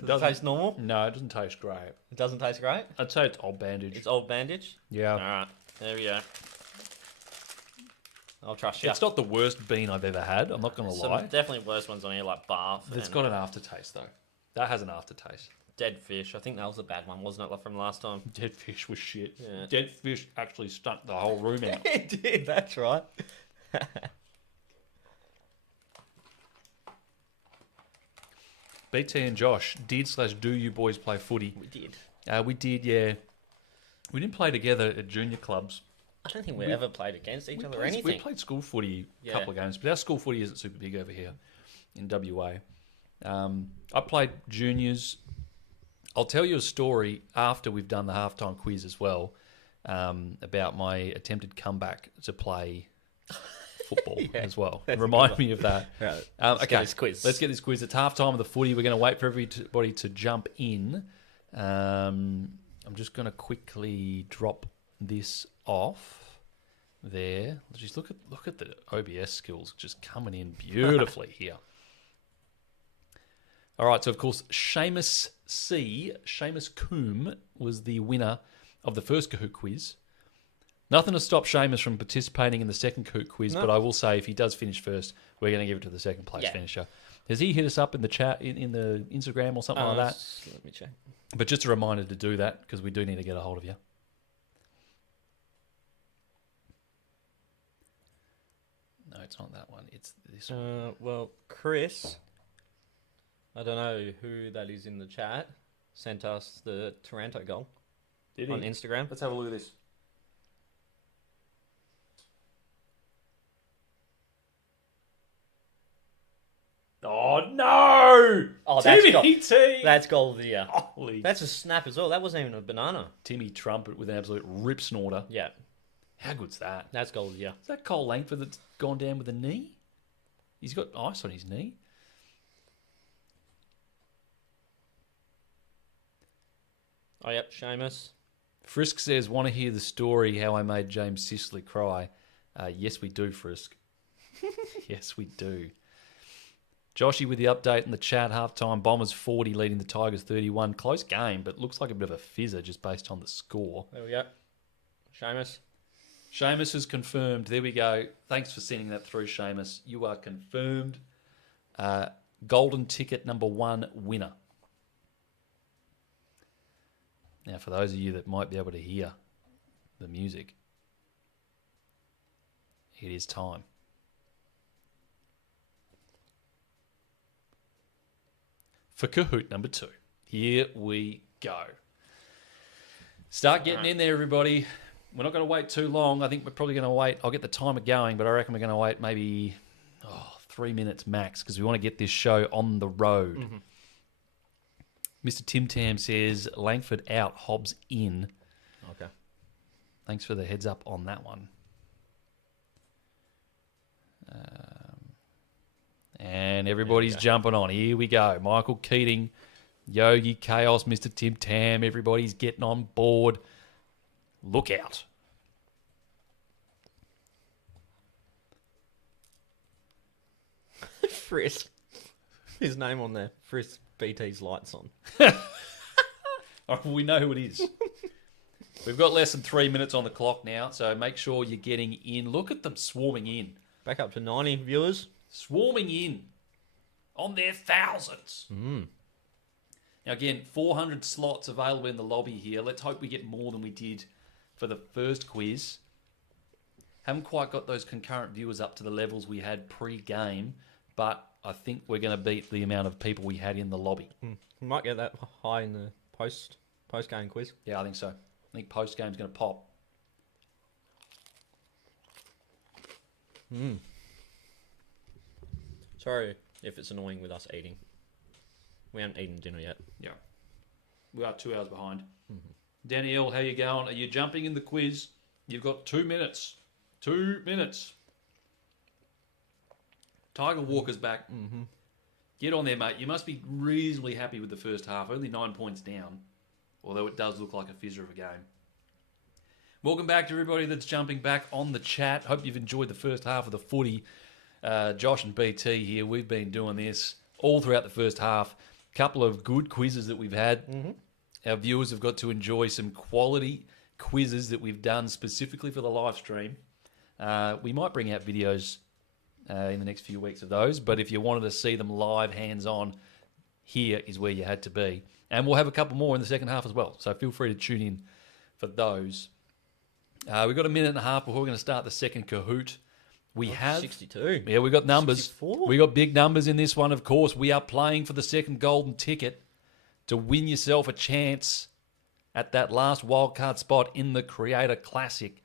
Does it taste normal? No, it doesn't taste great. It doesn't taste great? I'd say it's old bandage. It's old bandage? Yeah. Alright, there we go. I'll trust you. It's not the worst bean I've ever had, I'm not going to lie. Definitely worse ones on here, like Bath. It's got an aftertaste, though. That has an aftertaste. Dead fish. I think that was a bad one, wasn't it, like from last time? Dead fish was shit. Yeah. Dead fish actually stunk the whole room out. It did, that's right. BT and Josh, do you boys play footy? We did. We did, yeah. We didn't play together at junior clubs. I don't think we ever played against each other or anything. We played school footy a couple of games, but our school footy isn't super big over here in WA. I played juniors. I'll tell you a story after we've done the halftime quiz as well about my attempted comeback to play football as well. Remind me of that. Right. Okay, get this quiz. Let's get this quiz. It's halftime of the footy. We're going to wait for everybody to jump in. I'm just going to quickly drop this off there. Just look at the OBS skills just coming in beautifully here. All right, so of course, Seamus Coombe was the winner of the first Kahoot quiz. Nothing to stop Seamus from participating in the second Kahoot quiz, but I will say if he does finish first, we're going to give it to the second place finisher. Has he hit us up in the chat, in the Instagram or something like that? Let me check. But just a reminder to do that, because we do need to get a hold of you. No, it's not that one. It's this one. Well, Chris, I don't know who that is in the chat, sent us the Taranto goal on Instagram. Let's have a look at this. Oh, no! Oh, Timmy T! That's goal of the year. Holy. That's a snap as well. That wasn't even a banana. Timmy Trumpet with an absolute rip snorter. Yeah. How good's that? That's goal of the year. Is that Cole Langford that's gone down with a knee? He's got ice on his knee. Oh, yep, Seamus. Frisk says, want to hear the story how I made James Sicily cry? Yes, we do, Frisk. Yes, we do. Joshy with the update in the chat. Halftime, Bombers 40 leading the Tigers 31. Close game, but looks like a bit of a fizzer just based on the score. There we go. Seamus. Seamus is confirmed. There we go. Thanks for sending that through, Seamus. You are confirmed. Golden ticket number 1 winner. Now, for those of you that might be able to hear the music, it is time. For Kahoot number 2. Here we go. Start getting in there, everybody. We're not going to wait too long. I think we're probably going to wait. I'll get the timer going, but I reckon we're going to wait maybe 3 minutes max because we want to get this show on the road. Mm-hmm. Mr. Tim Tam says, Langford out, Hobbs in. Okay. Thanks for the heads up on that one. And everybody's jumping on. Here we go. Michael Keating, Yogi, Chaos, Mr. Tim Tam. Everybody's getting on board. Look out. Frisk. His name on there. Frisk BT's lights on. All right, we know who it is. We've got less than 3 minutes on the clock now, so make sure you're getting in. Look at them swarming in. Back up to 90 viewers. Swarming in on their thousands. Mm. Now, again, 400 slots available in the lobby here. Let's hope we get more than we did for the first quiz. Haven't quite got those concurrent viewers up to the levels we had pre-game, but I think we're going to beat the amount of people we had in the lobby. We might get that high in the post-game quiz. Yeah, I think so. I think post-game's going to pop. Mm. Sorry if it's annoying with us eating. We haven't eaten dinner yet. Yeah. We are 2 hours behind. Mm-hmm. Danielle, how you going? Are you jumping in the quiz? You've got 2 minutes. 2 minutes. Tiger Walker's back. Mm-hmm. Get on there, mate. You must be reasonably happy with the first half. Only 9 points down. Although it does look like a fizzer of a game. Welcome back to everybody that's jumping back on the chat. Hope you've enjoyed the first half of the footy. Josh and BT here. We've been doing this all throughout the first half. couple of good quizzes that we've had. Mm-hmm. Our viewers have got to enjoy some quality quizzes that we've done specifically for the live stream. We might bring out videos in the next few weeks of those, but if you wanted to see them live, hands-on, here is where you had to be. And we'll have a couple more in the second half as well, so feel free to tune in for those. We've got a minute and a half before we're going to start the second Kahoot. We have 62. Yeah, we got numbers. 64? We got big numbers in this one, of course. We are playing for the second golden ticket to win yourself a chance at that last wildcard spot in the Creator Classic.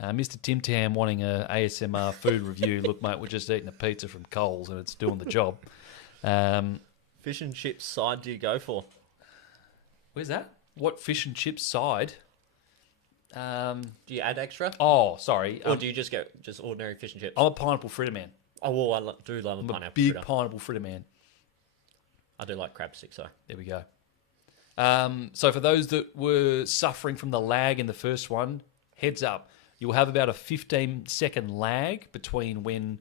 Mr. Tim Tam wanting a ASMR food review. Look, mate, we're just eating a pizza from Coles and it's doing the job. Fish and chips side do you go for? Where's that? What fish and chips side? Do you add extra? Oh, sorry. Or do you just get just ordinary fish and chips? I'm a pineapple fritter man. Oh, well, I do love a I'm pineapple a big fritter. pineapple fritter man. I do like crab sticks, though. There we go. So for those that were suffering from the lag in the first one, heads up. You'll have about a 15-second lag between when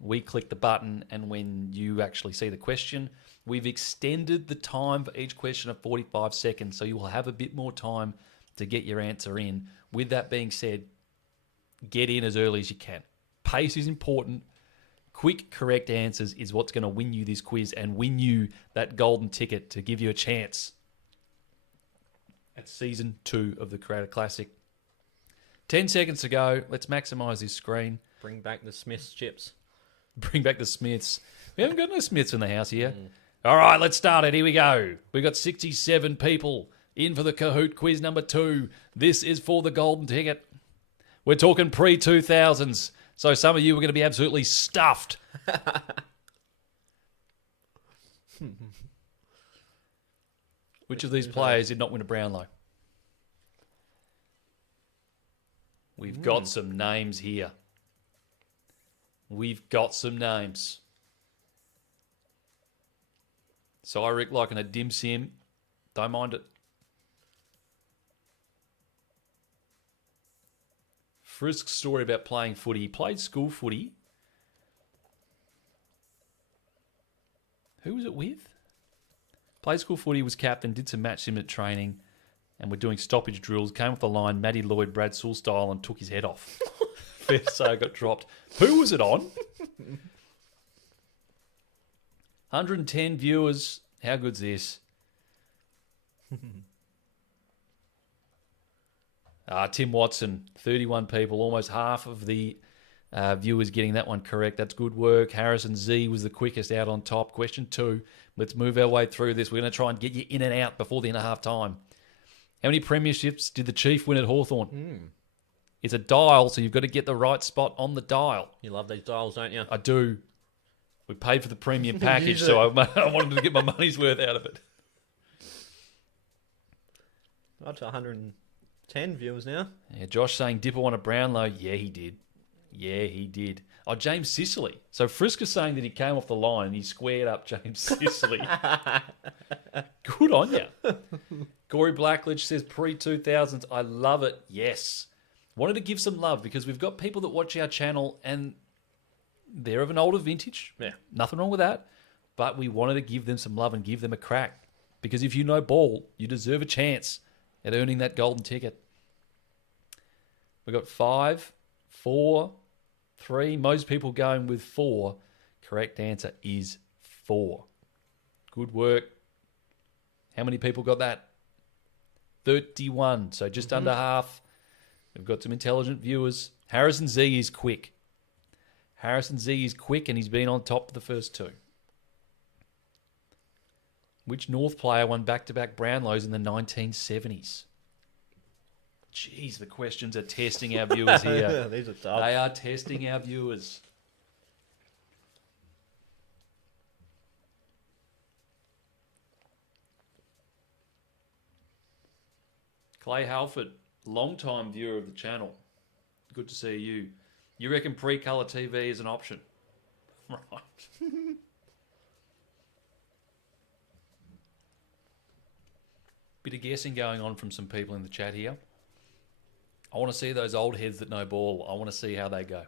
we click the button and when you actually see the question. We've extended the time for each question of 45 seconds, so you will have a bit more time to get your answer in. With that being said, get in as early as you can. Pace is important. Quick, correct answers is what's going to win you this quiz and win you that golden ticket to give you a chance at Season 2 of the Creator Classic. 10 seconds to go. Let's maximise this screen. Bring back the Smith's chips. Bring back the Smiths. We haven't got no Smiths in the house here. All right, let's start it. Here we go. We've got 67 people in for the Kahoot quiz number 2. This is for the golden ticket. We're talking pre-2000s, so some of you are going to be absolutely stuffed. Which of these players did not win a Brownlow? We've got some names here. We've got some names. Cyric liking a dim sim. Don't mind it. Frisk's story about playing footy. He played school footy. Who was it with? Played school footy, was captain, did some match sim at training, and we're doing stoppage drills. Came off the line, Matty Lloyd, Brad Sewell style, and took his head off. Fair to say, got dropped. Who was it on? 110 viewers. How good's this? Tim Watson, 31 people, almost half of the viewers getting that one correct. That's good work. Harrison Z was the quickest out on top. Question 2. Let's move our way through this. We're going to try and get you in and out before the end of half time. How many premierships did the Chief win at Hawthorn? It's a dial, so you've got to get the right spot on the dial. You love these dials, don't you? I do. We paid for the premium package, so I wanted to get my money's worth out of it. Up to 110 viewers now. Yeah, Josh saying Dipper won a Brownlow. Yeah, he did. Yeah, he did. Oh, James Sicily. So Frisk is saying that he came off the line and he squared up James Sicily. Good on you. Corey Blackledge says pre-2000s. I love it. Yes. Wanted to give some love because we've got people that watch our channel and they're of an older vintage. Yeah. Nothing wrong with that. But we wanted to give them some love and give them a crack. Because if you know ball, you deserve a chance at earning that golden ticket. We've got 5, 4, 3. Most people going with 4. Correct answer is 4. Good work. How many people got that? 31. So just under half. We've got some intelligent viewers. Harrison Z is quick. Harrison Z is quick and he's been on top of the first 2. Which North player won back-to-back Brownlows in the 1970s? Jeez, the questions are testing our viewers here. These are tough. They are testing our viewers. Clay Halford, long-time viewer of the channel. Good to see you. You reckon pre-colour TV is an option? Right. Bit of guessing going on from some people in the chat here. I want to see those old heads that know ball. I want to see how they go.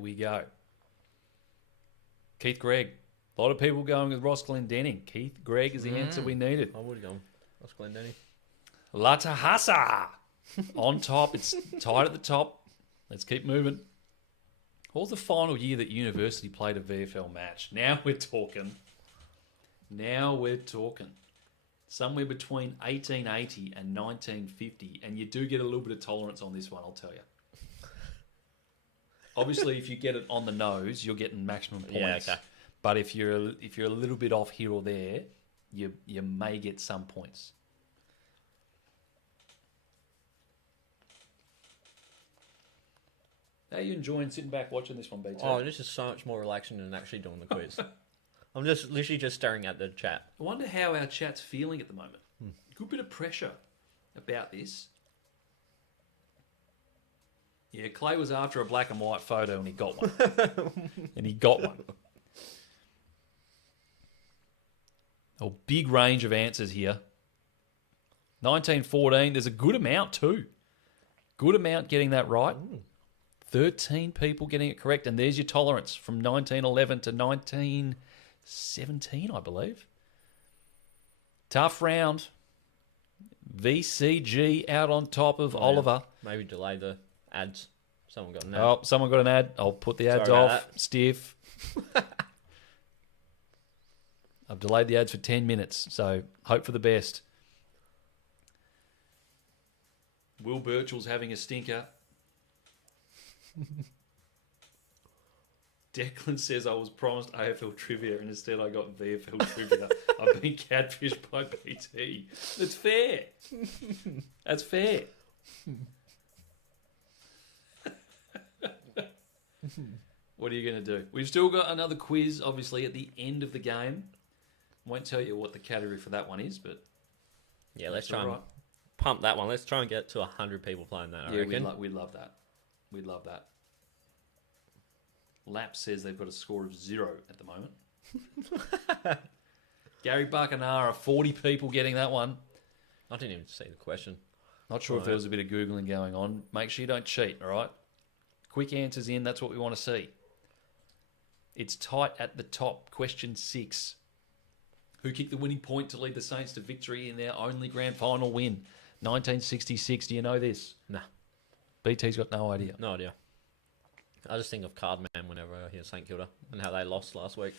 we go. Keith Gregg. A lot of people going with Ross Glendenning. Keith Gregg is the answer we needed. I would have gone Ross Glendenning. Latahasa on top. It's tied at the top. Let's keep moving. What was the final year that University played a VFL match? Now we're talking. Somewhere between 1880 and 1950. And you do get a little bit of tolerance on this one, I'll tell you. Obviously, if you get it on the nose, you're getting maximum points. Yeah, okay. But if you're a little bit off here or there, you may get some points. How are you enjoying sitting back watching this one, BT? Oh, this is so much more relaxing than actually doing the quiz. I'm just literally just staring at the chat. I wonder how our chat's feeling at the moment. Good bit of pressure about this. Yeah, Clay was after a black and white photo and he got one. A big range of answers here. 1914, there's a good amount too. Good amount getting that right. 13 people getting it correct. And there's your tolerance from 1911 to 1917, I believe. Tough round. VCG out on top of Oliver. Maybe delay the ads. Someone got an ad. Oh, someone got an ad. I'll put the ads off. Stiff. I've delayed the ads for 10 minutes, so hope for the best. Will Birchall's having a stinker. Declan says I was promised AFL Trivia and instead I got VFL Trivia. I've been catfished by BT. That's fair. That's fair. What are you going to do? We've still got another quiz, obviously, at the end of the game. Won't tell you what the category for that one is, but yeah, let's try and pump that one. Let's try and get to 100 people playing that. I reckon. We'd love that. We'd love that. Lap says they've got a score of 0 at the moment. Gary Buckenara, 40 people getting that one. I didn't even see the question. Not sure if there was a bit of Googling going on. Make sure you don't cheat, all right? Quick answers in, that's what we want to see. It's tight at the top. Question 6. Who kicked the winning point to lead the Saints to victory in their only grand final win? 1966. Do you know this? Nah. BT's got no idea. No idea. I just think of Cardman whenever I hear St Kilda and how they lost last week.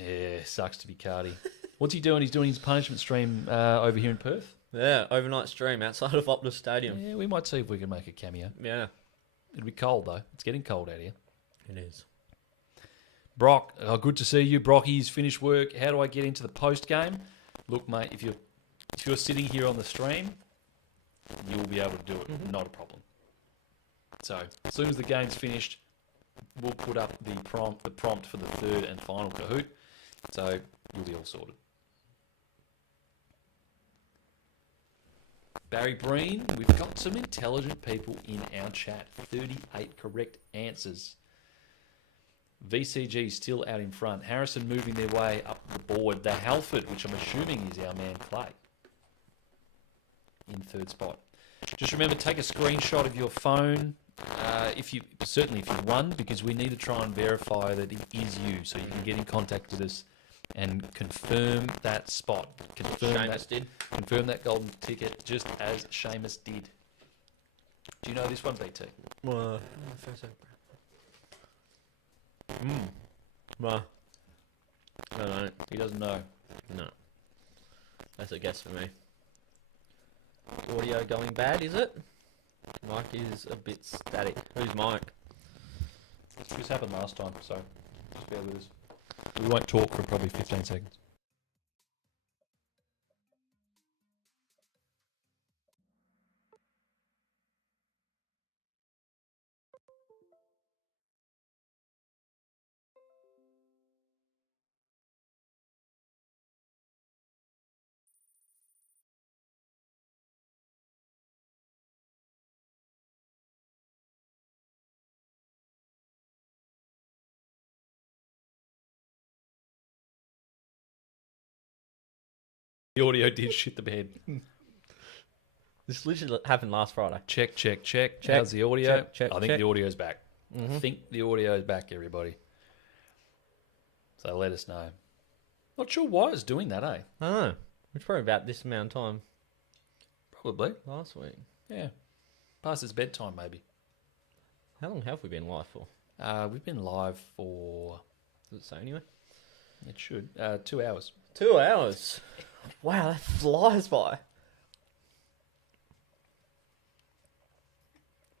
Yeah, sucks to be Cardi. What's he doing? He's doing his punishment stream over here in Perth. Yeah, overnight stream outside of Optus Stadium. Yeah, we might see if we can make a cameo. Yeah. It'll be cold, though. It's getting cold out here. It is. Brock, good to see you. Brocky's finished work. How do I get into the post game? Look, mate, if you're sitting here on the stream, you'll be able to do it. Mm-hmm. Not a problem. So as soon as the game's finished, we'll put up the prompt for the third and final Kahoot. So you'll be all sorted. Barry Breen, we've got some intelligent people in our chat. 38 correct answers. VCG still out in front. Harrison moving their way up the board. The Halford, which I'm assuming is our man Clay, in third spot. Just remember, take a screenshot of your phone. If you won, because we need to try and verify that it is you, so you can get in contact with us and confirm that spot. Confirm that golden ticket, just as Seamus did. Do you know this one, BT? Well, I don't know. He doesn't know. No. That's a guess for me. Audio going bad, is it? Mike is a bit static. Who's Mike? This happened last time, so just bear with us. We won't talk for probably 15 seconds. The audio did shit the bed. This literally happened last Friday. Check. How's the audio? Check. I think the audio's back. I think the audio is back, everybody. So let us know. Not sure why it's doing that, eh? I don't know. It's probably about this amount of time Probably. last week. Yeah. Past its bedtime, maybe. How long have we been live for? We've been live for... Does it say anyway? It should. 2 hours. 2 hours. Wow, that flies by.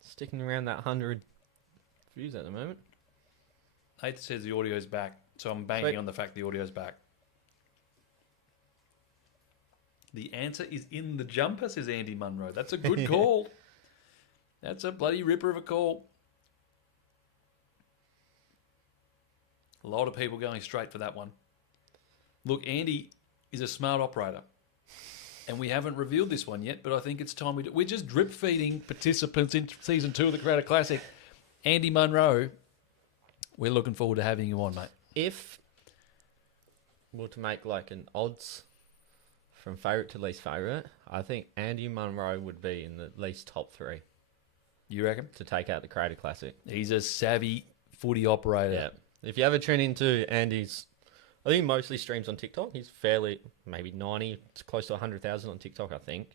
Sticking around that 100 views at the moment. Nathan says the audio's back, so I'm banking on the fact the audio's back. The answer is in the jumper, says Andy Munro. That's a good call. That's a bloody ripper of a call. A lot of people going straight for that one. Look, Andy is a smart operator. And we haven't revealed this one yet, but I think it's time we do. We're just drip feeding participants in season 2 of the Creator Classic. Andy Munro, we're looking forward to having you on, mate. If we're to make like an odds from favourite to least favourite, I think Andy Munro would be in the least top 3 You reckon? to take out the Creator Classic. He's a savvy footy operator. Yeah. If you ever tune into Andy's, I think he mostly streams on TikTok. He's fairly, maybe 90, it's close to 100,000 on TikTok, I think.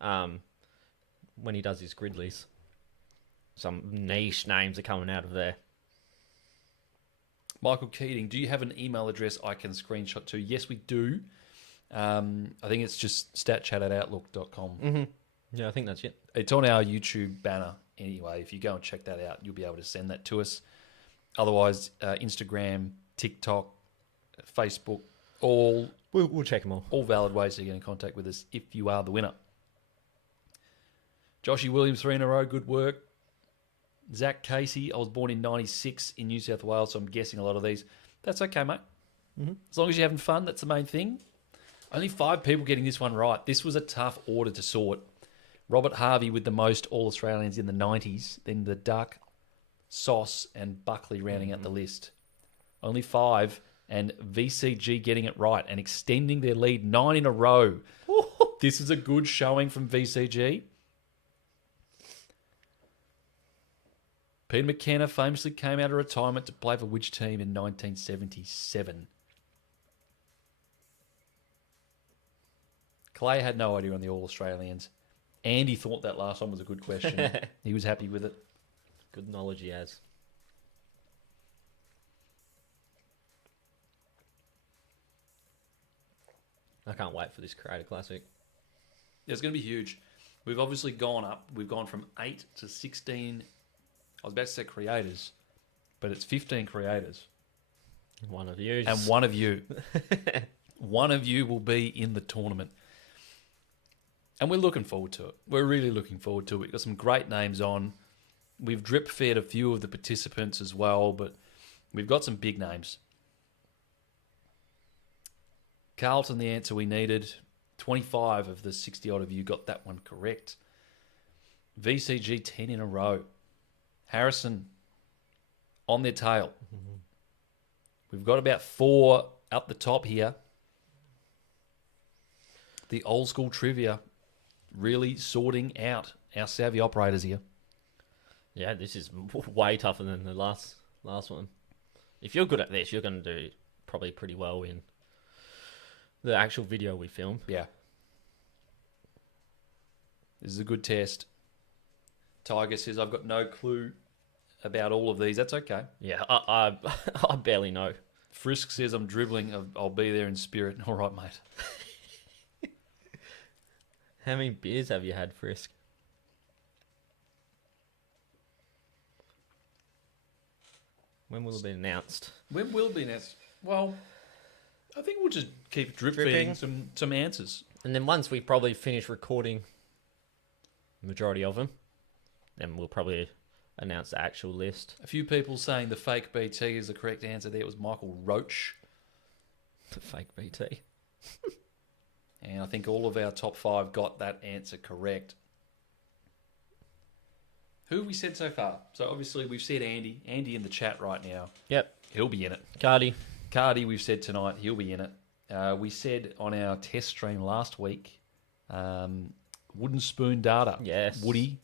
When he does his Gridleys. Some niche names are coming out of there. Michael Keating, do you have an email address I can screenshot to? Yes, we do. I think it's just statchat@outlook.com. Mm-hmm. Yeah, I think that's it. It's on our YouTube banner anyway. If you go and check that out, you'll be able to send that to us. Otherwise, Instagram, TikTok, Facebook, all We'll check them all valid ways to get in contact with us if you are the winner. Joshy Williams, 3 in a row, good work. Zach Casey, I was born in 96 in New South Wales, so I'm guessing a lot of these. That's okay, mate. Mm-hmm. As long as you're having fun, that's the main thing. Only 5 people getting this one right. This was a tough order to sort. Robert Harvey with the most All-Australians in the 90s, then the Duck, Sauce, and Buckley rounding out the list. Only 5, and VCG getting it right and extending their lead 9 in a row. This is a good showing from VCG. Peter McKenna famously came out of retirement to play for which team in 1977? Clay had no idea on the All-Australians. Andy thought that last one was a good question. He was happy with it. Good knowledge he has. I can't wait for this Creator Classic. It's going to be huge. We've obviously gone up. We've gone from 8 to 16. I was about to say creators, but it's 15 creators. One of you. And one of you. One of you will be in the tournament. And we're looking forward to it. We're really looking forward to it. We've got some great names on. We've drip fed a few of the participants as well, but we've got some big names. Carlton, the answer we needed. 25 of the 60-odd of you got that one correct. VCG, 10 in a row. Harrison, on their tail. Mm-hmm. We've got about 4 up the top here. The old school trivia really sorting out our savvy operators here. Yeah, this is way tougher than the last one. If you're good at this, you're going to do probably pretty well in the actual video we film. Yeah. This is a good test. Tiger says, I've got no clue about all of these. That's okay. Yeah, I barely know. Frisk says, I'm dribbling. I'll be there in spirit. All right, mate. How many beers have you had, Frisk? When will it be announced? When will it be announced? Well, I think we'll just keep dripping some answers. And then once we probably finish recording the majority of them, then we'll probably announce the actual list. A few people saying the fake BT is the correct answer. There was Michael Roach. The fake BT. And I think all of our top 5 got that answer correct. Who have we said so far? So obviously we've said Andy. Andy in the chat right now. Yep. He'll be in it. Cardi, we've said tonight. He'll be in it. We said on our test stream last week, Wooden Spoon Data. Yes. Woody.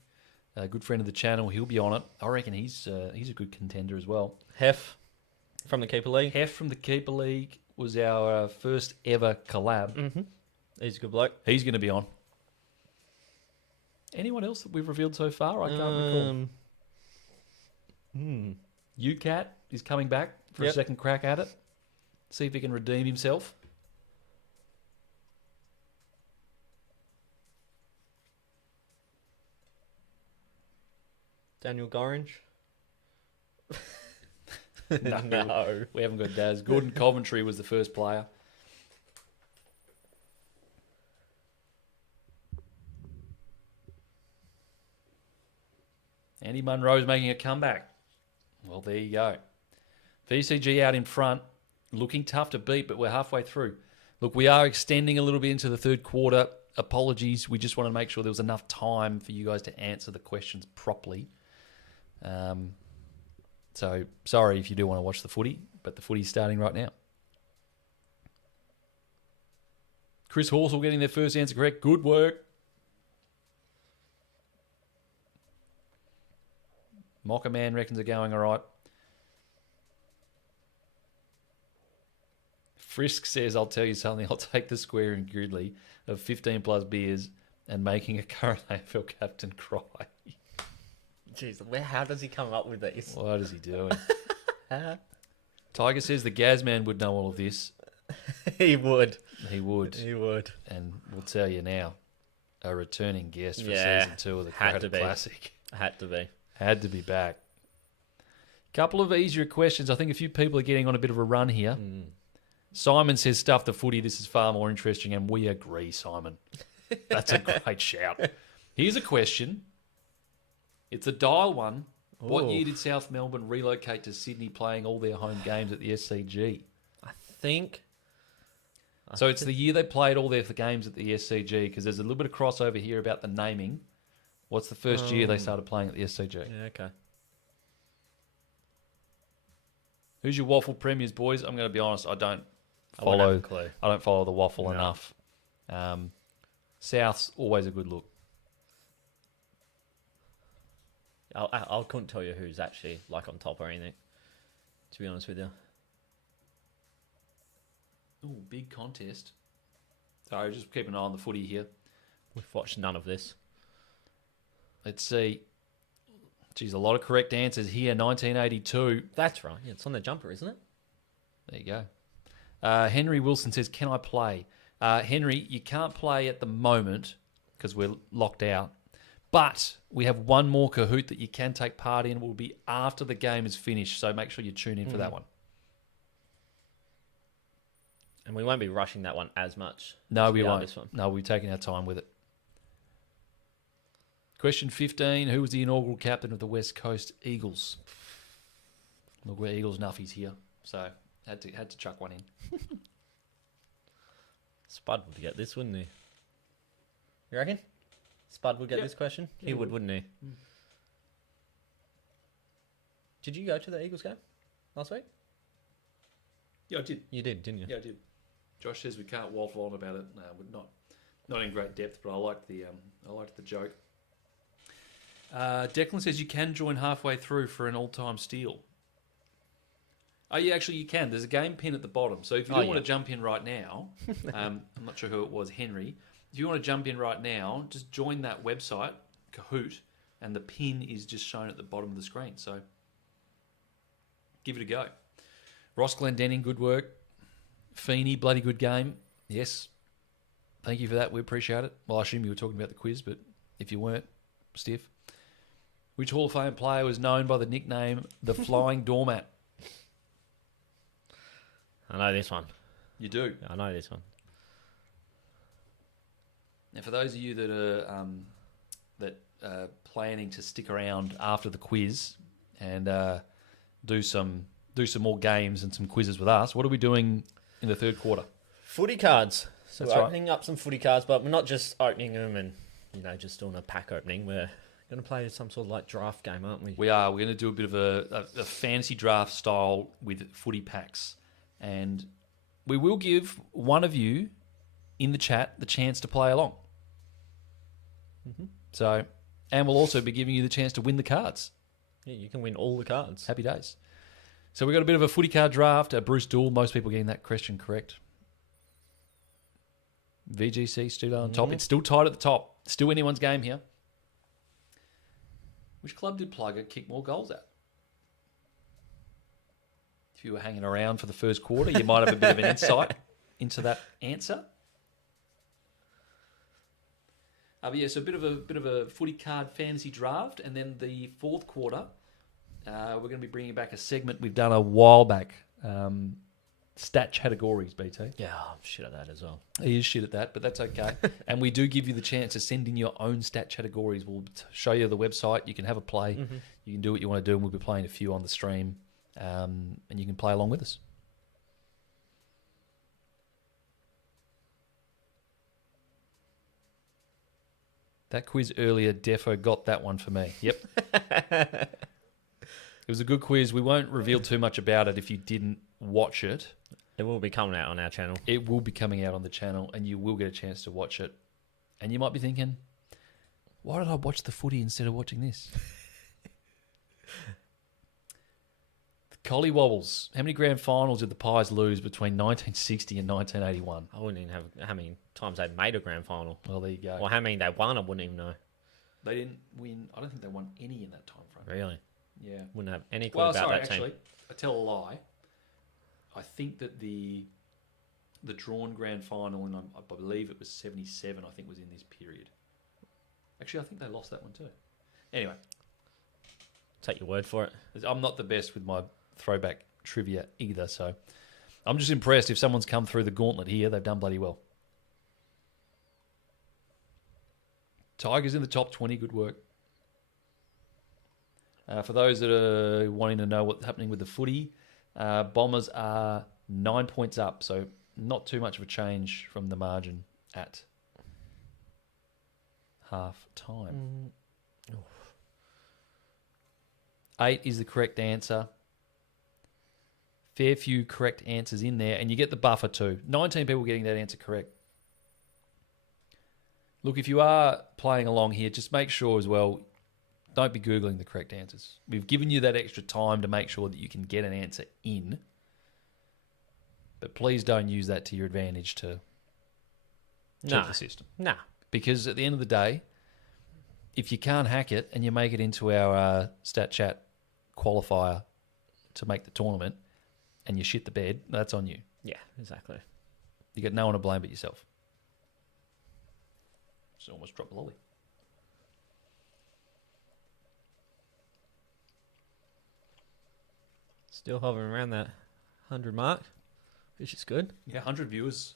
a good friend of the channel. He'll be on it. I reckon he's a good contender as well. Hef from the Keeper League. Hef from the Keeper League was our first ever collab. Mm-hmm. He's a good bloke. He's going to be on. Anyone else that we've revealed so far? I can't recall. UCAT is coming back for a second crack at it. See if he can redeem himself. Daniel Gorringe. No, we haven't got Daz. Gordon Coventry was the first player. Andy Munro's making a comeback. Well, there you go. VCG out in front, looking tough to beat, but we're halfway through. Look, we are extending a little bit into the third quarter. Apologies. We just want to make sure there was enough time for you guys to answer the questions properly. So, sorry if you do want to watch the footy, but the footy's starting right now. Chris Horsell getting their first answer correct. Good work. Mocha Man reckons they're going all right. Frisk says, I'll tell you something. I'll take the square in Gridley of 15 plus beers and making a current AFL captain cry. Jeez, how does he come up with these? What is he doing? Tiger says the Gazman would know all of this. He would. He would. He would. And we'll tell you now, a returning guest for season 2 of the Kahoot Classic. Had to be. Had to be back. Couple of easier questions. I think a few people are getting on a bit of a run here. Simon says, stuff the footy. This is far more interesting. And we agree, Simon. That's a great shout. Here's a question. It's a dial one. Ooh. What year did South Melbourne relocate to Sydney playing all their home games at the SCG? I think... So it's the year they played all their games at the SCG, because there's a little bit of crossover here about the naming. What's the first year they started playing at the SCG? Yeah, okay. Who's your waffle premiers, boys? I'm going to be honest, I don't follow the waffle enough. South's always a good look. I couldn't tell you who's actually like on top or anything, to be honest with you. Ooh, big contest. Sorry, just keep an eye on the footy here. We've watched none of this. Let's see. Geez, a lot of correct answers here. 1982. That's right. Yeah, it's on the jumper, isn't it? There you go. Henry Wilson says, can I play? Henry, you can't play at the moment because we're locked out. But we have one more Kahoot that you can take part in. It will be after the game is finished, so make sure you tune in for that one. And we won't be rushing that one as much. No, we won't. No, we'll be taking our time with it. Question 15. Who was the inaugural captain of the West Coast Eagles? Look, we're Eagles nuffies here, so had to chuck one in. Spud would get this, wouldn't he? You reckon? Spud would get this question? Yeah, he would, wouldn't he? Did you go to the Eagles game last week? Yeah, I did. You did, didn't you? Yeah, I did. Josh says we can't waffle on about it. No, we're not in great depth, but I liked the joke. Declan says you can join halfway through for an all-time steal. Oh, yeah, actually you can. There's a game pin at the bottom. So if you don't want to jump in right now, I'm not sure who it was, Henry. If you want to jump in right now, just join that website, Kahoot, and the pin is just shown at the bottom of the screen. So give it a go. Ross Glendenning, good work. Feeney, bloody good game. Yes. Thank you for that. We appreciate it. Well, I assume you were talking about the quiz, but if you weren't, stiff. Which Hall of Fame player was known by the nickname the Flying Doormat? I know this one. You do? I know this one. Now, for those of you that are planning to stick around after the quiz and do some more games and some quizzes with us, what are we doing in the third quarter? Footy cards. So That's we're right. opening up some footy cards, but we're not just opening them and just doing a pack opening. We're going to play some sort of like draft game, aren't we? We are. We're going to do a bit of a fantasy draft style with footy packs. And we will give one of you in the chat the chance to play along. Mm-hmm. So And we'll also be giving you the chance to win the cards. Yeah, you can win all the cards. Happy days. So we've got a bit of a footy card draft. Bruce Dool, most people getting that question correct. VGC still on top. It's still tight at the top. Still anyone's game here. Which club did Plugger kick more goals at? If you were hanging around for the first quarter, you might have a bit of an insight into that answer. But yeah, so a bit of a footy card fantasy draft, and then the fourth quarter, we're going to be bringing back a segment we've done a while back. Statchategories, BT. Yeah, I'm shit at that as well. He is shit at that, but that's okay. And we do give you the chance to send in your own Statchategories. We'll show you the website. You can have a play. Mm-hmm. You can do what you want to do, and we'll be playing a few on the stream. And you can play along with us. That quiz earlier, Defo got that one for me. Yep. It was a good quiz. We won't reveal too much about it if you didn't watch it. It will be coming out on our channel. It will be coming out on the channel, and you will get a chance to watch it. And you might be thinking, why did I watch the footy instead of watching this? The Collie Wobbles. How many grand finals did the Pies lose between 1960 and 1981? I wouldn't even have how many times they've made a grand final. Well, there you go. Or how many they won, I wouldn't even know. They didn't win. I don't think they won any in that time frame. Really? Yeah. Wouldn't have any clue about that team. I tell a lie. I think that the drawn grand final, and I believe it was 77, I think was in this period. Actually, I think they lost that one too. Anyway. Take your word for it. I'm not the best with my throwback trivia either, so I'm just impressed. If someone's come through the gauntlet here, they've done bloody well. Tigers in the top 20, good work. For those that are wanting to know what's happening with the footy, Bombers are 9 points up, so not too much of a change from the margin at half time. 8 is the correct answer. Fair few correct answers in there, and you get the buffer too. 19 people getting that answer correct. Look, if you are playing along here, just make sure as well, don't be Googling the correct answers. We've given you that extra time to make sure that you can get an answer in. But please don't use that to your advantage to cheat the system. Nah. Because at the end of the day, if you can't hack it and you make it into our Statchat qualifier to make the tournament and you shit the bed, that's on you. Yeah, exactly. You got no one to blame but yourself. Just almost dropped the lolly. Still hovering around that 100 mark, which is good. Yeah, 100 viewers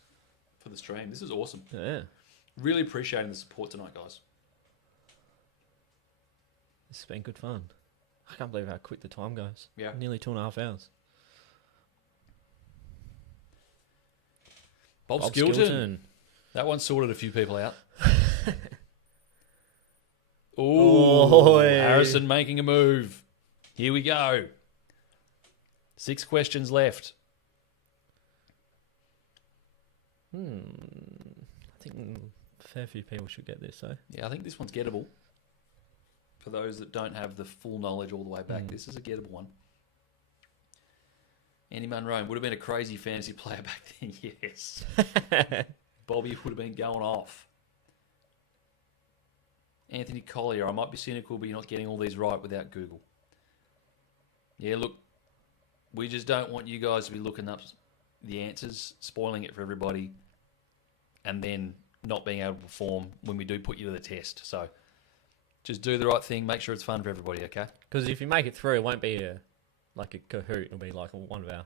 for the stream. This is awesome. Yeah. Really appreciating the support tonight, guys. This has been good fun. I can't believe how quick the time goes. Yeah. Nearly 2.5 hours. Bob Skilton. That one sorted a few people out. Ooh, Harrison making a move. Here we go. 6 questions left. I think a fair few people should get this, though. Yeah, I think this one's gettable. For those that don't have the full knowledge all the way back, this is a gettable one. Andy Munro would have been a crazy fantasy player back then, yes. Bobby would have been going off. Anthony Collier, I might be cynical, but you're not getting all these right without Google. Yeah, look, we just don't want you guys to be looking up the answers, spoiling it for everybody, and then not being able to perform when we do put you to the test. So just do the right thing, make sure it's fun for everybody, okay? Because if you make it through, it won't be like a Kahoot. It'll be like one of our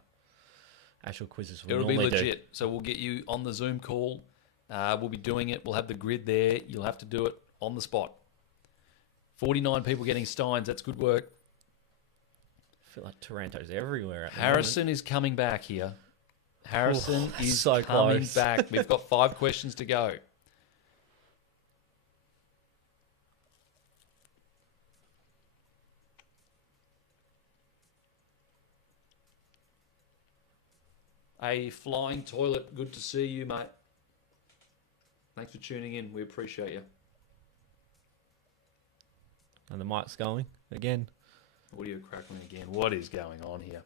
actual quizzes. It'll be legit. So we'll get you on the Zoom call. We'll be doing it. We'll have the grid there. You'll have to do it on the spot. 49 people getting Steins. That's good work. I feel like Taranto's everywhere. Harrison is coming back here. Harrison is so coming close. back. We've got 5 questions to go. A flying toilet. Good to see you, mate. Thanks for tuning in. We appreciate you. And the mic's going again. Audio crackling again. What is going on here?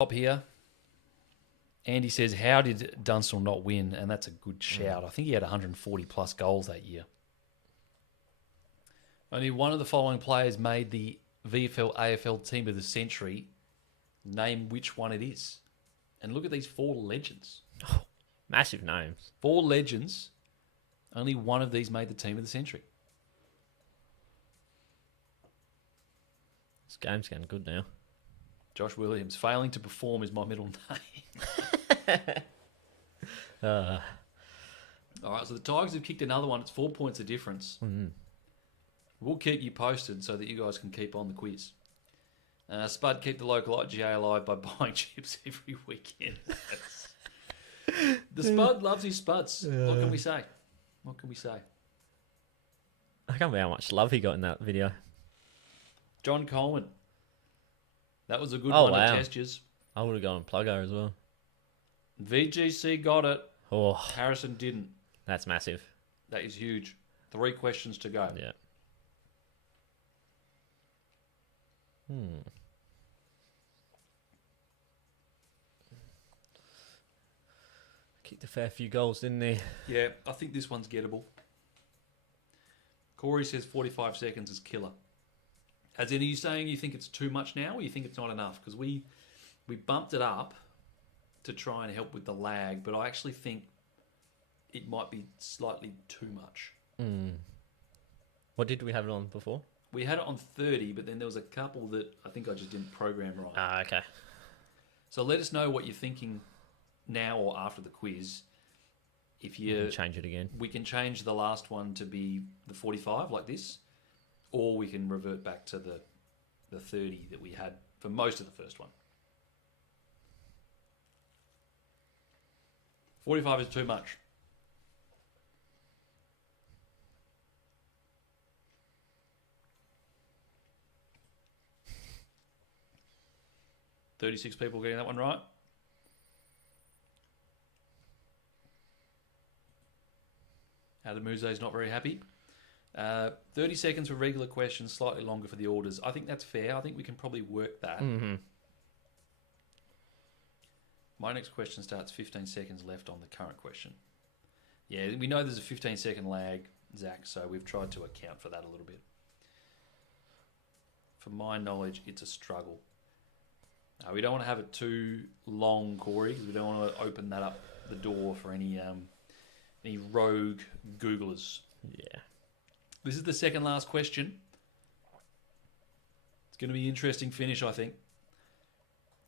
Up here. Andy says, how did Dunstall not win? And that's a good shout. I think he had 140 plus goals that year. Only one of the following players made the VFL AFL Team of the Century. Name which one it is. And look at these 4 legends. Oh, massive names. 4 legends. Only one of these made the Team of the Century. This game's getting good now. Josh Williams. Failing to perform is my middle name. All right, so the Tigers have kicked another one. It's 4 points of difference. Mm-hmm. We'll keep you posted so that you guys can keep on the quiz. Spud, keep the local IGA alive by buying chips every weekend. The Spud loves his Spuds. What can we say? What can we say? I can't believe how much love he got in that video. John Coleman. That was a good Oh, one wow. to test yous. I would have gone Pluggo as well. VGC got it. Oh, Harrison didn't. that's massive. That is huge. 3 questions to go. Yeah. Kicked a fair few goals, didn't he? Yeah, I think this one's gettable. Corey says 45 seconds is killer. As in, are you saying you think it's too much now, or you think it's not enough? Because we bumped it up to try and help with the lag, but I actually think it might be slightly too much. What did we have it on before? We had it on 30, but then there was a couple that I think I just didn't program right. Ah, okay. So let us know what you're thinking now or after the quiz. If We you can change it again. we can change the last one to be the 45 like this, or we can revert back to the 30 that we had for most of the first one. 45 is too much. $36 people getting that one right. Adamuze's not very happy. 30 seconds for regular questions, slightly longer for the orders. I think that's fair. I think we can probably work that. Mm-hmm. My next question starts 15 seconds left on the current question. Yeah, we know there's a 15-second lag, Zach, so we've tried to account for that a little bit. From my knowledge, it's a struggle. We don't want to have it too long, Corey, because we don't want to open that up the door for any rogue Googlers. Yeah. This is the second last question. It's going to be an interesting finish, I think.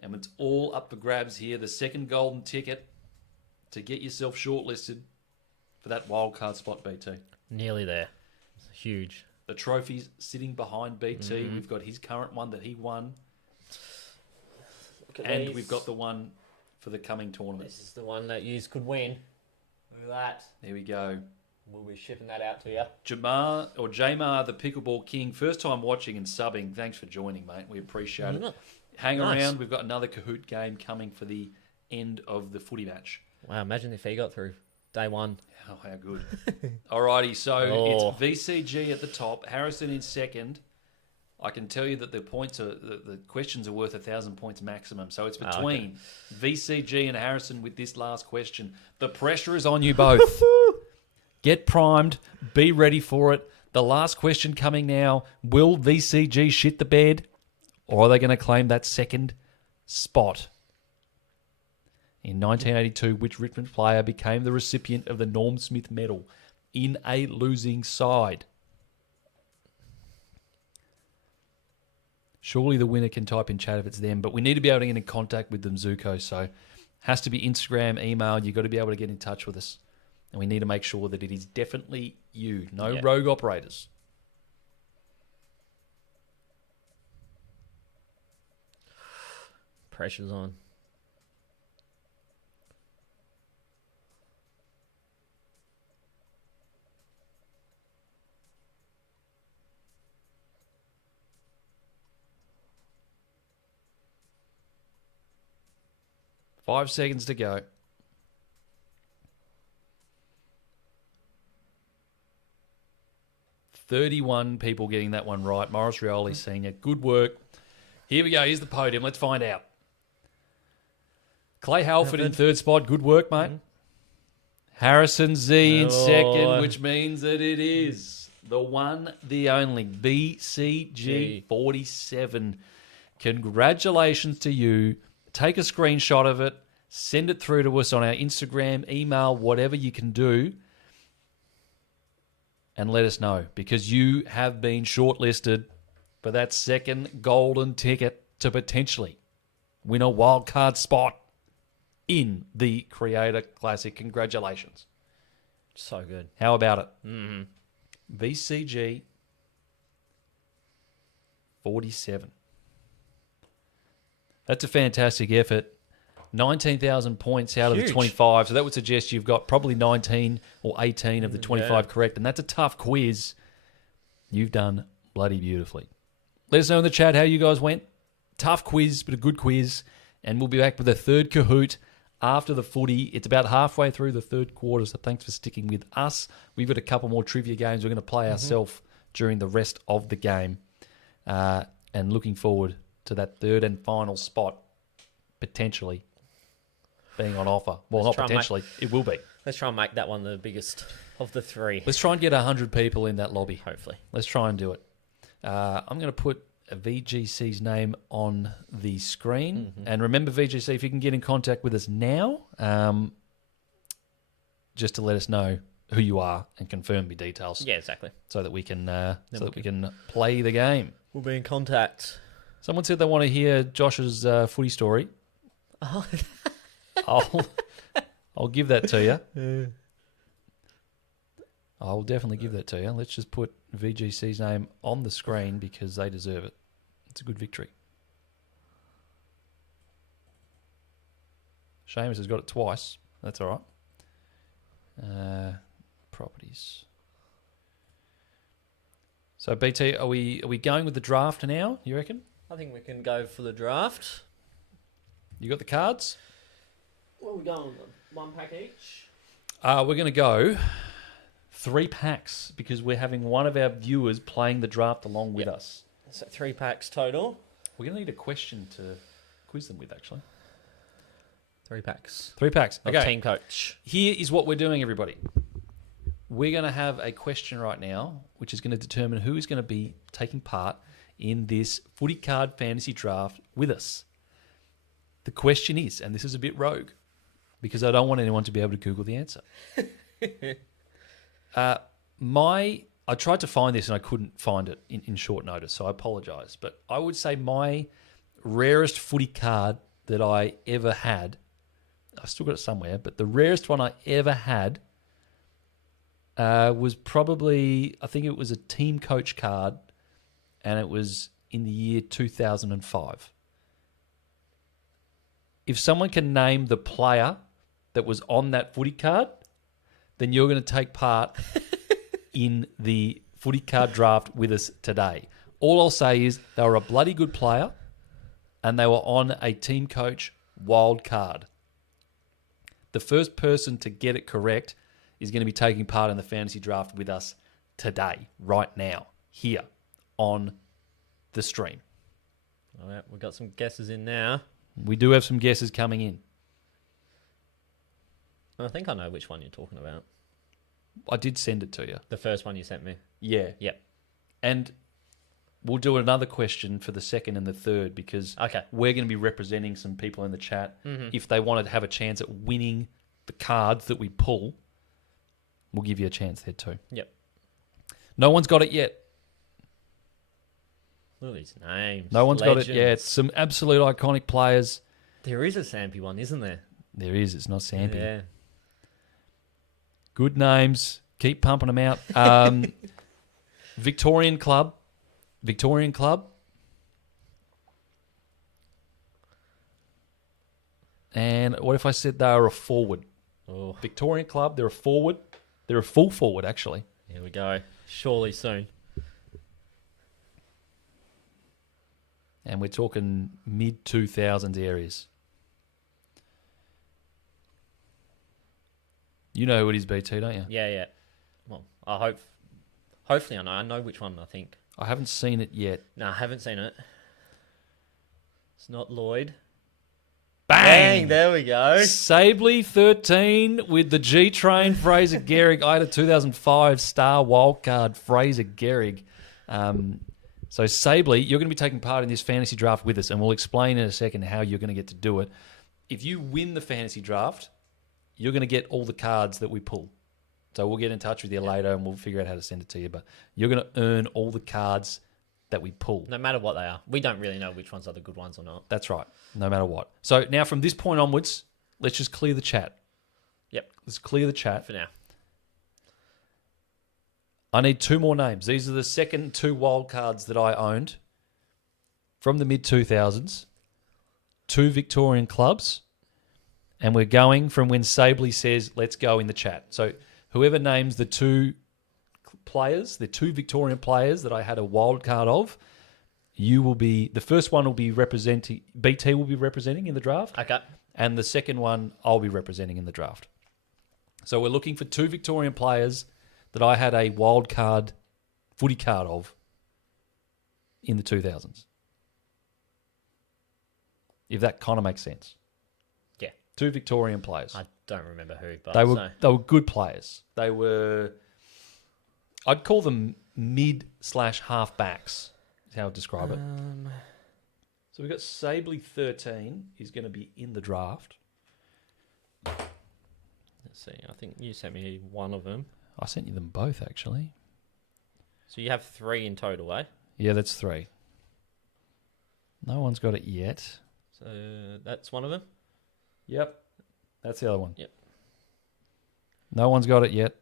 And it's all up for grabs here. The second golden ticket to get yourself shortlisted for that wildcard spot, BT. Nearly there. It's huge. The trophy's sitting behind BT. We've got his current one that he won. And we've got the one for the coming tournament. This is the one that you could win. Look at that. There we go. We'll be shipping that out to you. Jamar, the Pickleball King. First time watching and subbing. Thanks for joining, mate. We appreciate it. Hang around. We've got another Kahoot game coming for the end of the footy match. Wow, imagine if he got through day one. Oh, how good. Alrighty, so it's VCG at the top, Harrison in second. I can tell you that the points are the questions are worth 1,000 points maximum. So it's between VCG and Harrison with this last question. The pressure is on you both. Get primed. Be ready for it. The last question coming now. Will VCG shit the bed? Or are they going to claim that second spot? In 1982, which Richmond player became the recipient of the Norm Smith Medal in a losing side? Surely the winner can type in chat if it's them, but we need to be able to get in contact with them, Zuko. So has to be Instagram, email. You've got to be able to get in touch with us. And we need to make sure that it is definitely you. No Yeah. rogue operators. Pressure's on. Five seconds to go. $31 people getting that one right. Morris Rioli Senior. Good work. Here we go. Here's the podium. Let's find out. Clay Halford in third spot. Good work, mate. Harrison Z in second, which means that it is the one, the only, BCG 47. Congratulations to you. Take a screenshot of it. Send it through to us on our Instagram, email, whatever you can do. And let us know, because you have been shortlisted for that second golden ticket to potentially win a wildcard spot in the Creator Classic. Congratulations. So good. How about it? VCG 47. That's a fantastic effort. 19,000 points out of the Huge. 25. So that would suggest you've got probably 19 or 18 of the 25 correct. And that's a tough quiz. You've done bloody beautifully. Let us know in the chat how you guys went. Tough quiz, but a good quiz. And we'll be back with a third Kahoot after the footy. It's about halfway through the third quarter, so thanks for sticking with us. We've got a couple more trivia games we're going to play ourselves during the rest of the game. And looking forward to that third and final spot, potentially being on offer. Well, Let's not potentially. It will be. Let's try and make that one the biggest of the three. Let's try and get 100 people in that lobby. Hopefully. Let's try and do it. I'm going to put a VGC's name on the screen. And remember, VGC, if you can get in contact with us now, just to let us know who you are and confirm your details. Yeah, exactly. So that we can we can play the game. We'll be in contact. Someone said they want to hear Josh's footy story. I'll give that to you. I'll definitely give that to you. Let's just put VGC's name on the screen because they deserve it. It's a good victory. Seamus has got it twice. That's all right. Properties. So BT, are we going with the draft now? You reckon? I think we can go for the draft. You got the cards? What are we going with? One pack each? We're going to go 3 packs because we're having one of our viewers playing the draft along with us. So 3 packs total. We're going to need a question to quiz them with, actually. 3 packs. 3 packs. Of Okay. Team coach. Here is what we're doing, everybody. We're going to have a question right now, which is going to determine who is going to be taking part in this footy card fantasy draft with us. The question is, and this is a bit rogue, because I don't want anyone to be able to Google the answer. I tried to find this and I couldn't find it in short notice, so I apologise. But I would say my rarest footy card that I ever had, I've still got it somewhere, but the rarest one I ever had was probably, I think it was a team coach card, and it was in the year 2005. If someone can name the player that was on that footy card, then you're going to take part in the footy card draft with us today. All I'll say is they were a bloody good player and they were on a team coach wild card. The first person to get it correct is going to be taking part in the fantasy draft with us today, right now, here on the stream. All right, we've got some guesses in now. We do have some guesses coming in. I think I know which one you're talking about. I did send it to you. The first one you sent me. Yeah. Yep. And we'll do another question for the second and the third because we're going to be representing some people in the chat. If they want to have a chance at winning the cards that we pull, we'll give you a chance there too. Yep. No one's got it yet. Look at these names. No one's Legends. got it yet. Some absolute iconic players. There is a Sampy one, isn't there? There is. It's not Sampy. Yeah. Good names. Keep pumping them out. Victorian Club. And what if I said they were a forward? Oh, Victorian Club, they're a forward. They're a full forward, actually. here we go. Surely soon. And we're talking mid-2000s areas. You know who it is, BT, don't you? Yeah. Well, hopefully I know. I know which one, I think. I haven't seen it yet. No, I haven't seen it. It's not Lloyd. Bang! There we go. Sabley 13 with the G Train, Fraser Gehrig. I had a 2005 star wildcard, Fraser Gehrig. So Sabley, you're going to be taking part in this fantasy draft with us, and we'll explain in a second how you're going to get to do it. If you win the fantasy draft, you're going to get all the cards that we pull. So we'll get in touch with you later, and we'll figure out how to send it to you. But you're going to earn all the cards that we pull. No matter what they are. We don't really know which ones are the good ones or not. That's right. No matter what. So now from this point onwards, let's just clear the chat. Yep. Let's clear the chat. For now. I need 2 more names. These are the second 2 wild cards that I owned from the mid-2000s. 2 Victorian clubs. And we're going from when Sabley says, let's go in the chat. So whoever names the 2 players, the 2 Victorian players that I had a wild card of, you will be, the first one will be representing, BT will be representing in the draft. Okay. And the second one I'll be representing in the draft. So we're looking for 2 Victorian players that I had a wild card, footy card of in the 2000s. If that kind of makes sense. Yeah. 2 Victorian players. I don't remember who, but They were good players. They were, I'd call them mid/half backs, is how I'd describe it. So we've got Sabley 13 is going to be in the draft. Let's see. I think you sent me one of them. I sent you them both, actually. So you have 3 in total, eh? Yeah, that's 3. No one's got it yet. So that's one of them? Yep. That's the other one. Yep. No one's got it yet.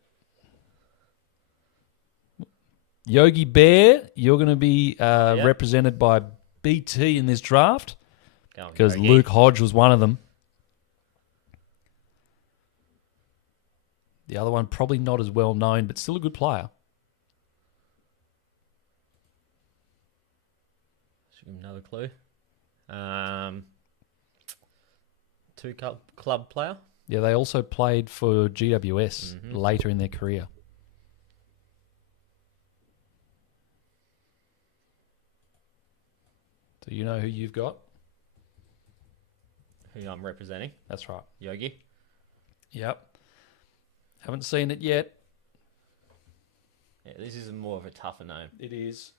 Yogi Bear, you're going to be represented by BT in this draft because Luke Hodge was one of them. The other one probably not as well known, but still a good player. Should give him another clue. 2 club player. Yeah, they also played for GWS later in their career. Do you know who you've got? Who I'm representing. That's right. Yogi. Yep. Haven't seen it yet. Yeah, this is more of a tougher name. It is.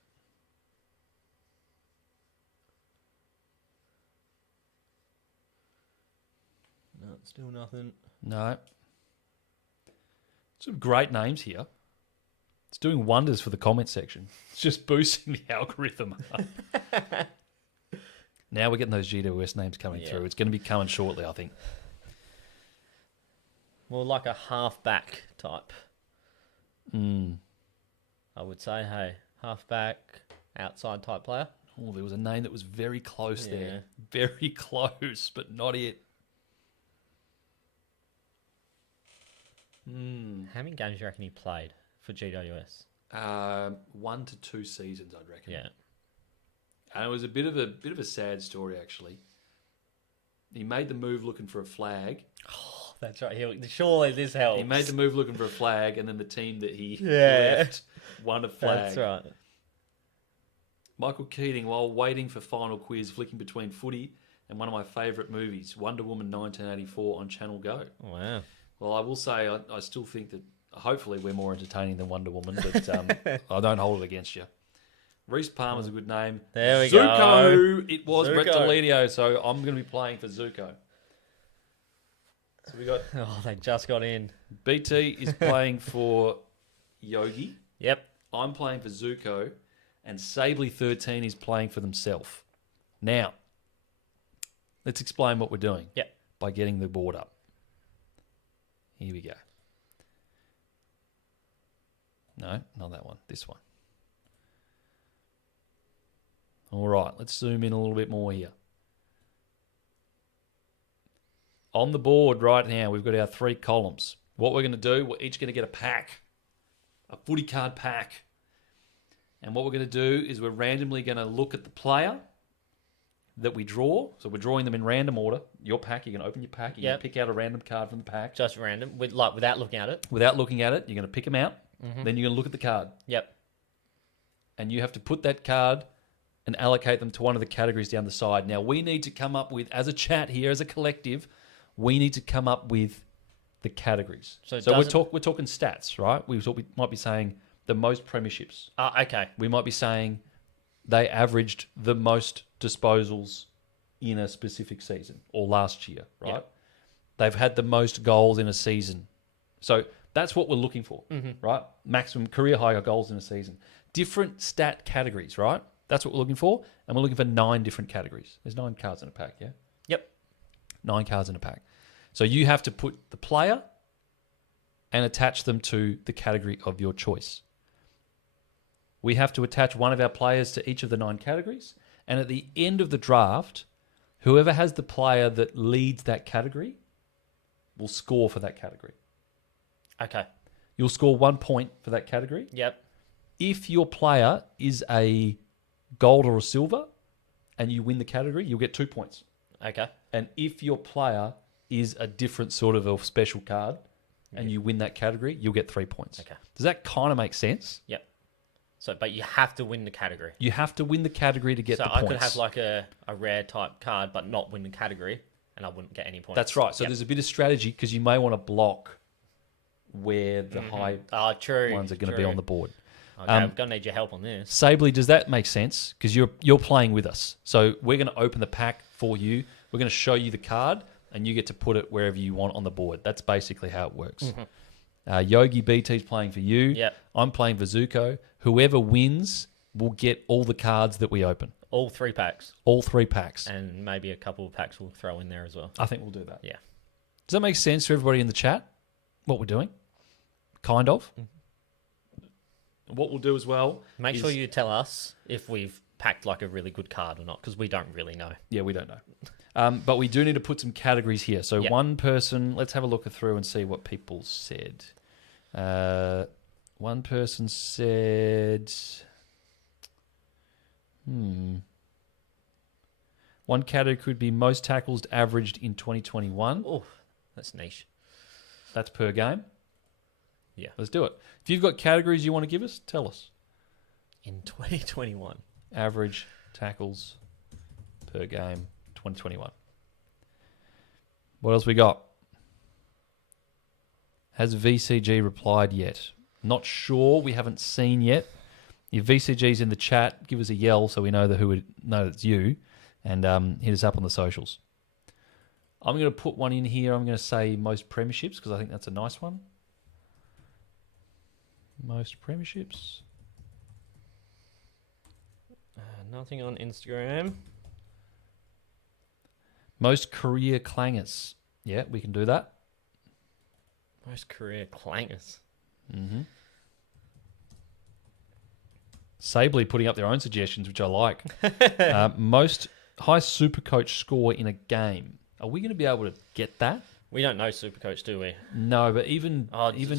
No, still nothing. No. Some great names here. It's doing wonders for the comment section. It's just boosting the algorithm up. Now we're getting those GWS names coming through. It's going to be coming shortly, I think. More like a half-back type. I would say, hey, half-back, outside type player. Oh, there was a name that was very close there. Very close, but not it. How many games do you reckon he played for GWS? 1 to 2 seasons, I'd reckon. Yeah. And it was a bit of a sad story, actually. He made the move looking for a flag. Oh, that's right. Surely this helps. He made the move looking for a flag, and then the team that he left won a flag. That's right. Michael Keating, while waiting for final quiz, flicking between footy and one of my favourite movies, Wonder Woman 1984 on Channel Go. Wow. Well, I will say I still think that hopefully we're more entertaining than Wonder Woman, but I don't hold it against you. Reece Palmer's a good name. There we Zuko, go. it was Zuko. Brett Deledio, so I'm going to be playing for Zuko. So we got Oh, they just got in. BT is playing for Yogi. Yep. I'm playing for Zuko, and Sabley 13 is playing for themselves. Now, let's explain what we're doing. Yep. By getting the board up. Here we go. No, not that one. This one. All right, let's zoom in a little bit more here. On the board right now, we've got our 3 columns. What we're going to do, we're each going to get a pack, a footy card pack. And what we're going to do is we're randomly going to look at the player that we draw. So we're drawing them in random order. Your pack, you're going to open your pack. You're going to pick out a random card from the pack. Just random, without looking at it. Without looking at it, you're going to pick them out. Mm-hmm. Then you're going to look at the card. Yep. And you have to put that card and allocate them to one of the categories down the side. Now, we need to come up with, as a chat here, as a collective, we need to come up with the categories. So we're talking stats, right? We might be saying the most premierships. Okay. We might be saying they averaged the most disposals in a specific season or last year, right? Yep. They've had the most goals in a season. So that's what we're looking for, mm-hmm. right? Maximum career high goals in a season. Different stat categories, right? That's what we're looking for. And we're looking for 9 different categories. There's 9 cards in a pack, yeah? Yep. 9 cards in a pack. So you have to put the player and attach them to the category of your choice. We have to attach one of our players to each of the 9 categories. And at the end of the draft, whoever has the player that leads that category will score for that category. Okay. You'll score 1 point for that category. Yep. If your player is a gold or a silver and you win the category, you'll get 2 points. Okay. And if your player is a different sort of a special card and you win that category, you'll get 3 points. Okay. Does that kind of make sense? Yep. So, but you have to win the category. You have to win the category to get the points. So I could have like a rare type card but not win the category and I wouldn't get any points. That's right. So there's a bit of strategy because you may want to block where the high ones are going to be on the board. Okay, I'm going to need your help on this. Sabley, does that make sense? Because you're playing with us. So we're going to open the pack for you. We're going to show you the card, and you get to put it wherever you want on the board. That's basically how it works. Mm-hmm. Yogi BT's playing for you. Yep. I'm playing for Zuko. Whoever wins will get all the cards that we open. All 3 packs. All 3 packs. And maybe a couple of packs we'll throw in there as well. I think we'll do that. Yeah. Does that make sense to everybody in the chat? What we're doing? Kind of. Mm-hmm. What we'll do as well... Make sure you tell us if we've packed like a really good card or not, because we don't really know. Yeah, we don't know. But we do need to put some categories here. So one person... Let's have a look through and see what people said. One person said... One category could be most tackles averaged in 2021. Oh, that's niche. That's per game? Yeah. Let's do it. If you've got categories you want to give us, tell us. In 2021. Average tackles per game, 2021. What else we got? Has VCG replied yet? Not sure. We haven't seen yet. If VCG's in the chat, give us a yell so we know know it's you, and hit us up on the socials. I'm going to put one in here. I'm going to say most premierships because I think that's a nice one. Most premierships. Nothing on Instagram. Most career clangers. Yeah, we can do that. Most career clangers. Mm-hmm. Sabley putting up their own suggestions, which I like. Most high Supercoach score in a game. Are we going to be able to get that? We don't know Supercoach, do we? No, but even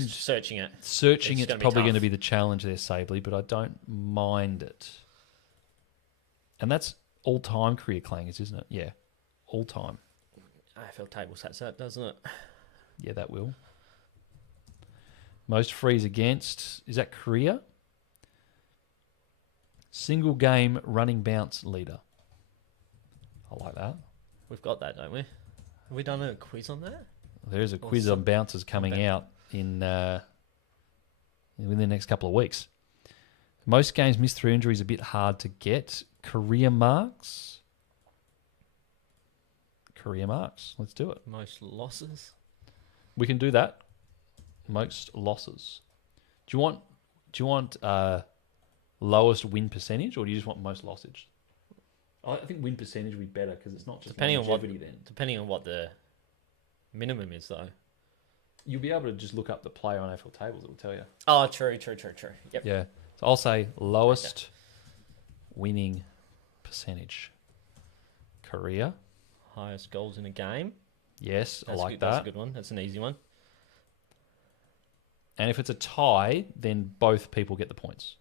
searching it. It's probably going to be the challenge there, Sabley, but I don't mind it. And that's all-time career clangers, isn't it? Yeah, all-time. AFL table sets that, doesn't it? Yeah, that will. Most frees against. Is that career? Single game running bounce leader. I like that. We've got that, don't we? Have we done a quiz on that? There is a quiz on bounces coming out within the next couple of weeks. Most games missed through injury is a bit hard to get. Career marks. Let's do it. Most losses. We can do that. Most losses. Do you want lowest win percentage, or do you just want most lossage? I think win percentage would be better because it's not just depending longevity then. Depending on what the minimum is, though. you'll be able to just look up the player on AFL tables. It'll tell you. Oh, true. Yep. Yeah. So I'll say lowest winning percentage. Career. Highest goals in a game. Yes, I like good. that. That's a good one. That's an easy one. And if it's a tie, then both people get the points.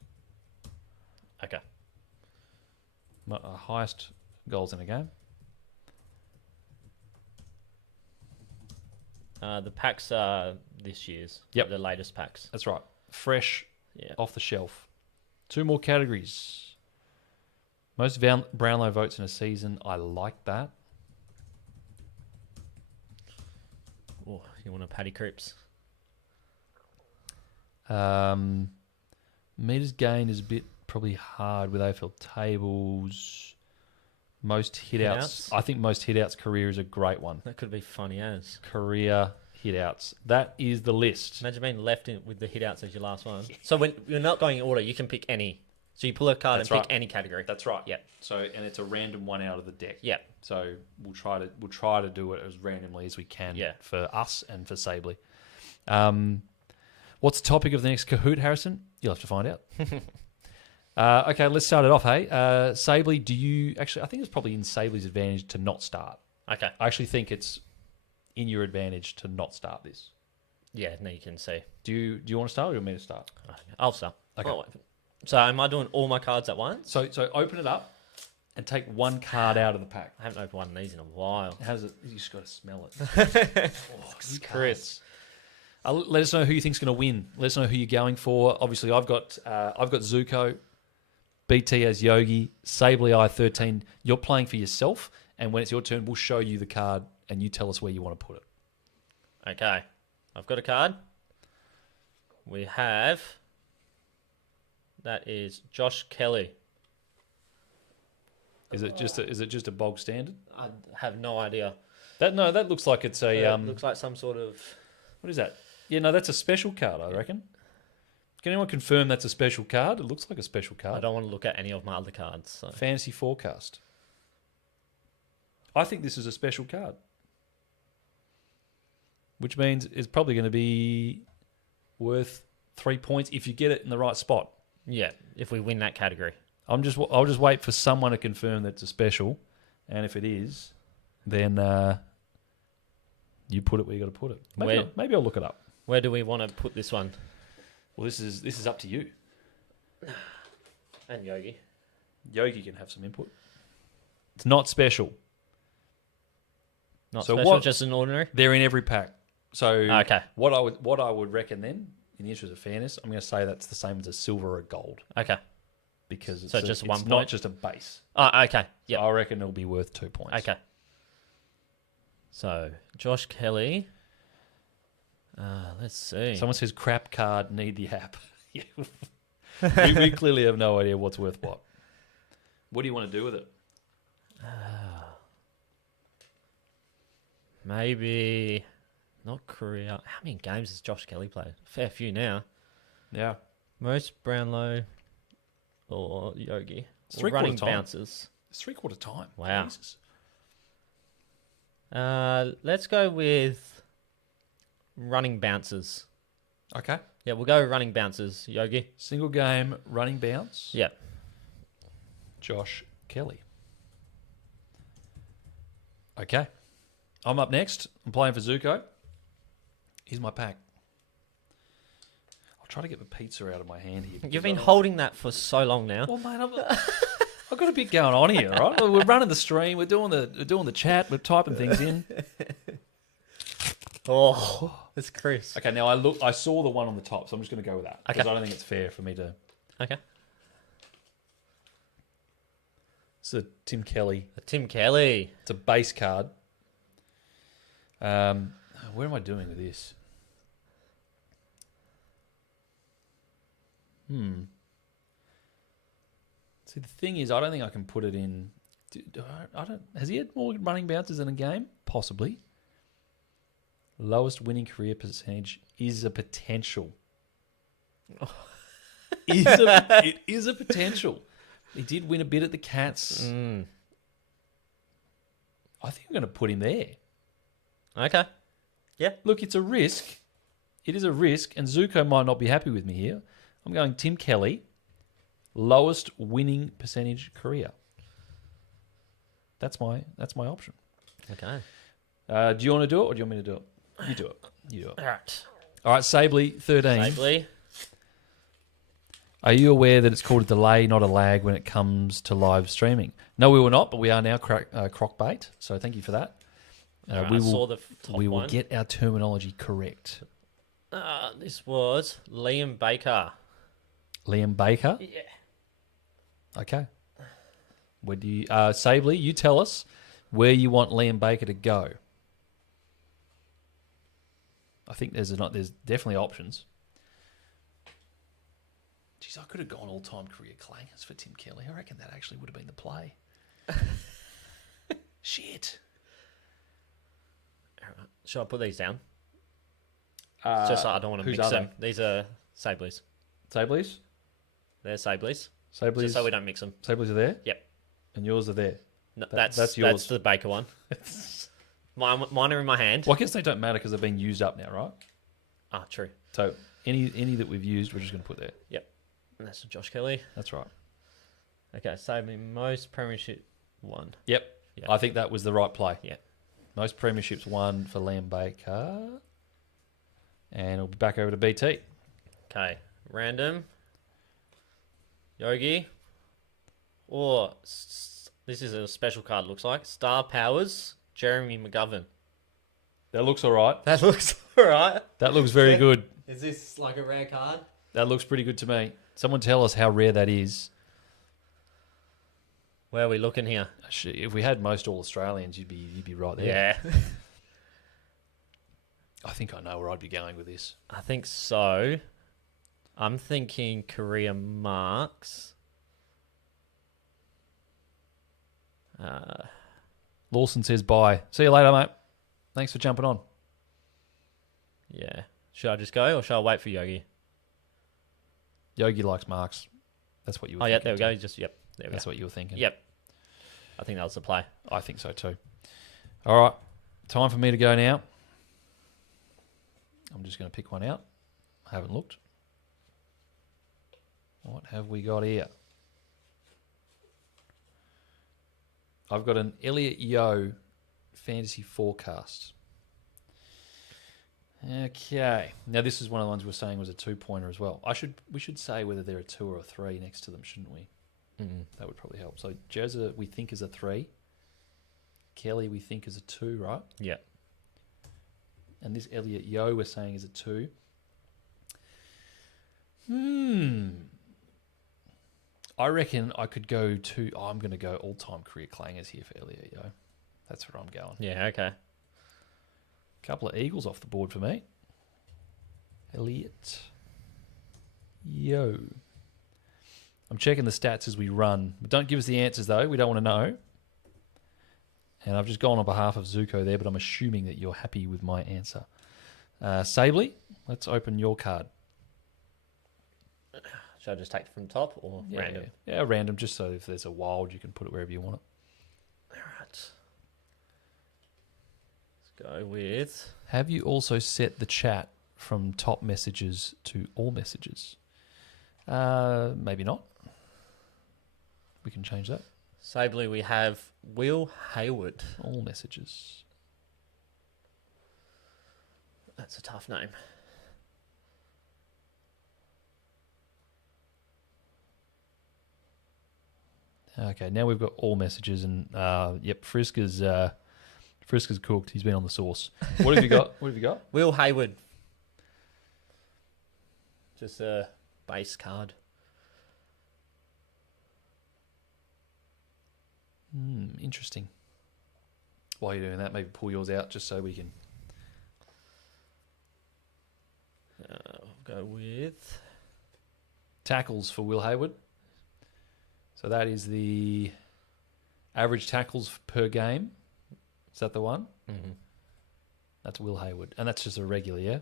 Okay. Highest goals in a game. The packs are this year's. Yep. The latest packs. That's right. Fresh, Yeah. off the shelf. 2 more categories. Most Brownlow votes in a season. I like that. Oh, you want a Paddy Cripps? Meters gained is a bit probably hard with AFL tables. Most hit-outs. I think most hit-outs career is a great one. That could be funny as. Career hit-outs. That is the list. Imagine being left in with the hit-outs as your last one. So when you're not going in order, you can pick any. So you pull a card That's and right. pick any category. That's right. Yeah. So and it's a random one out of the deck. Yeah. So we'll try to do it as randomly as we can. Yeah. For us and for Sabley. What's the topic of the next Kahoot, Harrison? You'll have to find out. Okay, let's start it off. Hey, Sabley, do you actually? I think it's probably in Sabley's advantage to not start. Okay. I actually think it's in your advantage to not start this. Yeah, now you can see. Do you want to start or do you want me to start? I'll start. Okay. Oh, so am I doing all my cards at once? So open it up and take one card out of the pack. I haven't opened one of these in a while. How's it? You just got to smell it. Chris. Let us know who you think's going to win. Let us know who you're going for. Obviously, I've got Zuko, BT as Yogi, Sabley I13. You're playing for yourself, and when it's your turn, we'll show you the card, and you tell us where you want to put it. Okay. I've got a card. We have... That is Josh Kelly. Is it just a bog standard? I have no idea. That looks like it's a It looks like some sort of... What is that? Yeah, no, that's a special card, I reckon. Can anyone confirm that's a special card? It looks like a special card. I don't want to look at any of my other cards. So. Fantasy forecast. I think this is a special card. Which means it's probably going to be worth 3 points if you get it in the right spot. Yeah, if we win that category. I'll just wait for someone to confirm that it's a special, and if it is, then you put it where you got to put it. Maybe I'll look it up. Where do we want to put this one? Well, this is up to you. And Yogi. Yogi can have some input. It's not special. Not So special, what- just an ordinary? They're in every pack. So Okay. what I would reckon then, in the interest of fairness, I'm going to say that's the same as a silver or a gold Okay. because it's So just 1 it's not point? just a base. Oh, okay. Yeah, Yeah. I reckon it'll be worth 2 points. Okay. So, Josh Kelly. Let's see. Someone says crap card, need the app. Yeah. we clearly have no idea what's worth what. What do you want to do with it? Maybe not career. How many games has Josh Kelly played? Fair few now. Yeah. Most Brownlow or Yogi. It's Or three-quarter running time. bounces. It's 3/4 time. Wow. Jesus. Let's go with running bounces. Okay. Yeah, we'll go running bounces, Yogi. Single game running bounce. Yeah. Josh Kelly. Okay. I'm up next. I'm playing for Zuko. Here's my pack. I'll try to get the pizza out of my hand here. You've been holding that for so long now. Well, mate, I've got a bit going on here, right? We're running the stream. We're doing the chat. We're typing things in. Oh, it's Chris. Okay, now I saw the one on the top, so I'm just going to go with that because Okay. I don't think it's fair for me to. Okay. It's a Tim Kelly. Tim Kelly. It's a base card. Where am I doing with this? See, the thing is, I don't think I can put it in. I don't. Has he had more running bounces in a game? Possibly. Lowest winning career percentage is a potential. It is a potential. He did win a bit at the Cats. I think I'm going to put him there. Okay. Look, it's a risk, it is a risk, and Zuko might not be happy with me here. I'm going Tim Kelly, lowest winning percentage career. That's my option. Okay. Do you want to do it, or do you want me to do it? You do it. You do it. All All right, Sabley, 13. Sabley. Are you aware that it's called a delay, not a lag, when it comes to live streaming? No, we were not, but we are now croc bait. So thank you for that. Right, we I will, saw the top we will one. get our terminology correct. This was Liam Baker. Liam Baker? Yeah. Okay. Where do you, Sabley, you tell us where you want Liam Baker to go. I think there's definitely options. Jeez, I could have gone all-time career clangers for Tim Kelly. I reckon that actually would have been the play. Shit. Should I put these down? Uh, Just so I don't want to whose mix are them. These are Sableys. Sableys? They're Sableys. Sableys. Just so we don't mix them. Sableys are there? Yep. And yours are there? No, That's that's yours. That's the Baker one. Mine are in my hand. Well, I guess they don't matter because they've been used up now, right? Ah, true. So any that we've used, we're just going to put there. Yep. And that's Josh Kelly. That's right. Okay, save me most premiership won. Yep. Yep. I think that was the right play. Yep. Most premierships won for Liam Baker. And it'll be back over to BT. Okay, random. Yogi. Or this is a special card. Looks like Star Powers. Jeremy McGovern. That looks all right. That looks alright. That looks very good. Is this like a rare card? That looks pretty good to me. Someone tell us how rare that is. Where are we looking here? Actually, if we had most all Australians, you'd be right there. Yeah. I think I know where I'd be going with this. I think so. I'm thinking career marks. Lawson says bye. See you later, mate. Thanks for jumping on. Yeah. Should I just go or should I wait for Yogi? Yogi likes marks. That's what you were Oh, yeah, thinking. there we go. Just, yep. There we That's go. what you were thinking. Yep. I think that was the play. I think so too. All right. Time for me to go now. I'm just going to pick one out. I haven't looked. What have we got here? I've got an Elliot Yeo fantasy forecast. Okay. Now this is one of the ones we were saying was a 2-pointer as well. We should say whether they're a 2 or a 3 next to them, shouldn't we? That would probably help. So Jezza we think is a 3. Kelly we think is a 2, right? Yeah. And this Elliot Yeo we're saying is a 2. I reckon I could go to... Oh, I'm going to go all-time career clangers here for Elliot Yeo. That's where I'm going. Yeah, okay. Couple of Eagles off the board for me. Elliot Yeo. I'm checking the stats as we run. But don't give us the answers, though. We don't want to know. And I've just gone on behalf of Zuko there, but I'm assuming that you're happy with my answer. Sabley, let's open your card. Should I just take it from the top or random? Yeah, random, just so if there's a wild, you can put it wherever you want it. All right. Let's go with... Have you also set the chat from top messages to all messages? Maybe not. We can change that. Sabley, we have Will Hayward. All messages. That's a tough name. Okay, now we've got all messages, and Friska's cooked. He's been on the sauce. What have you got? What have you got? Will Hayward. Just a base card. Interesting. While you're doing that, maybe pull yours out just so we can. I'll go with Tackles for Will Hayward. So that is the average tackles per game. Is that the one? Mm-hmm. That's Will Hayward. And that's just a regular, yeah?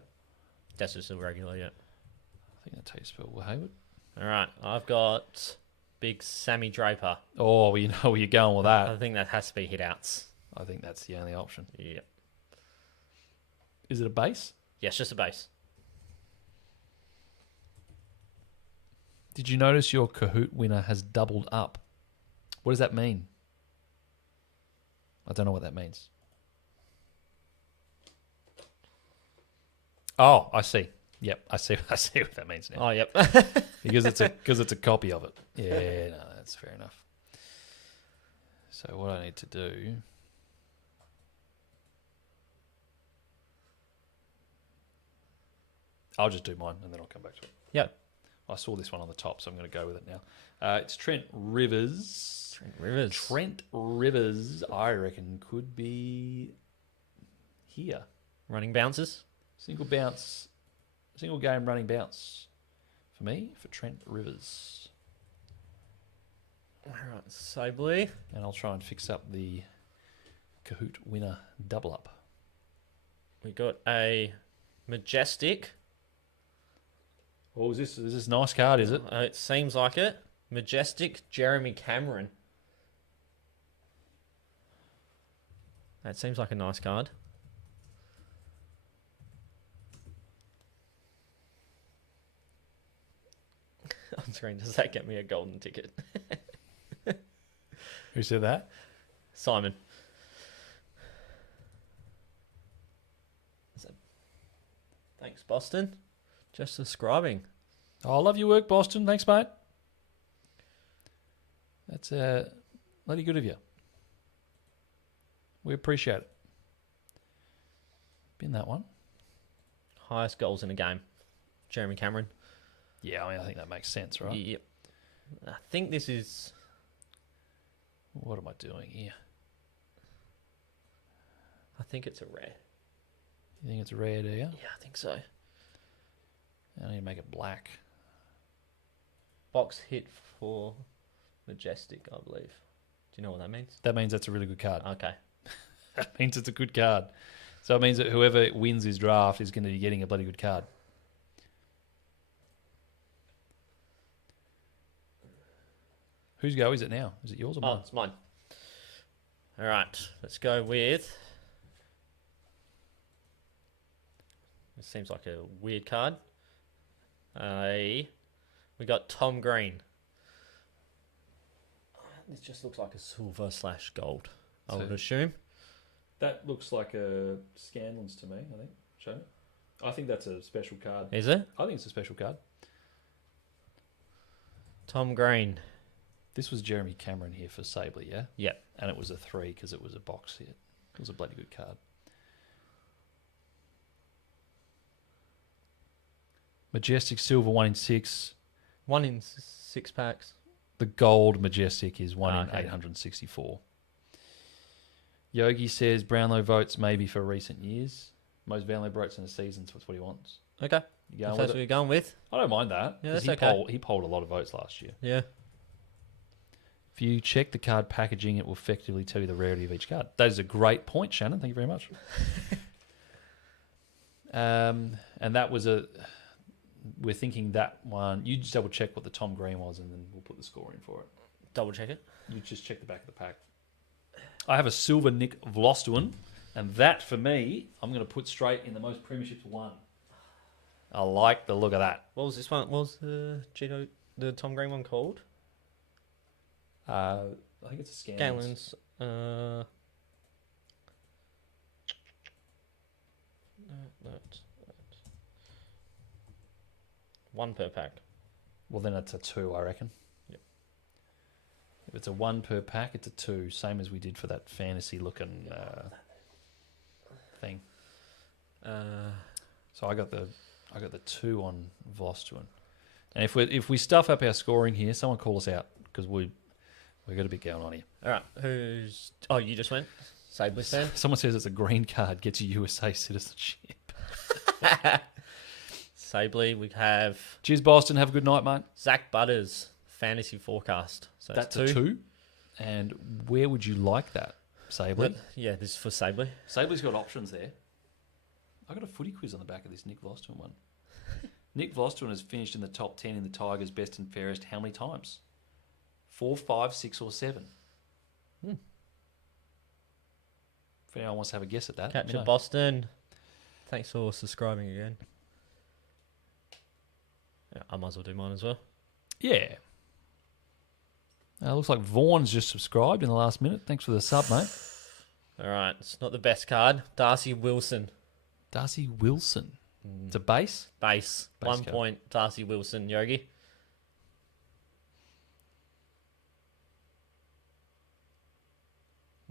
That's just a regular, yeah. I think that's how you spell Will Hayward. All right, I've got big Sammy Draper. Oh, well, you know where you're going with I that. think that has to be hit-outs. I think that's the only option. Yep. Is it a base? Yeah, it's just a base. Did you notice your Kahoot winner has doubled up? What does that mean? I don't know what that means. Oh, I see. Yep, I see what that means now. Oh, yep. Because it's a copy of it. Yeah, no, that's fair enough. So what I need to do... I'll just do mine and then I'll come back to it. Yep. I saw this one on the top, so I'm going to go with it now. It's Trent Rivers. Trent Rivers, I reckon, could be here. Running bounces. Single game running bounce for me, for Trent Rivers. All right, Sabley. And I'll try and fix up the Kahoot winner double up. We got a Majestic. Oh, is this a nice card, is it? It seems like it. Majestic Jeremy Cameron. That seems like a nice card. On screen, does that get me a golden ticket? Who said that? Simon. Thanks, Boston. Just subscribing. Oh, I love your work, Boston. Thanks, mate. That's bloody good of you. We appreciate it. Been that one. Highest goals in a game. Jeremy Cameron. Yeah, I think that makes sense, right? Yep. I think this is... What am I doing here? I think it's a rare. You think it's a rare, do you? Yeah, I think so. I need to make it black. Box hit for Majestic, I believe. Do you know what that means? That means that's a really good card. Okay. That means it's a good card. So it means that whoever wins his draft is going to be getting a bloody good card. Whose go is it now? Is it yours or mine? Oh, it's mine. All right, let's go with... This seems like a weird card. We got Tom Green. This just looks like a silver/gold, I would assume. That looks like a Scanlon's to me, I think. Show me. I think that's a special card. Is it? I think it's a special card. Tom Green. This was Jeremy Cameron here for Sabley, yeah? Yep. And it was a 3 because it was a box hit. It was a bloody good card. Majestic Silver 1 in 6. 1 in 6 packs. The gold Majestic is 1 in okay. 864. Yogi says Brownlow votes maybe for recent years. Most Brownlow votes in a season, so that's what he wants. Okay. You If going that's with what it? you're going with. I don't mind that. Yeah, 'cause that's he okay. He polled a lot of votes last year. Yeah. If you check the card packaging, it will effectively tell you the rarity of each card. That is a great point, Shannon. Thank you very much. And that was we're thinking that one. You just double check what the Tom Green was, and then we'll put the score in for it. Double check it. You just check the back of the pack. I have a silver Nick Vlostuin, and that for me, I'm going to put straight in the most premierships won. I like the look of that. What was this one? What was the Tom Green one called? I think it's a Scanlon's. Scanlon's. One per pack. Well, then it's a 2, I reckon. Yep. If it's a 1 per pack, it's a 2. Same as we did for that fantasy-looking thing. So I got the 2 on Vlostuin. And if we stuff up our scoring here, someone call us out because we've got a bit going on here. All right. Who's... Oh, you just went? Sabley fan? Someone says it's a green card, gets you USA citizenship. Sabley, we have... Cheers, Boston. Have a good night, mate. Zach Butters, fantasy forecast. So That's two. a 2. And where would you like that, Sabley? Yeah, this is for Sabley. Sabley's got options there. I got a footy quiz on the back of this Nick Vlostuin one. Nick Vlostuin has finished in the top 10 in the Tigers' best and fairest how many times? 4, 5, 6, or 7? If anyone wants to have a guess at that. Catch it, Boston. Thanks for subscribing again. Yeah, I might as well do mine as well. Yeah. Looks like Vaughan's just subscribed in the last minute. Thanks for the sub, mate. All right, it's not the best card. Darcy Wilson. Darcy Wilson. It's a base? Base 1 card. point, Darcy Wilson, Yogi.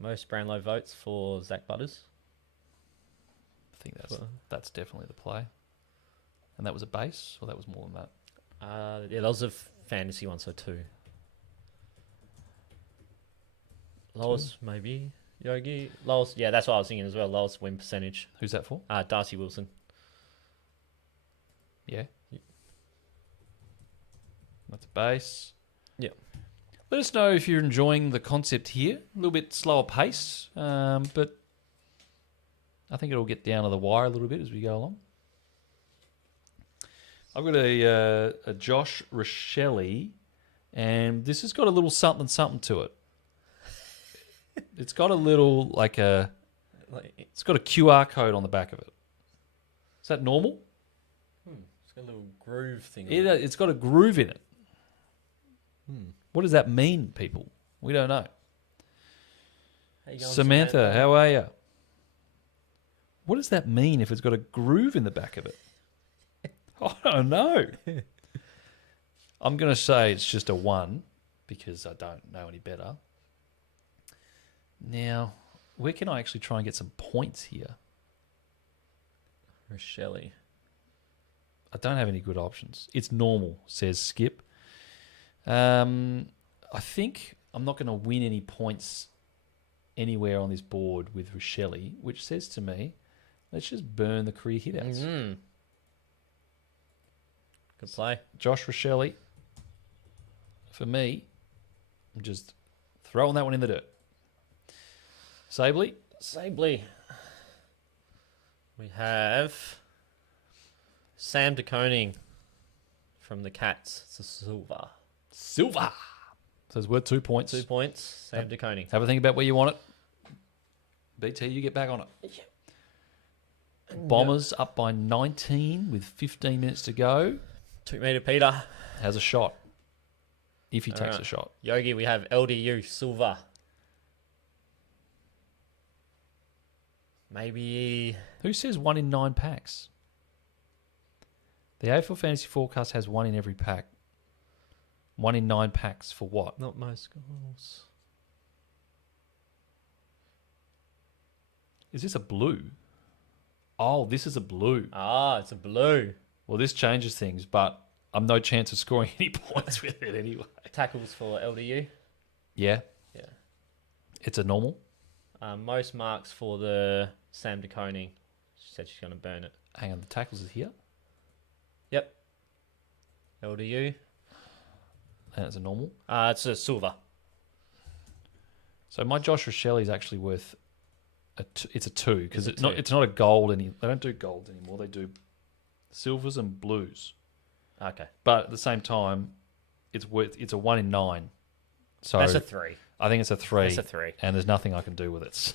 Most Brownlow votes for Zach Butters. I think that's definitely the play. And that was a base, or that was more than that? Yeah, that was a fantasy one, so 2. Lowest, maybe. Yogi. Lowest, yeah, that's what I was thinking as well. Lowest win percentage. Who's that for? Darcy Wilson. Yeah. That's a base. Yep. Let us know if you're enjoying the concept here. A little bit slower pace, but I think it'll get down to the wire a little bit as we go along. I've got a Josh Rochelle, and this has got a little something to it. It's got a little, it's got a QR code on the back of it. Is that normal? It's got a little groove thing. It's got a groove in it. What does that mean, people? We don't know. How you going, Samantha, how are you? What does that mean if it's got a groove in the back of it? I don't know. I'm going to say it's just a 1 because I don't know any better. Now, where can I actually try and get some points here? Rochelle. I don't have any good options. It's normal, says Skip. I think I'm not going to win any points anywhere on this board with Rochelle, which says to me, let's just burn the career hitouts. Mm-hmm. Good play. Josh Rochelle, for me, I'm just throwing that one in the dirt. Sabley? Sabley. We have Sam DeConing from the Cats. It's a silver. So it's worth 2 points. 2 points. Sam DeConing. Have a think about where you want it. BT, you get back on it. Bombers up by 19 with 15 minutes to go. 2 metre Peter. Has a shot. If he takes right. a shot. Yogi, we have LDU, silver. Maybe. Who says 1 in 9 packs? The AFL Fantasy Forecast has 1 in every pack. 1 in 9 packs for what? Not most goals. Is this a blue? Oh, this is a blue. It's a blue. Well, this changes things, but I'm no chance of scoring any points with it anyway. Tackles for LDU. Yeah. Yeah. It's a normal. Most marks for the Sam DeConing. She said she's going to burn it. Hang on, the tackles is here. Yep. LDU. And it's a normal. It's a silver. So my Josh Rochelle is actually worth it's a 2 because It's it's a not a gold any. They don't do golds anymore. They do silvers and blues. Okay. But at the same time, it's a 1 in 9. So That's a 3. I think it's a 3. That's a 3. And there's nothing I can do with it. So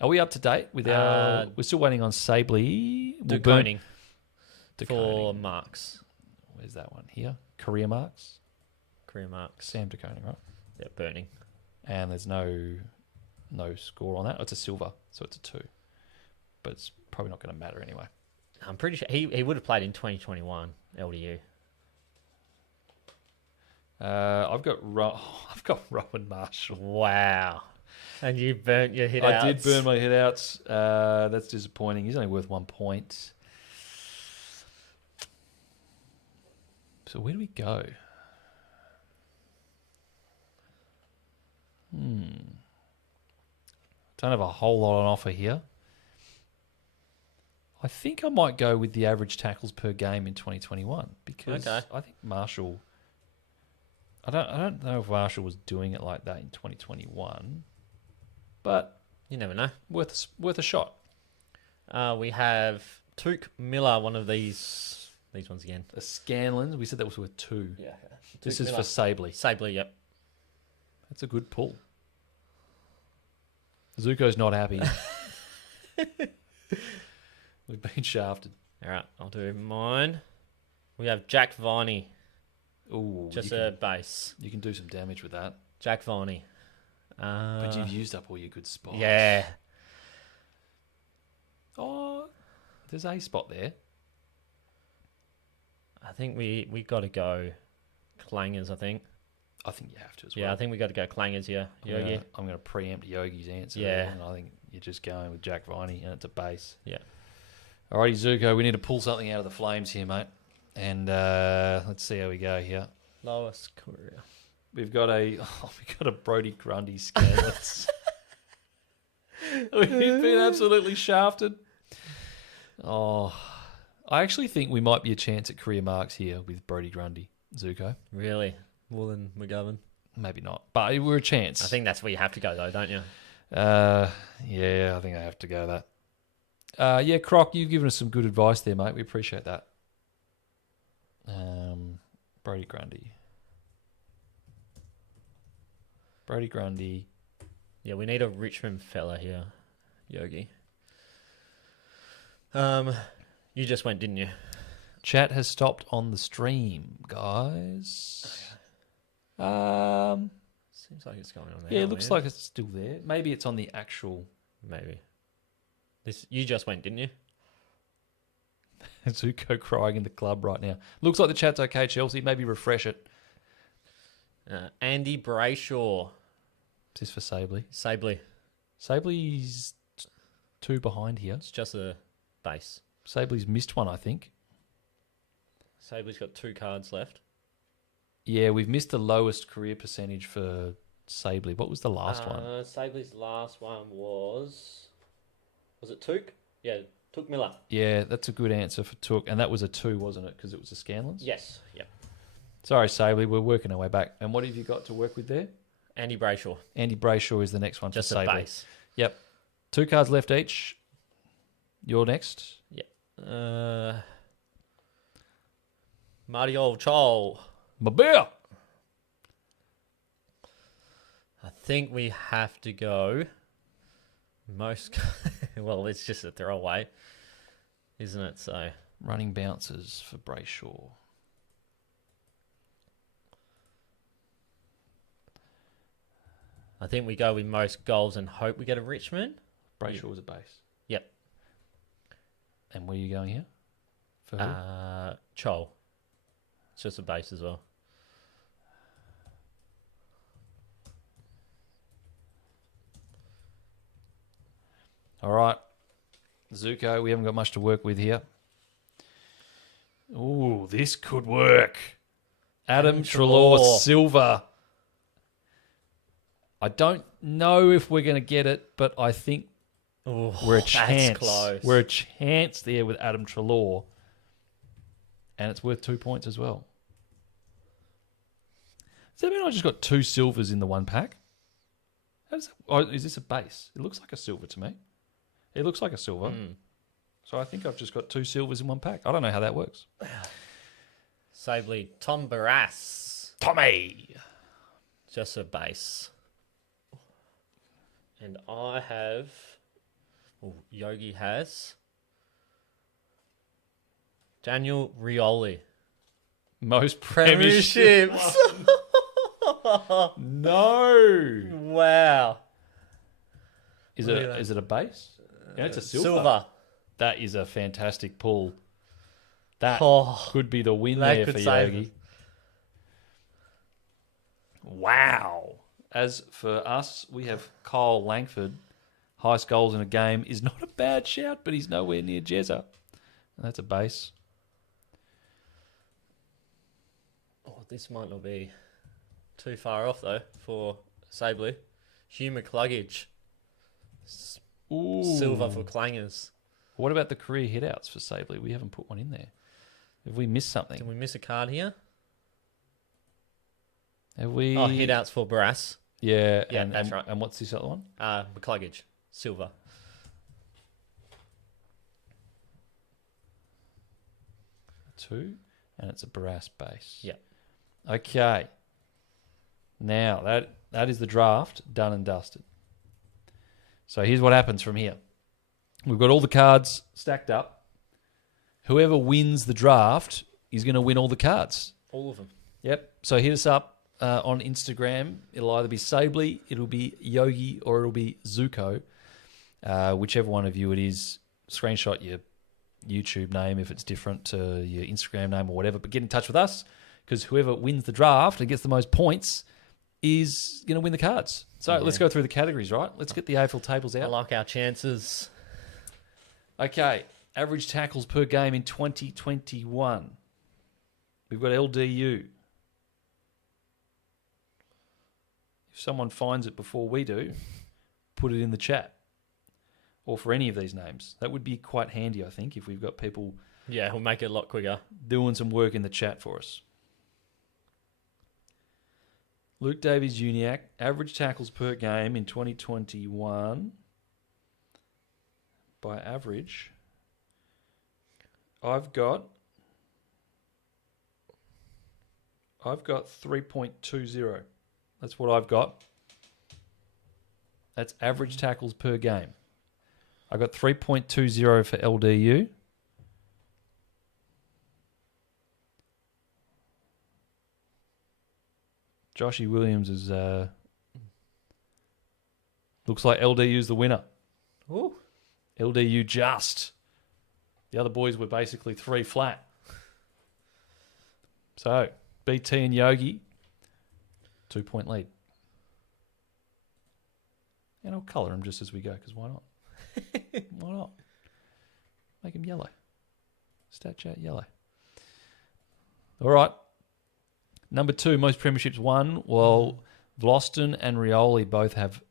are we up to date with our? We're still waiting on Sabley. DeConing. For DeConing. marks. Where's that one? Here. Career marks. Career marks. Sam DeConing, right? Yeah, burning. And there's no score on that. It's a silver, so it's a 2. But it's probably not going to matter anyway. I'm pretty sure he would have played in 2021 LDU. I've got Rowan Marshall. Wow. And you burnt your hit outs. I did burn my hit outs. That's disappointing. He's only worth 1 point. So where do we go? Don't have a whole lot on offer here. I think I might go with the average tackles per game in 2021 because I think Marshall. I don't know if Marshall was doing it like that in 2021, but you never know. Worth a shot. We have Took Miller, one of these ones again. A Scanlon. We said that was worth 2. Yeah. This is for Sabley. Sabley, yep. That's a good pull. Zuko's not happy. We've been shafted. All right, I'll do mine. We have Jack Viney. Ooh, Just you a can, base. you can do some damage with that. Jack Varney. But you've used up all your good spots. Yeah. Oh, there's a spot there. I think we got to go Clangers, I think. I think you have to as well. Yeah, I think we got to go Clangers here. Yogi. I'm going to preempt Yogi's answer. Yeah. there, and I think you're just going with Jack Viney, and it's a base. Yeah. Alrighty, Zuko, we need to pull something out of the flames here, mate. And let's see how we go here. Lowest career. We've got a Brodie Grundy scandalous. We've been absolutely shafted. Oh, I actually think we might be a chance at career marks here with Brodie Grundy, Zuko. Really? More than McGovern? Maybe not, but we're a chance. I think that's where you have to go, though, don't you? Yeah, I think I have to go that. Yeah, Croc, you've given us some good advice there, mate. We appreciate that. Brodie Grundy. Brodie Grundy. Yeah, we need a Richmond fella here, Yogi. You just went, didn't you? Chat has stopped on the stream, guys. Seems like it's going on there. Yeah, it looks like it's still there. Maybe it's on the actual. Maybe. You just went, didn't you? Zuko crying in the club right now. Looks like the chat's okay, Chelsea. Maybe refresh it. Andy Brayshaw. Is this for Sabley? Sabley's 2 behind here. It's just a base. Sabley's missed one, I think. Sabley's got 2 cards left. Yeah, we've missed the lowest career percentage for Sabley. What was the last one? Sabley's last one was it Took? Yeah, Took Miller. Yeah, that's a good answer for Took. And that was a 2, wasn't it? Because it was a Scanlons? Yes, yep. Sorry, Sabley. We're working our way back. And what have you got to work with there? Andy Brayshaw. Andy Brayshaw is the next one Just for a Sabley. base. Yep. 2 cards left each. You're next. Yep. Marty Old Chol. My bear. I think we have to go most... well, it's just a throwaway, isn't it? So Running bounces for Brayshaw. I think we go with most goals and hope we get a Richmond. Brayshaw was a base. Yep. And where are you going here? For who? Chol. It's just a base as well. All right. Zuko, we haven't got much to work with here. Ooh, this could work. Adam Treloar Silver. I don't know if we're going to get it, but I think we're a chance. That's close. We're a chance there with Adam Treloar. And it's worth 2 points as well. Does that mean I just got 2 silvers in the one pack? Is this a base? It looks like a silver to me. It looks like a silver. So I think I've just got 2 silvers in one pack. I don't know how that works. Sabley. Tom Barras. Tommy! Just a base. And I have... Yogi has... Daniel Rioli. Most premierships. No! Wow. Is it a base? Yeah, it's a silver. That is a fantastic pull. That could be the win there for Yogi. Wow. As for us, we have Kyle Langford. Highest goals in a game is not a bad shout, but he's nowhere near Jezza. And that's a base. Oh, this might not be too far off, though, for Sabley. Hugh McCluggage. Ooh. Silver for Clangers. What about the career hitouts for Sabley? We haven't put one in there. Have we missed something? Did we miss a card here? Have we? Oh, hitouts for Brass. Yeah, that's right. And what's this other one? McCluggage. Silver. Two, and it's a Barras base. Yeah. Okay. Now, that is the draft done and dusted. So here's what happens from here. We've got all the cards stacked up. Whoever wins the draft is going to win all the cards. All of them. Yep. So hit us up on Instagram. It'll either be Sabley, it'll be Yogi, or it'll be Zuko. Whichever one of you it is, screenshot your YouTube name if it's different to your Instagram name or whatever. But get in touch with us because whoever wins the draft and gets the most points is going to win the cards. So let's go through the categories, right? Let's get the AFL tables out. I like our chances. Okay. Average tackles per game in 2021. We've got LDU. If someone finds it before we do, put it in the chat. Or for any of these names. That would be quite handy, I think, if we've got people... Yeah, we'll make it a lot quicker. ...doing some work in the chat for us. Luke Davies-Uniacke, average tackles per game in 2021. By average, I've got 3.20. That's what I've got. That's average tackles per game. I got 3.20 for LDU. Joshy Williams is looks like LDU's the winner. Ooh. LDU just. The other boys were basically 3 flat. So, BT and Yogi, 2-point lead. And I'll colour them just as we go, because why not? Why not? Make them yellow. Statchat yellow. All right. Number 2, most premierships won. Well, Vlosten and Rioli both have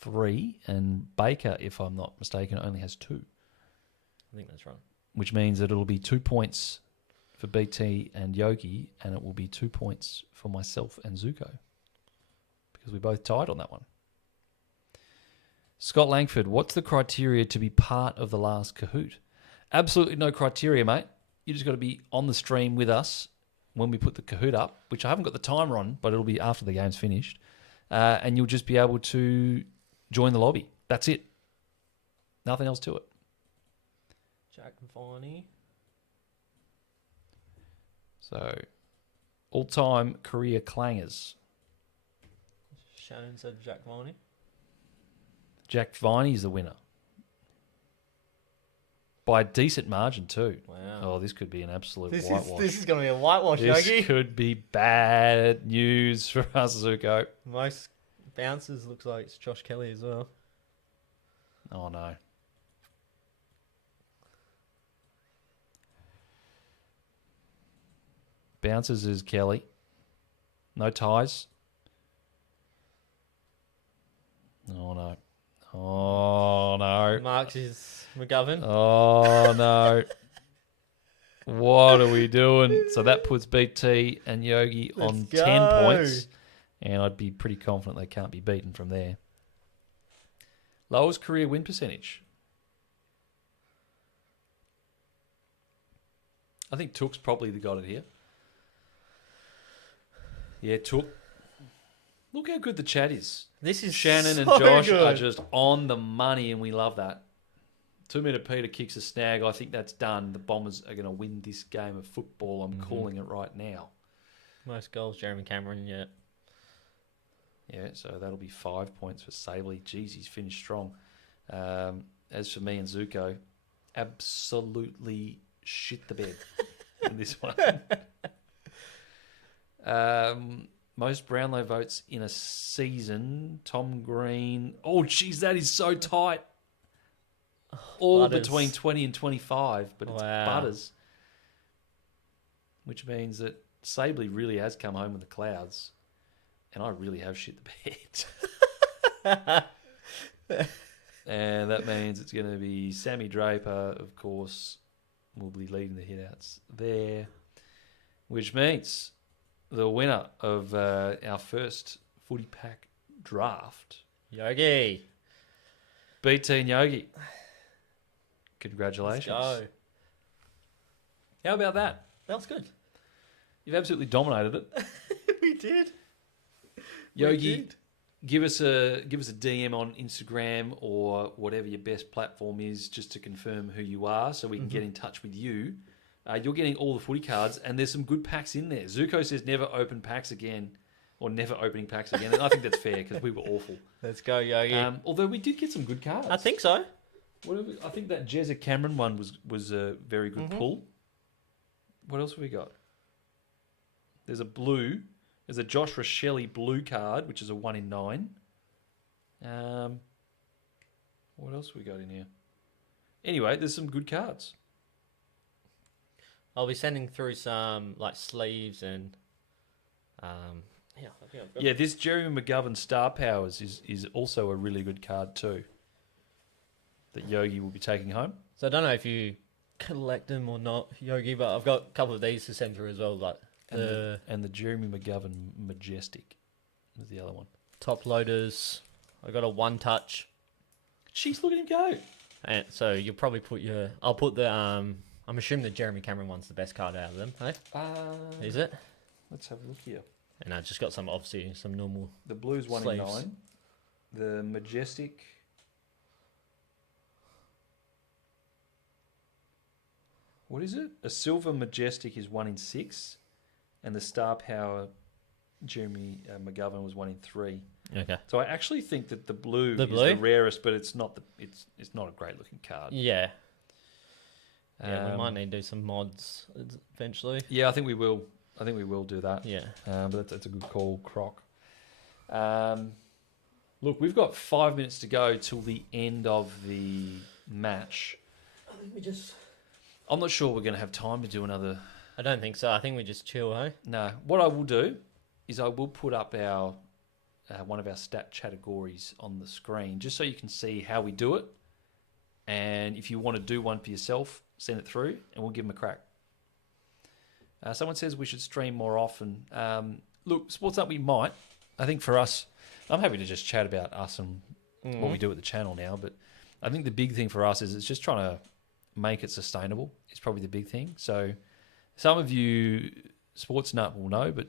3, and Baker, if I'm not mistaken, only has 2. I think that's right. Which means that it'll be 2 points for BT and Yogi, and it will be 2 points for myself and Zuko, because we both tied on that one. Scott Langford, what's the criteria to be part of the last Kahoot? Absolutely no criteria, mate. You just got to be on the stream with us when we put the Kahoot up, which I haven't got the timer on, but it'll be after the game's finished. And you'll just be able to join the lobby. That's it. Nothing else to it. Jack Viney. So, all-time career clangers. Shannon said Jack Viney. Jack Viney's the winner. By a decent margin too. Wow. Oh, this could be an absolute whitewash. This is going to be a whitewash, This Yogi. could be bad news for us, Zuko. Most bounces looks like it's Josh Kelly as well. Oh, no. Bounces is Kelly. No ties. Oh, no. Oh, no. Marks is McGovern. Oh, no. What are we doing? So that puts BT and Yogi on 10 points. And I'd be pretty confident they can't be beaten from there. Lowest career win percentage. I think Took's probably got it here. Yeah, Took. Look how good the chat is. This is Shannon so and Josh good. are just on the money, and we love that. 2-metre Peter kicks a snag. I think that's done. The Bombers are going to win this game of football. I'm calling it right now. Most goals, Jeremy Cameron, yeah. Yeah, so that'll be 5 points for Sabley. Jeez, he's finished strong. As for me and Zuko, absolutely shit the bed in this one. Most Brownlow votes in a season. Tom Green. Oh, jeez, that is so tight. All Butters. between 20 and 25, but it's Wow. Butters. Which means that Sabley really has come home with the clouds. And I really have shit the bed. And that means it's going to be Sammy Draper, of course, will be leading the hitouts there. Which means the winner of our first Footy Pack draft, Yogi. BT and Yogi. Congratulations. Let's go. How about that? That was good. You've absolutely dominated it. We did. Yogi, give us a DM on Instagram or whatever your best platform is, just to confirm who you are, so we can get in touch with you You're getting all the footy cards, and there's some good packs in there. Zuko says never open packs again, or never opening packs again. And I think that's fair because we were awful. Let's go, Yogi. Although we did get some good cards. I think so. I think that Jezza Cameron one was a very good pull. What else have we got? There's a blue. There's a Josh Rochelle blue card, which is a 1 in 9. What else have we got in here? Anyway, there's some good cards. I'll be sending through some like sleeves and I think I've got This Jeremy McGovern Star Powers is also a really good card too. That Yogi will be taking home. So I don't know if you collect them or not, Yogi, but I've got a couple of these to send through as well. Like and the Jeremy McGovern Majestic was the other one. Top loaders. I got a 1-touch. Jeez, look at him go. And so you'll probably put your. I'll put the. I'm assuming the Jeremy Cameron one's the best card out of them. Hey, is it? Let's have a look here. And I just got some, obviously, some normal. The blue's 1 sleeves. in 9. The Majestic. What is it? A silver Majestic is 1 in 6, and the Star Power Jeremy McGovern was 1 in 3. Okay. So I actually think that the blue is blue? the rarest, but it's not it's not a great looking card. Yeah. Yeah, we might need to do some mods eventually. Yeah, I think we will. I think we will do that. Yeah. But that's a good call, Croc. Look, we've got 5 minutes to go till the end of the match. I think we just. I'm not sure we're going to have time to do another. I don't think so. I think we just chill, hey? No. What I will do is I will put up our one of our Statchategories on the screen just so you can see how we do it. And if you want to do one for yourself, send it through and we'll give them a crack. Someone says we should stream more often. Look, Sports Up, we might. I think for us, I'm happy to just chat about us and what we do at the channel now. But I think the big thing for us is it's just trying to make it sustainable. It's probably the big thing. So some of you Sports Nut will know, but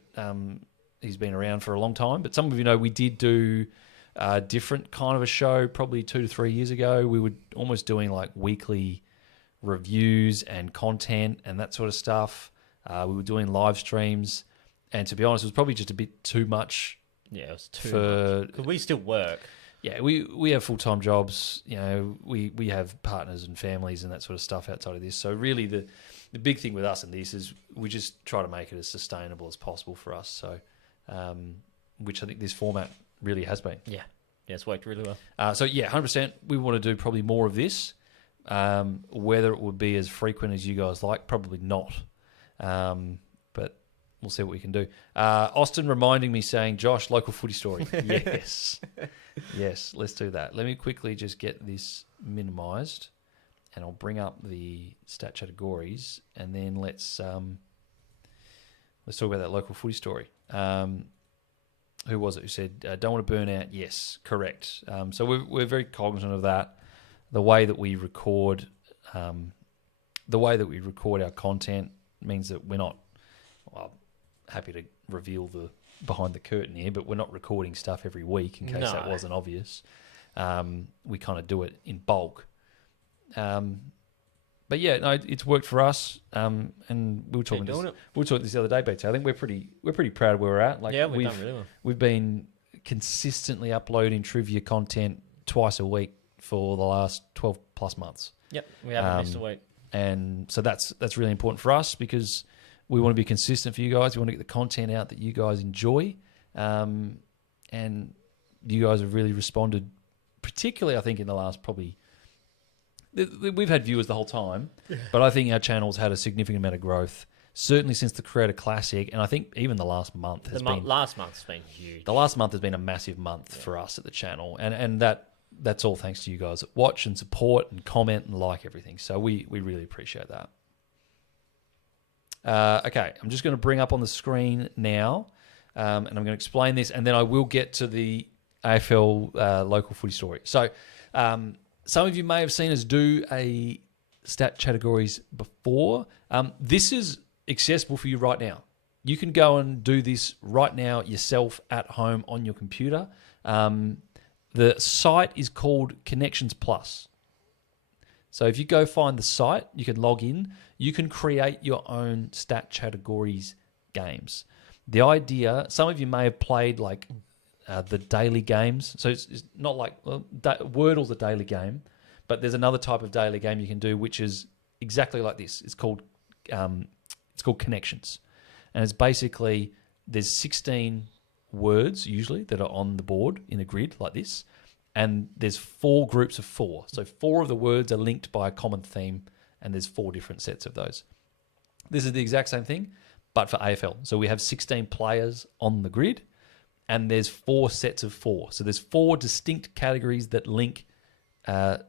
he's been around for a long time. But some of you know we did do a different kind of a show probably 2 to 3 years ago. We were almost doing like weekly reviews and content and that sort of stuff. We were doing live streams. And to be honest, it was probably just a bit too much. Yeah, it was too much. Because we still work. Yeah, we have full-time jobs. You know, we have partners and families and that sort of stuff outside of this. So really the big thing with us and this is we just try to make it as sustainable as possible for us. So, which I think this format really has been. Yeah, it's worked really well. 100%. We want to do probably more of this. Whether it would be as frequent as you guys like, probably not. But we'll see what we can do. Austin reminding me saying, Josh, local footy story. Yes. Yes, let's do that. Let me quickly just get this minimized and I'll bring up the Statchategories and then let's talk about that local footy story. Who was it who said, don't want to burn out? Yes, correct. So we're very cognizant of that. The way that we record our content means that we're not happy to reveal the behind the curtain here, but we're not recording stuff every week in case that wasn't obvious. We kind of do it in bulk. But yeah, no, it's worked for us. And we were talking this the other day, BT. I think we're pretty proud of where we're at. Like, yeah, we've done really well. We've been consistently uploading trivia content twice a week for the last 12 plus months. Yep, we haven't missed a week. And so that's really important for us because we want to be consistent for you guys. We want to get the content out that you guys enjoy. And you guys have really responded, particularly I think in the last probably... We've had viewers the whole time, but I think our channel's had a significant amount of growth, certainly since the Creator Classic, and I think even the last month has been... Last month's been huge. The last month has been a massive month for us at the channel, and that's all thanks to you guys that watch and support and comment and like everything. So we really appreciate that. Okay, I'm just going to bring up on the screen now, and I'm going to explain this, and then I will get to the AFL local footy story. So some of you may have seen us do a Statchategories before. This is accessible for you right now. You can go and do this right now yourself at home on your computer. The site is called Connections Plus. So if you go find the site, you can log in. You can create your own Statchategories games. The idea, some of you may have played like the daily games. So it's not like Wordle's a daily game, but there's another type of daily game you can do, which is exactly like this. It's called Connections, and it's basically there's 16 words usually that are on the board in a grid like this, and there's 4 groups of 4. So 4 of the words are linked by a common theme, and there's 4 different sets of those. This is the exact same thing, but for AFL. So we have 16 players on the grid, and there's 4 sets of 4. So there's 4 distinct categories that link 4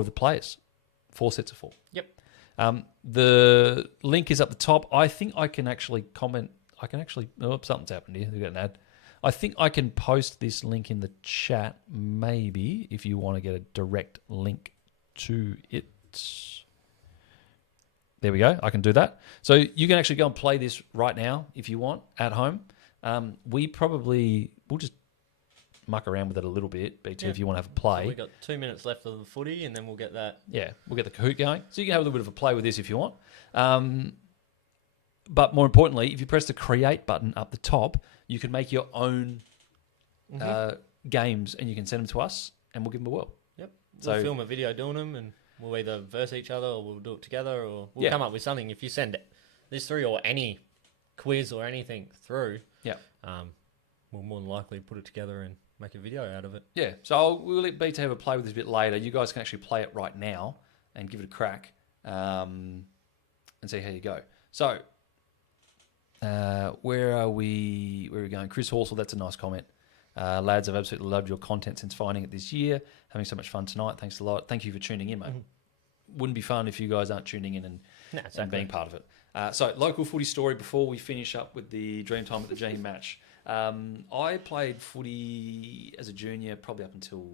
of the players. 4 sets of 4. Yep. The link is up the top. I think I can actually comment. Oh, something's happened here. We've got an ad. I think I can post this link in the chat, maybe, if you want to get a direct link to it. There we go. I can do that. So you can actually go and play this right now if you want at home. We'll just muck around with it a little bit, BT, if you want to have a play. So we've got 2 minutes left of the footy, and then we'll get that. Yeah, we'll get the Kahoot going. So you can have a little bit of a play with this if you want. But more importantly, if you press the create button up the top, you can make your own games, and you can send them to us, and we'll give them a whirl. Yep. We'll film a video doing them, and we'll either verse each other, or we'll do it together, or we'll come up with something. If you send this through, or any quiz or anything through, we'll more than likely put it together and make a video out of it. Yeah. So we'll let BT have a play with this a bit later. You guys can actually play it right now and give it a crack, and see how you go. So where are we? Where are we going? Chris Horsell, that's a nice comment. Lads, I've absolutely loved your content since finding it this year. Having so much fun tonight. Thanks a lot. Thank you for tuning in, mate. Wouldn't be fun if you guys aren't tuning in and being part of it. So, local footy story before we finish up with the Dreamtime at the G match. I played footy as a junior probably up until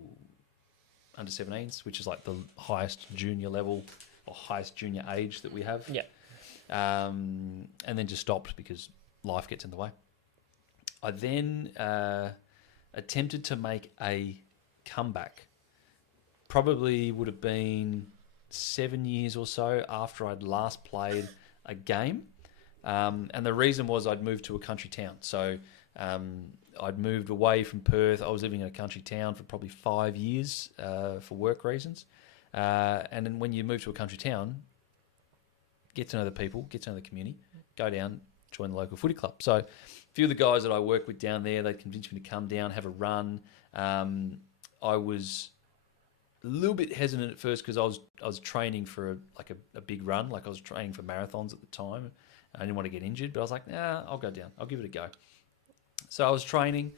under 17s, which is like the highest junior level or highest junior age that we have. Yeah. And then just stopped because life gets in the way. I then attempted to make a comeback. Probably would have been 7 years or so after I'd last played a game. And the reason was I'd moved to a country town. So I'd moved away from Perth. I was living in a country town for probably 5 years for work reasons. And then when you move to a country town, get to know the people, get to know the community, go down, join the local footy club. So a few of the guys that I work with down there, they convinced me to come down, have a run. I was a little bit hesitant at first because I was training for a big run. Like I was training for marathons at the time. I didn't want to get injured, but I was like, nah, I'll go down. I'll give it a go. So I was training,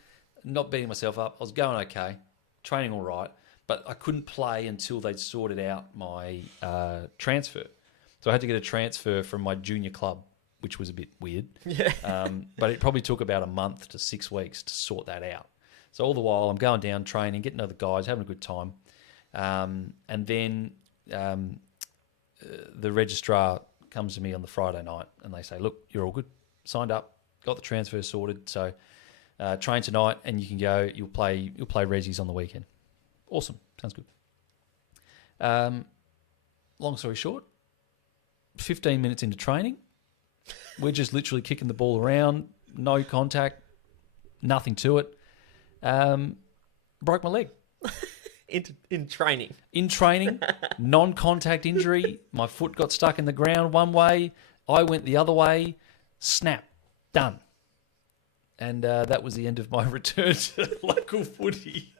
not beating myself up. I was going okay, training all right, but I couldn't play until they'd sorted out my transfer. So I had to get a transfer from my junior club, which was a bit weird. Yeah. But it probably took about a month to 6 weeks to sort that out. So all the while I'm going down, training, getting to know the guys, having a good time. And then the registrar comes to me on the Friday night and they say, look, you're all good. Signed up, got the transfer sorted. So train tonight and you can go, you'll play resis on the weekend. Awesome. Sounds good. Long story short, 15 minutes into training, we're just literally kicking the ball around, no contact, nothing to it. Broke my leg. In training. In training, non-contact injury. My foot got stuck in the ground one way. I went the other way. Snap. Done. And that was the end of my return to local footy.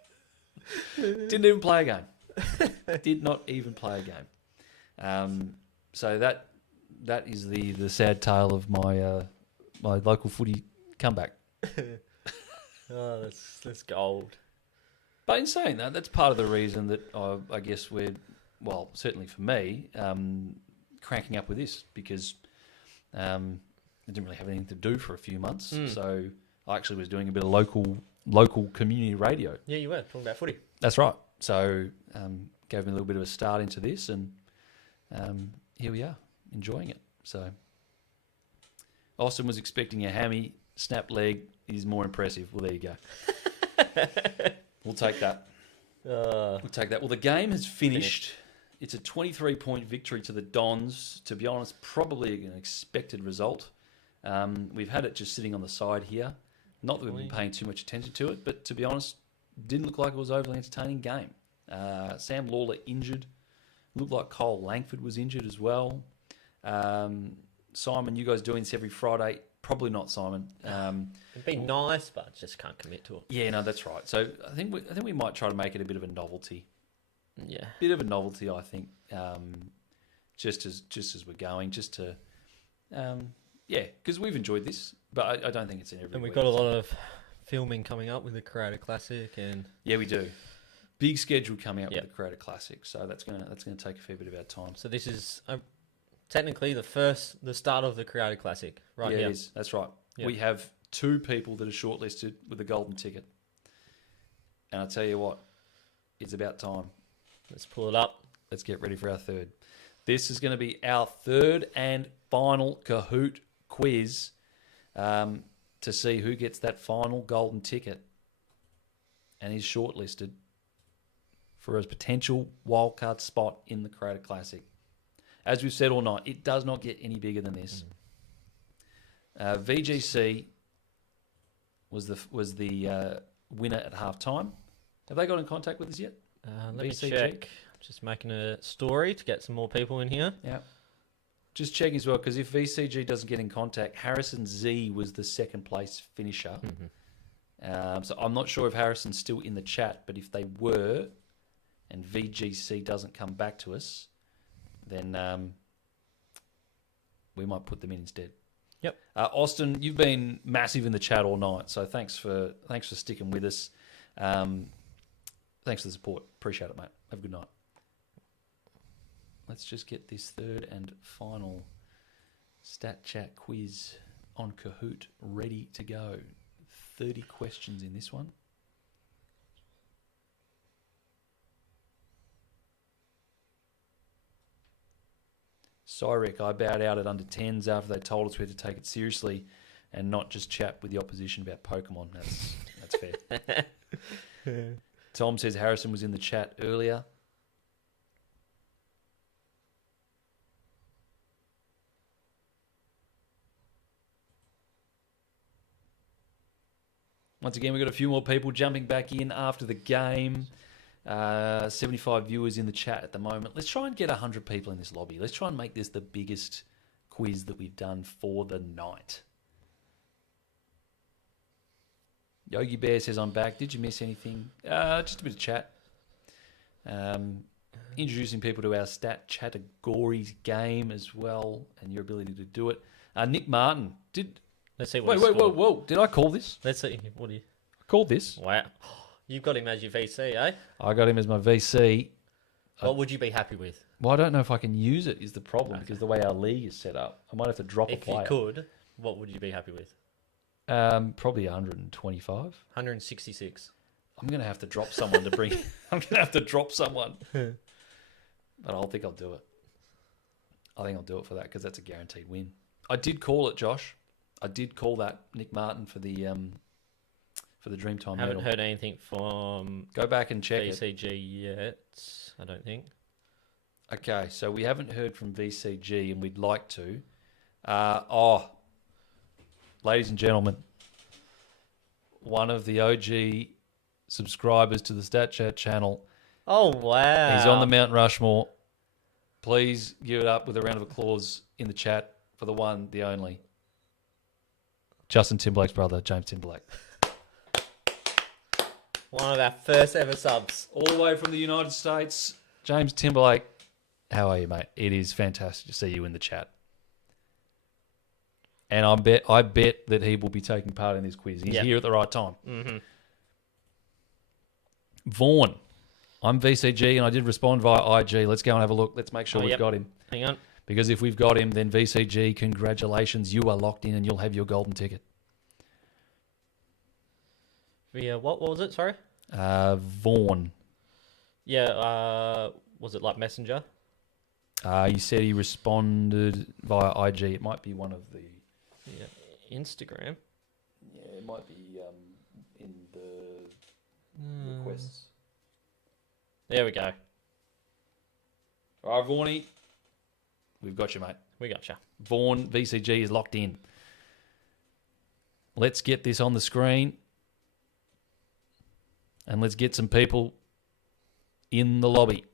Didn't even play a game. Did not even play a game. So that is the sad tale of my my local footy comeback. Oh, that's gold. But in saying that, that's part of the reason that I guess we're, well, certainly for me, cranking up with this because I didn't really have anything to do for a few months. So I actually was doing a bit of local community radio. Yeah, you were talking about footy. That's right. So gave me a little bit of a start into this, and here we are, enjoying it. So Austin was expecting a hammy, snapped leg is more impressive. Well, there you go. We'll take that. We'll take that. Well, the game has finished. It's a 23-point victory to the Dons. To be honest, probably an expected result. We've had it just sitting on the side here. Not that we've been paying too much attention to it, but to be honest, didn't look like it was an overly entertaining game. Sam Lawler injured. Looked like Cole Langford was injured as well. Simon, you guys doing this every Friday? Probably not, Simon. It'd be nice, but just can't commit to it. Yeah, no, that's right. So I think we might try to make it a bit of a novelty. Yeah, Bit of a novelty, I think. Just as we're going, just to, because we've enjoyed this, but I don't think it's in every. and we've week. got a lot of filming coming up with the Creator Classic, and Yeah, we do. Big schedule coming up Yep. with the Creator Classic, so that's gonna take a fair bit of our time. so this is technically the start of the Creator Classic, right Yeah, here. it is. That's right. Yep. We have 2 people that are shortlisted with a golden ticket, and I tell you what, it's about time. Let's pull it up. Let's get ready for our third. This is going to be our third and final Kahoot quiz to see who gets that final golden ticket and is shortlisted for a potential wildcard spot in the Creator Classic. As we've said all night, it does not get any bigger than this. VGC was the winner at halftime. Have they got in contact with us yet? Let me VCG? check. Just making a story to get some more people in here. Yeah. Just checking as well, because if VCG doesn't get in contact, Harrison Z was the second place finisher. So I'm not sure if Harrison's still in the chat, but if they were, and VGC doesn't come back to us, then we might put them in instead. Yep. Austin, you've been massive in the chat all night, so thanks for sticking with us. Thanks for the support. Appreciate it, mate. Have a good night. Let's just get this third and final Statchat quiz on Kahoot ready to go. 30 questions in this one. Sorry, Rick, I bowed out at under 10s after they told us we had to take it seriously and not just chat with the opposition about Pokemon. That's fair. Tom says Harrison was in the chat earlier. Once again, we've got a few more people jumping back in after the game. 75 viewers in the chat at the moment. Let's try and get 100 people in this lobby. Let's try and make this the biggest quiz that we've done for the night. Yogi Bear says, I'm back. Did you miss anything? Just a bit of chat. Introducing people to our Statchategories game as well and your ability to do it. Nick Martin. Let's see what Whoa. Did I call this? Let's see. What do you... I called this. Wow. You've got him as your VC, eh? I got him as my VC. What would you be happy with? Well, I don't know if I can use it is the problem because the way our league is set up. I might have to drop a If player. you could, what would you be happy with? Probably 125. 166. I'm going to have to drop someone to bring... I'm going to have to drop someone. But I think I'll do it. I think I'll do it for that because that's a guaranteed win. I did call it, Josh. I did call that Nick Martin for the Dreamtime Haven't medal. heard anything from Go back and check it. VCG yet, I don't think. Okay, so we haven't heard from VCG and we'd like to. Ladies and gentlemen, one of the OG subscribers to the Statchat channel. Oh, wow. He's on the Mount Rushmore. Please give it up with a round of applause in the chat for the one, the only. Justin Timberlake's brother, James Timberlake. One of our first ever subs. All the way from the United States, James Timberlake. How are you, mate? It is fantastic to see you in the chat. And I bet that he will be taking part in this quiz. He's here at the right time. Mm-hmm. Vaughn. I'm VCG and I did respond via IG. Let's go and have a look. Let's make sure we've got him. Hang on. Because if we've got him, then VCG, congratulations. You are locked in and you'll have your golden ticket. Via what was it? Sorry? Vaughn. Yeah, was it like Messenger? He said he responded via IG. It might be one of the... Yeah, Instagram. Yeah, it might be in the requests. There we go. All right, Vaughnie, we've got you, mate. We gotcha. Vaughan VCG is locked in. Let's get this on the screen. And let's get some people in the lobby.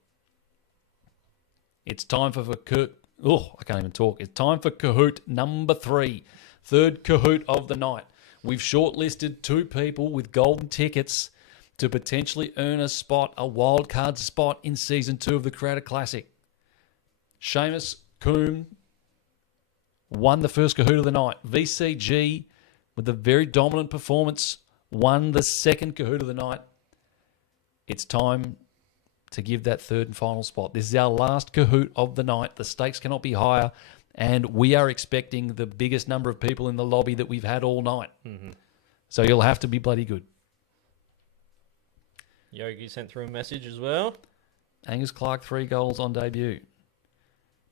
It's time for Kahoot. Oh, I can't even talk. It's time for Kahoot number 3. Third Kahoot of the night. We've shortlisted 2 people with golden tickets to potentially earn a spot, a wildcard spot in Season 2 of the Creator Classic. Seamus Coombe won the first Kahoot of the night. VCG, with a very dominant performance, won the second Kahoot of the night. It's time to give that third and final spot. This is our last Kahoot of the night. The stakes cannot be higher, and we are expecting the biggest number of people in the lobby that we've had all night. Mm-hmm. So you'll have to be bloody good. Yogi sent through a message as well. Angus Clark, 3 goals on debut.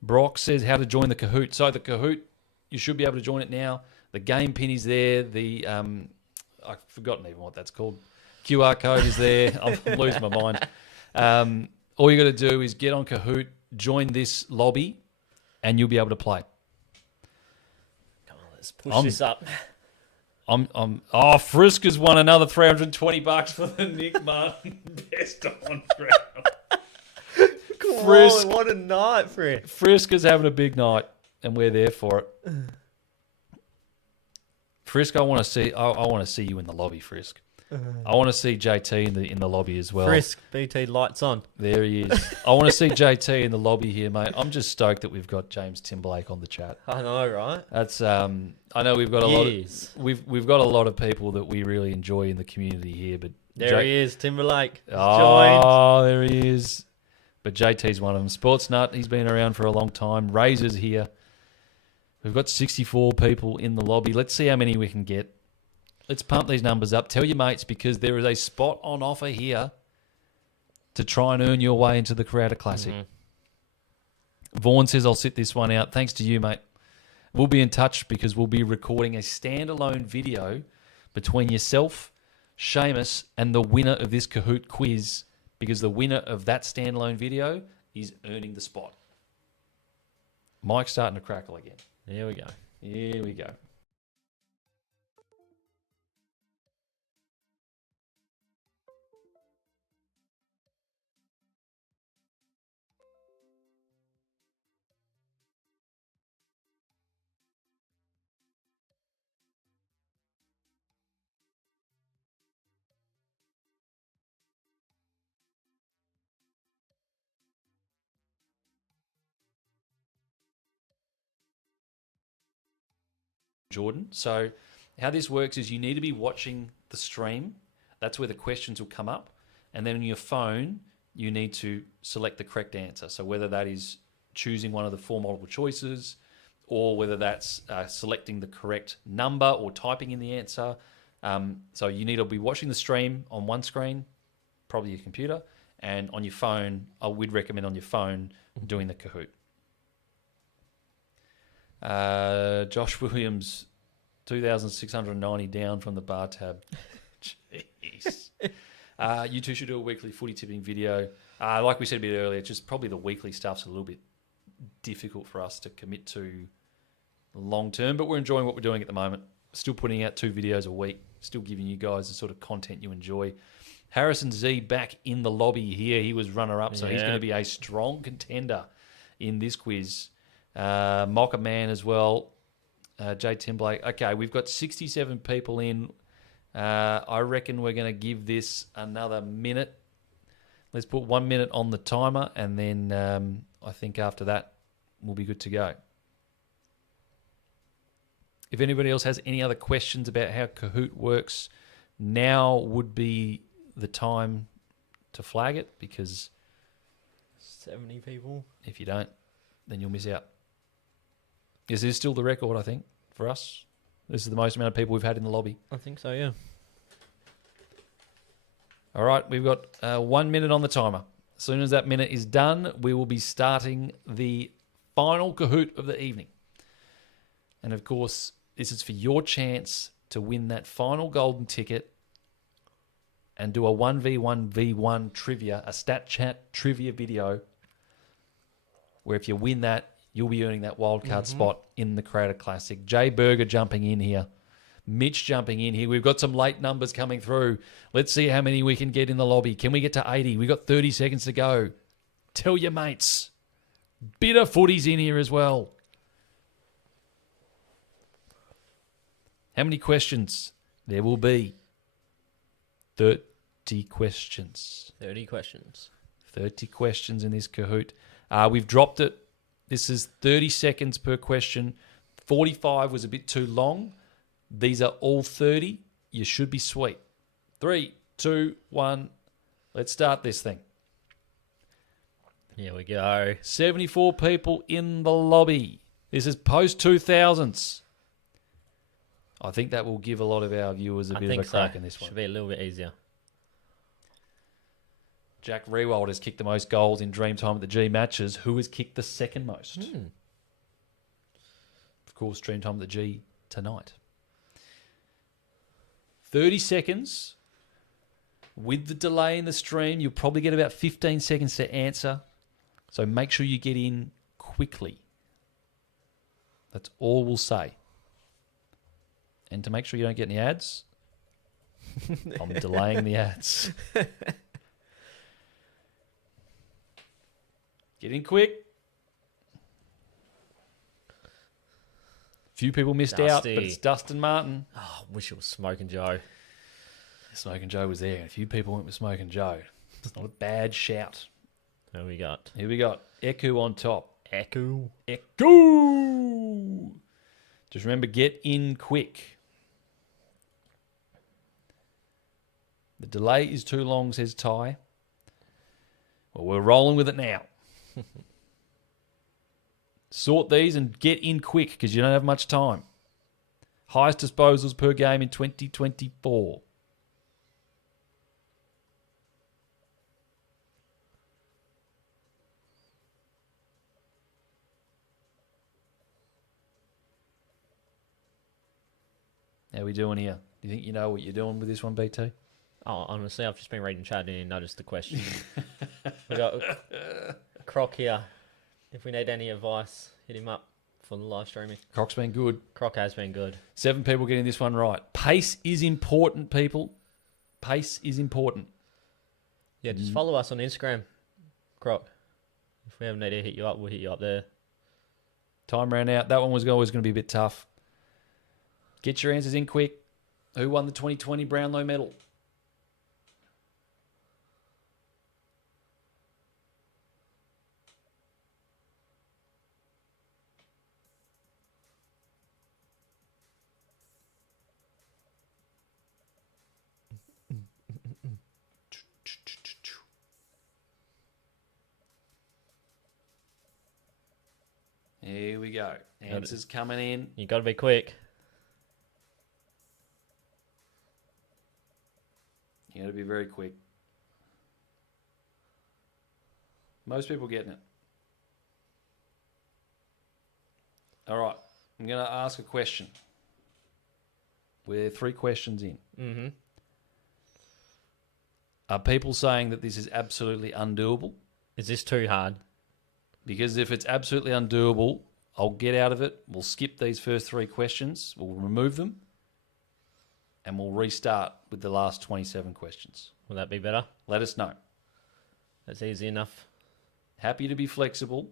Brock says how to join the Kahoot. So the Kahoot, you should be able to join it now. The game pin is there. The I've forgotten even what that's called. QR code is there. I'm losing my mind. All you got to do is get on Kahoot, join this lobby, and you'll be able to play. Come on, let's push this up. Friska's won another $320 for the Nick Martin best on round. Frisk, what a night, Fred. Friska's having a big night, and we're there for it. Frisk, I want to see you in the lobby, Frisk. I want to see JT in the lobby as well. Frisk, BT lights on. There he is. I want to see JT in the lobby here, mate. I'm just stoked that we've got James Timberlake on the chat. I know, right? That's I know we've got a lot of, we've got a lot of people that we really enjoy in the community here, but there he is, Timberlake. Oh, there he is. But JT's one of them. Sports Nut, he's been around for a long time. Razor's here. We've got 64 people in the lobby. Let's see how many we can get. Let's pump these numbers up. Tell your mates, because there is a spot on offer here to try and earn your way into the Creator Classic. Mm-hmm. Vaughan says, I'll sit this one out. Thanks to you, mate. We'll be in touch because we'll be recording a standalone video between yourself, Seamus, and the winner of this Kahoot quiz, because the winner of that standalone video is earning the spot. Mike's starting to crackle again. There we go. Here we go. Jordan. So how this works is you need to be watching the stream. That's where the questions will come up. And then on your phone, you need to select the correct answer. So whether that is choosing one of the 4 multiple choices, or whether that's selecting the correct number or typing in the answer. So you need to be watching the stream on one screen, probably your computer, and on your phone, I would recommend on your phone doing the Kahoot. Josh Williams, 2,690 down from the bar tab. Jeez. You two should do a weekly footy tipping video. Like we said a bit earlier, just probably the weekly stuff's a little bit difficult for us to commit to long term, but we're enjoying what we're doing at the moment. Still putting out 2 videos a week, still giving you guys the sort of content you enjoy. Harrison Z back in the lobby here. He was runner-up, so he's going to be a strong contender in this quiz. Mocker Man as well. Jay Timblake. Okay, we've got 67 people in. I reckon we're going to give this another minute. Let's put 1 minute on the timer, and then I think after that we'll be good to go. If anybody else has any other questions about how Kahoot works, now would be the time to flag it, because 70 people. If you don't, then you'll miss out. This is still the record, I think, for us. This is the most amount of people we've had in the lobby. I think so, yeah. All right, we've got 1 minute on the timer. As soon as that minute is done, we will be starting the final Kahoot of the evening. And of course, this is for your chance to win that final golden ticket and do a 1v1v1 trivia, a Statchat trivia video where if you win that, you'll be earning that wildcard spot in the Creator Classic. Jay Berger jumping in here. Mitch jumping in here. We've got some late numbers coming through. Let's see how many we can get in the lobby. Can we get to 80? We've got 30 seconds to go. Tell your mates. Bit of footy's in here as well. How many questions? There will be 30 questions. 30 questions. 30 questions in this Kahoot. We've dropped it. This is 30 seconds per question. 45 was a bit too long. These are all 30. You should be sweet. 3, 2, 1. Let's start this thing. Here we go. 74 people in the lobby. This is post 2000s. I think that will give a lot of our viewers a bit of a crack in this one. Should be a little bit easier. Jack Rewald has kicked the most goals in Dreamtime at the G matches. Who has kicked the second most? Of course, Dreamtime at the G tonight. 30 seconds. With the delay in the stream, you'll probably get about 15 seconds to answer. So make sure you get in quickly. That's all we'll say. And to make sure you don't get any ads, I'm delaying the ads. Get in quick. Few people missed out, but it's Dustin Martin. Oh, I wish it was Smoking Joe. Smoking Joe was there. A few people went with Smoking Joe. It's not a bad shout. Who we got? Here we got Eku on top. Echo. Eku! Just remember, get in quick. The delay is too long, says Ty. Well, we're rolling with it now. Sort these and get in quick because you don't have much time. Highest disposals per game in 2024. How are we doing here? Do you think you know what you're doing with this one, BT? Oh, honestly, I've just been reading chat and didn't notice the question. We got Croc here. If we need any advice, hit him up for the live streaming. Croc's been good. Croc has been good. 7 people getting this one right. Pace is important, people. Pace is important. Yeah, just follow us on Instagram, Croc. If we ever need to hit you up, we'll hit you up there. Time ran out. That one was always going to be a bit tough. Get your answers in quick. Who won the 2020 Brownlow medal? Here we go. Answers coming in. You got to be quick. You got to be very quick. Most people getting it. All right. I'm going to ask a question. We're 3 questions in. Mm-hmm. Are people saying that this is absolutely undoable? Is this too hard? Because if it's absolutely undoable, I'll get out of it. We'll skip these first 3 questions. We'll remove them. And we'll restart with the last 27 questions. Will that be better? Let us know. That's easy enough. Happy to be flexible.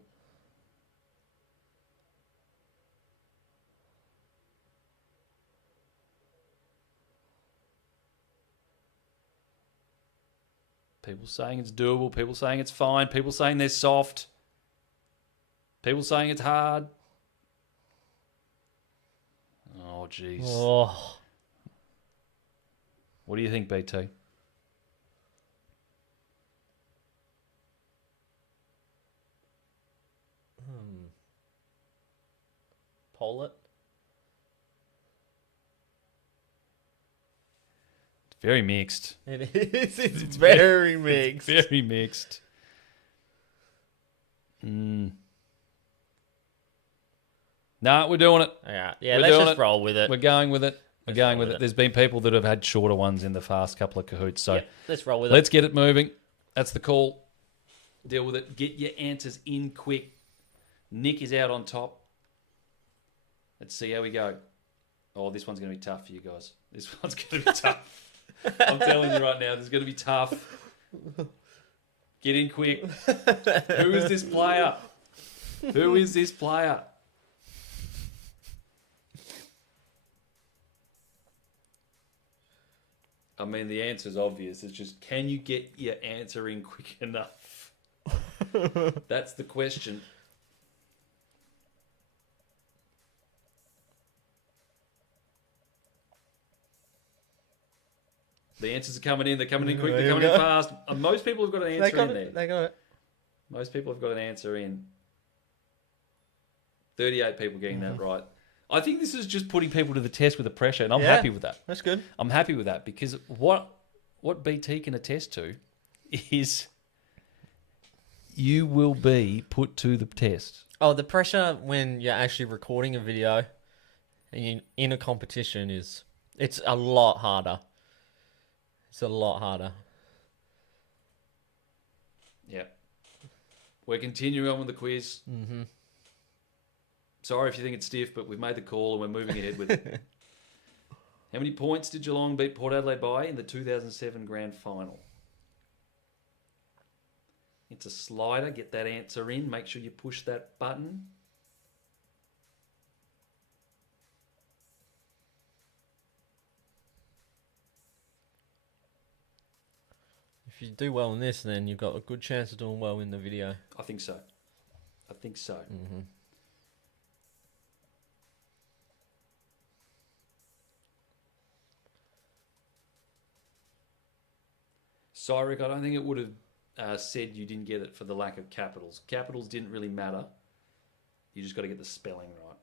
People saying it's doable. People saying it's fine. People saying they're soft. People saying it's hard. Oh, jeez. Oh. What do you think, BT? Poll it. It's very mixed. It is. It's very mixed. It's very mixed. Nah, we're doing it. Yeah, let's just roll with it. We're going with it. We're going with it. There's been people that have had shorter ones in the past couple of Kahoots. So let's roll with it. Let's get it moving. That's the call. Deal with it. Get your answers in quick. Nick is out on top. Let's see how we go. Oh, this one's going to be tough for you guys. This one's going to be tough. I'm telling you right now, this is going to be tough. Get in quick. Who is this player? Who is this player? I mean, the answer's obvious. It's just, can you get your answer in quick enough? That's the question. The answers are coming in. They're coming in quick. They're coming in fast. Most people have got an answer in there. They got it. Most people have got an answer in. 38 people getting that right. I think this is just putting people to the test with the pressure, and I'm happy with that. That's good. I'm happy with that because what BT can attest to is you will be put to the test. Oh, the pressure when you're actually recording a video and you're in a competition it's a lot harder. It's a lot harder. Yeah. We're continuing on with the quiz. Mm-hmm. Sorry if you think it's stiff, but we've made the call and we're moving ahead with it. How many points did Geelong beat Port Adelaide by in the 2007 Grand Final? It's a slider. Get that answer in. Make sure you push that button. If you do well in this, then you've got a good chance of doing well in the video. I think so. Mm-hmm. Sorry, Rick, I don't think it would have said you didn't get it for the lack of capitals. Capitals didn't really matter. You just got to get the spelling right.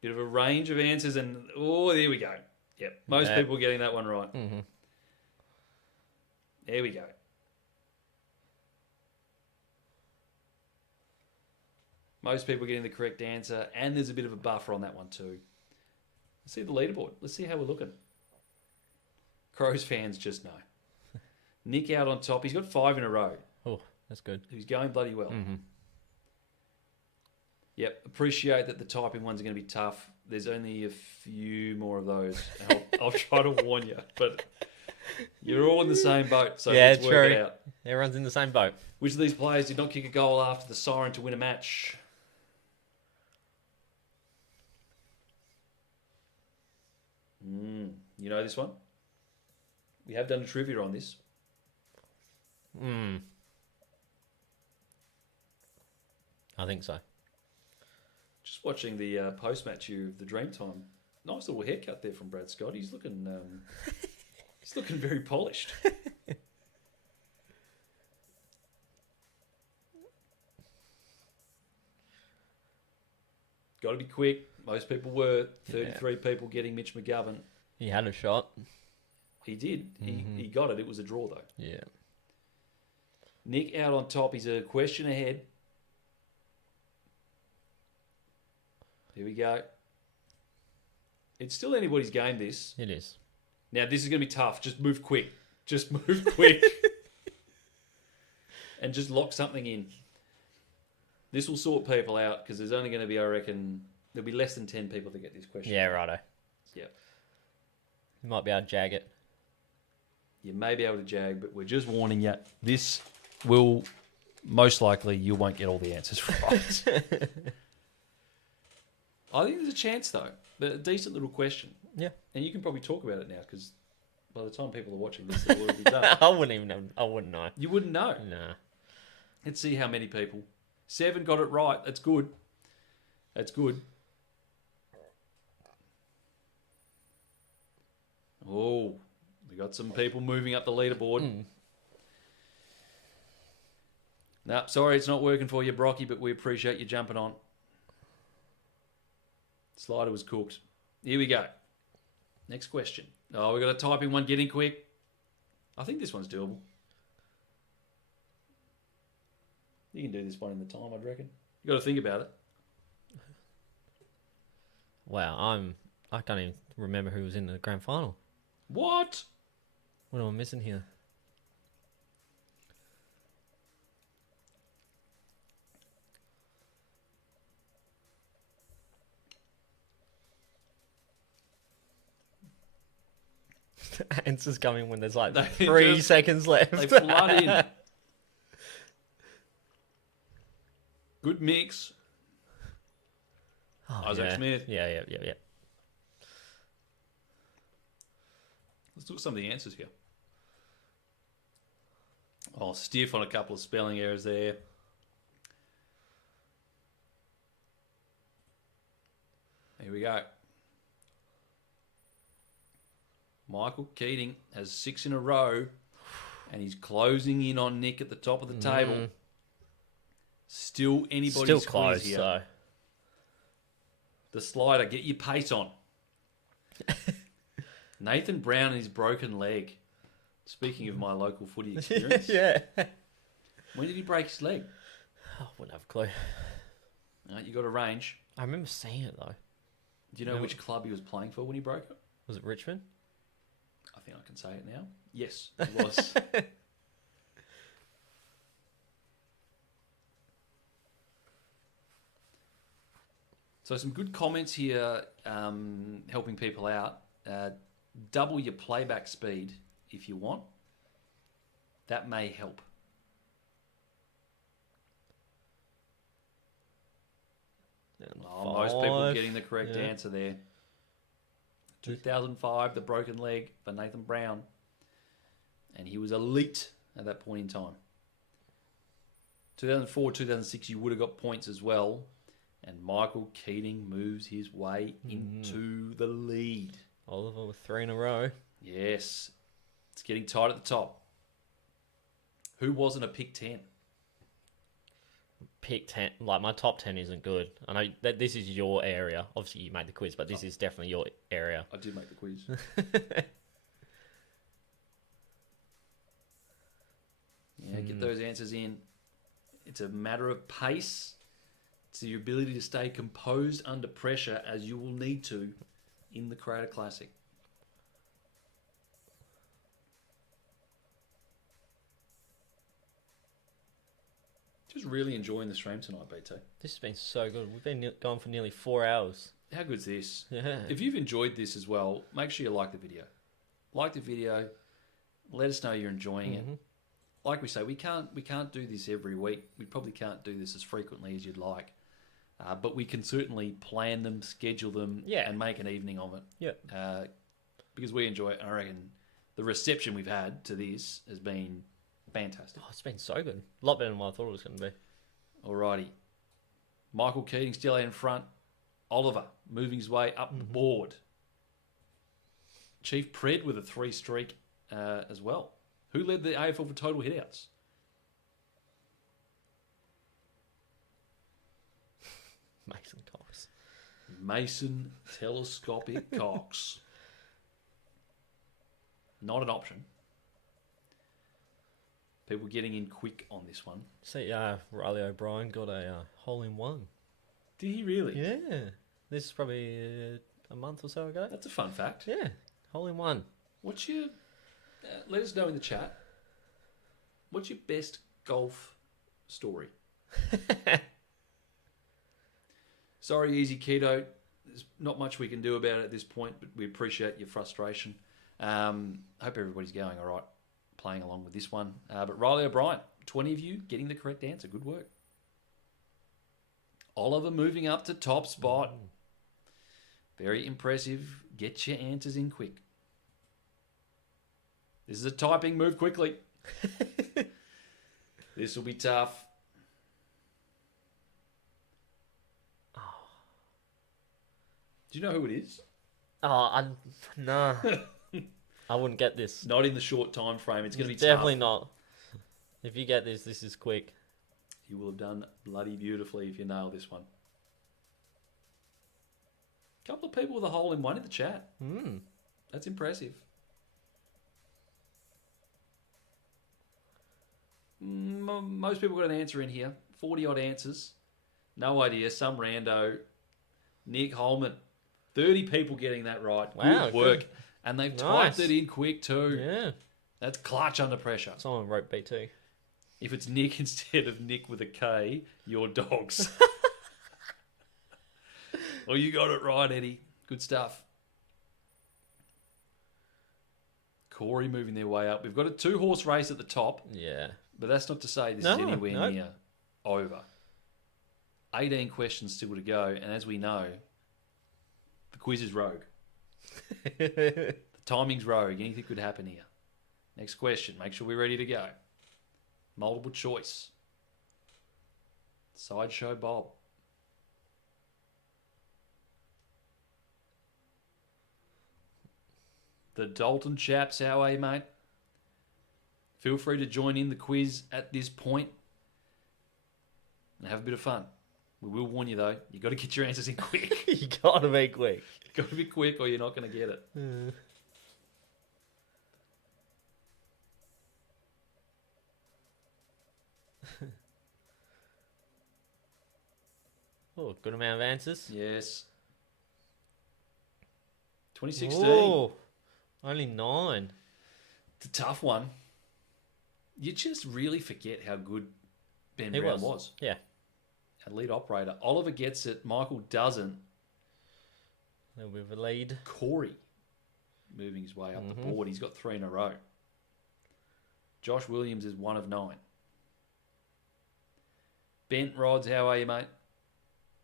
Bit of a range of answers, and there we go. Yep, most people getting that one right. Mm-hmm. There we go. Most people getting the correct answer, and there's a bit of a buffer on that one too. Let's see the leaderboard. Let's see how we're looking. Crows fans just know. Nick out on top. He's got 5 in a row. Oh, that's good. He's going bloody well. Mm-hmm. Yep, appreciate that the typing ones are going to be tough. There's only a few more of those. I'll try to warn you, but you're all in the same boat, so let's work it out. Everyone's in the same boat. Which of these players did not kick a goal after the siren to win a match? You know this one? We have done a trivia on this. I think so. Just watching the post-match view of the Dreamtime. Nice little haircut there from Brad Scott. He's looking, he's looking very polished. Got to be quick. Most people were. 33 people getting Mitch McGovern. He had a shot. He did. He got it. It was a draw, though. Yeah. Nick out on top. He's a question ahead. Here we go. It's still anybody's game, this. It is. Now, this is going to be tough. Just move quick. Just move quick. And just lock something in. This will sort people out because there's only going to be, I reckon, there'll be less than 10 people that get this question. Yeah, righto. Yeah. You might be able to jag it. You may be able to jag, but we're just warning you. This will, most likely, you won't get all the answers right. I think there's a chance, though. But a decent little question. Yeah. And you can probably talk about it now, because by the time people are watching this, it will already be done. I wouldn't even know. I wouldn't know. You wouldn't know? Nah. Let's see how many people. 7 got it right. That's good. That's good. Oh, we got some people moving up the leaderboard. No, sorry, it's not working for you, Brocky, but we appreciate you jumping on. Slider was cooked. Here we go. Next question. Oh, we got to type in one. Get in quick. I think this one's doable. You can do this one in the time, I'd reckon. You got to think about it. Wow, I can't even remember who was in the grand final. What? What am I missing here? Answers coming when there's like They 3 just- seconds left. They flood in. Good mix. Oh, Isaac yeah. Smith. Yeah. Let's look at some of the answers here. Oh, stiff on a couple of spelling errors there. Here we go. Michael Keating has 6 in a row, and he's closing in on Nick at the top of the table. Still anybody's Still squeeze close, here. so. The slider, get your pace on. Nathan Brown and his broken leg. Speaking of my local footy experience. Yeah. When did he break his leg? I wouldn't have a clue. You got a range. I remember seeing it though. Do you know which club he was playing for when he broke it? Was it Richmond? I think I can say it now. Yes, it was. So some good comments here, helping people out. Double your playback speed if you want. That may help. Most people getting the correct answer there. 2005, the broken leg for Nathan Brown. And he was elite at that point in time. 2004, 2006, you would have got points as well. And Michael Keating moves his way into the lead. Oliver with 3 in a row. Yes. It's getting tight at the top. Who wasn't a pick 10? Pick 10. Like, my top 10 isn't good. I know that this is your area. Obviously, you made the quiz, but this is definitely your area. I did make the quiz. Yeah, get those answers in. It's a matter of pace. It's your ability to stay composed under pressure, as you will need to in the Creator Classic. Just really enjoying the stream tonight, BT. This has been so good. We've been going for nearly 4 hours. How good's this? Yeah. If you've enjoyed this as well, make sure you like the video. Like the video. Let us know you're enjoying it. Like we say, we can't do this every week. We probably can't do this as frequently as you'd like. But we can certainly plan them, schedule them, and make an evening of it. Yeah. Because we enjoy it. And I reckon the reception we've had to this has been fantastic. Oh, it's been so good. A lot better than what I thought it was going to be. Alrighty. Michael Keating still out in front. Oliver moving his way up the board. Chief Pred with a 3 streak as well. Who led the AFL for total hitouts? Mason Cox. Mason Telescopic Cox. Not an option. People getting in quick on this one. See, Riley O'Brien got a hole-in-one. Did he really? Yeah. This is probably a month or so ago. That's a fun fact. Yeah. Hole-in-one. What's your... let us know in the chat. What's your best golf story? Sorry, Easy Keto. There's not much we can do about it at this point, but we appreciate your frustration. Hope everybody's going all right, playing along with this one. But Riley O'Brien, 20 of you getting the correct answer. Good work. Oliver moving up to top spot. Very impressive. Get your answers in quick. This is a typing. Move quickly. This will be tough. Do you know who it is? Oh, no. I wouldn't get this. Not in the short time frame. It's going to be definitely tough. not. If you get this is quick. You will have done bloody beautifully if you nail this one. A couple of people with a hole in one in the chat. That's impressive. Most people got an answer in here. 40 odd answers. No idea. Some rando. Nick Holman. 30 people getting that right. Wow, good work. good. And they've Nice. typed it in quick too. Yeah. That's clutch under pressure. Someone wrote BT. If it's Nick instead of Nick with a K, you're dogs. Well, you got it right, Eddie. Good stuff. Corey moving their way up. We've got a 2-horse race at the top, Yeah. but that's not to say this is anywhere near over. 18 questions still to go, and as we know, the quiz is rogue. The timing's rogue. Anything could happen here. Next question. Make sure we're ready to go. Multiple choice. Sideshow Bob. The Dalton chaps, how are you, mate? Feel free to join in the quiz at this point and have a bit of fun. We will warn you, though. You've got to get your answers in quick. You got to be quick. You've got to be quick or you're not going to get it. Oh, good amount of answers. Yes. 2016. Oh, only 9. It's a tough one. You just really forget how good Ben Brown was. Yeah. Our lead operator. Oliver gets it. Michael doesn't. Then we have a lead. Corey moving his way up the board. He's got 3 in a row. Josh Williams is 1 of 9. Bent Rods, how are you, mate?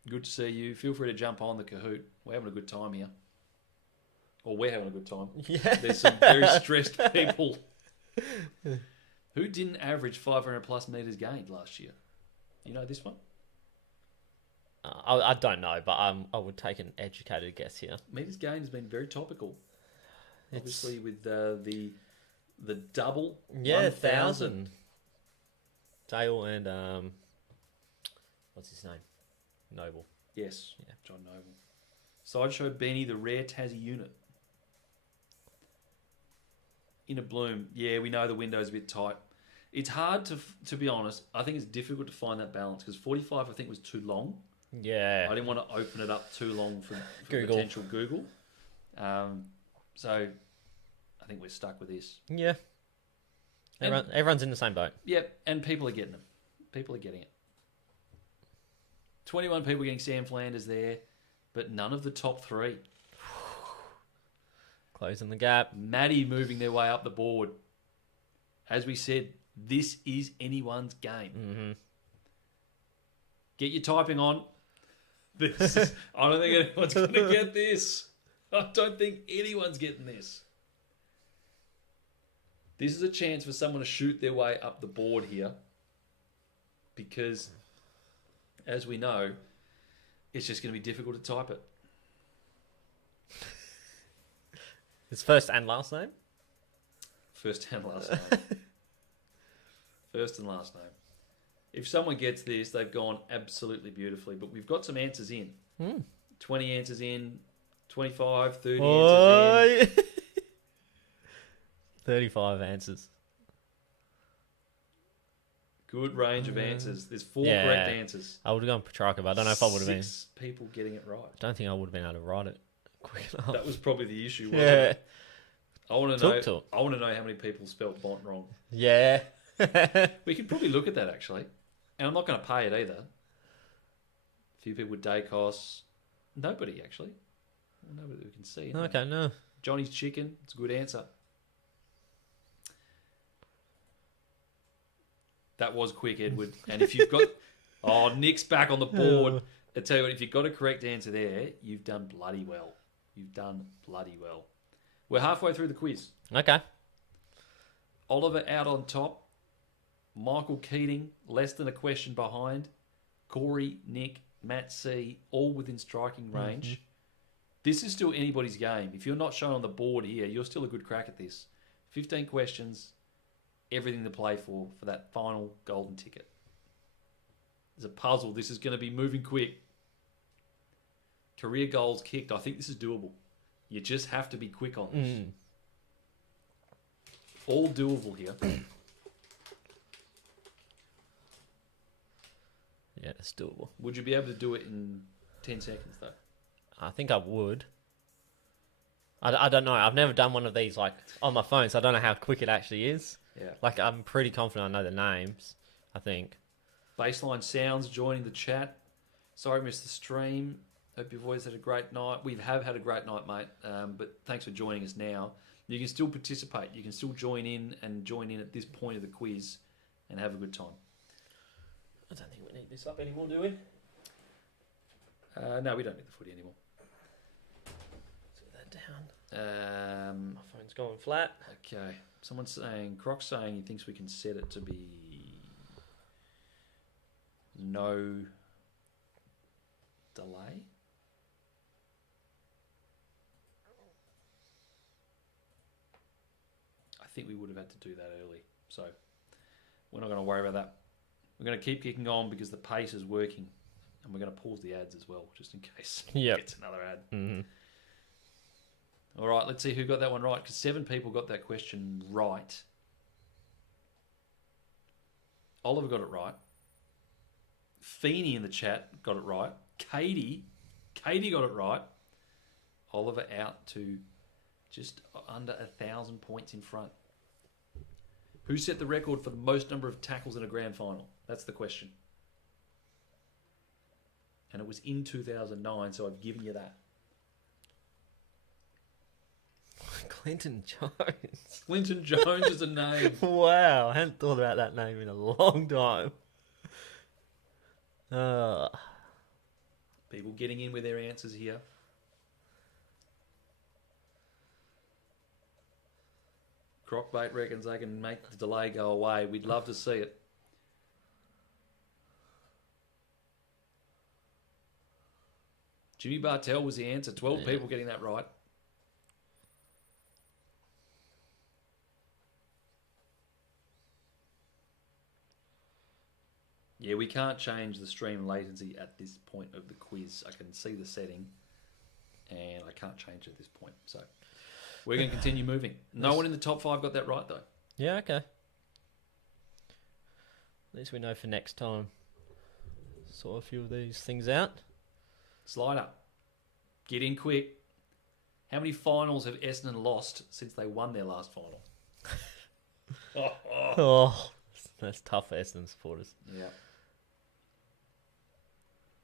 Good to see you. Feel free to jump on the Kahoot. We're having a good time here. Or we're having a good time. Yeah. There's some very stressed people. Who didn't average 500 plus metres gained last year? You know this one? I don't know, but I would take an educated guess here. Metres gained has been very topical. Obviously with the double. Yeah, 1,000. 1,000. Dale and what's his name? Noble. Yes, Yeah. John Noble. Sideshow Benny, the rare Tassie unit. In a bloom. Yeah, we know the window's a bit tight. It's hard to be honest. I think it's difficult to find that balance because 45 I think was too long. Yeah. I didn't want to open it up too long for Google. potential Google. So I think we're stuck with this. Yeah. Everyone's in the same boat. Yep, and people are getting them. People are getting it. 21 people getting Sam Flanders there, but none of the top 3. Closing the gap. Maddie moving their way up the board. As we said, this is anyone's game. Mm-hmm. Get your typing on. I don't think anyone's going to get this. I don't think anyone's getting this. This is a chance for someone to shoot their way up the board here. Because, as we know, it's just going to be difficult to type it. His first and last name? First and last name. First and last name. If someone gets this, they've gone absolutely beautifully. But we've got some answers in. 20 answers in, 25, 30 answers in. 35 answers. Good range of answers. There's 4 correct answers. I would have gone Petrarca, but I don't know if I would have been. 6 people getting it right. I don't think I would have been able to write it quick enough. That was probably the issue, wasn't Yeah. it? I want to know. Talk. I want to know how many people spelt Bont wrong. Yeah. We could probably look at that actually, and I'm not going to pay it either. A few people with Dacos. Nobody actually. Nobody that we can see. Okay, no. Johnny's Chicken. It's a good answer. That was quick, Edward. And if you've got... Oh, Nick's back on the board. I tell you what, if you've got a correct answer there, you've done bloody well. You've done bloody well. We're halfway through the quiz. Okay. Oliver out on top. Michael Keating, less than a question behind. Corey, Nick, Matt C, all within striking range. Mm-hmm. This is still anybody's game. If you're not shown on the board here, you're still a good crack at this. 15 questions, everything to play for that final golden ticket. There's a puzzle. This is going to be moving quick. Career goals kicked. I think this is doable. You just have to be quick on this. All doable here. Yeah, it's doable. Would you be able to do it in 10 seconds, though? I think I would. I don't know. I've never done one of these like on my phone, so I don't know how quick it actually is. Yeah. Like, I'm pretty confident I know the names, I think. Baseline Sounds joining the chat. Sorry, missed the stream. Hope you've always had a great night. We have had a great night, mate. But thanks for joining us now. You can still participate. You can still join in at this point of the quiz and have a good time. I don't think we need this up anymore, do we? No, we don't need the footy anymore. Let's get that down. My phone's going flat. Okay. Croc's saying he thinks we can set it to be no delay. I think we would have had to do that early. So we're not going to worry about that. We're going to keep kicking on because the pace is working. And we're going to pause the ads as well, just in case it's another ad. Mm-hmm. All right, let's see who got that one right, because 7 people got that question right. Oliver got it right. Feeney in the chat got it right. Katie got it right. Oliver out to just under 1,000 points in front. Who set the record for the most number of tackles in a grand final? That's the question. And it was in 2009, so I've given you that. Clinton Jones. Clinton Jones is a name. Wow, I hadn't thought about that name in a long time. People getting in with their answers here. Crockbait reckons they can make the delay go away. We'd love to see it. Jimmy Bartell was the answer. 12 people getting that right. Yeah, we can't change the stream latency at this point of the quiz. I can see the setting, and I can't change it at this point. So we're going to continue moving. No one in the top 5 got that right, though. Yeah, okay. At least we know for next time. Sort a few of these things out. Slider. Get in quick. How many finals have Essendon lost since they won their last final? Oh, that's tough for Essendon supporters. Yeah.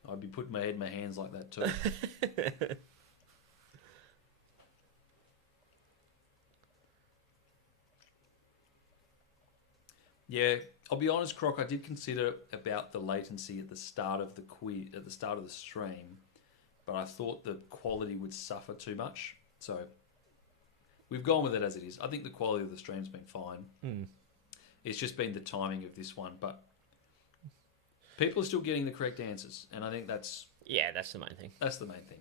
I'd be putting my head in my hands like that too. Yeah, I'll be honest, Croc, I did consider about the latency at the start of the quiz, at the start of the stream, but I thought the quality would suffer too much. So we've gone with it as it is. I think the quality of the stream's been fine. It's just been the timing of this one, but people are still getting the correct answers, and I think that's the main thing. That's the main thing.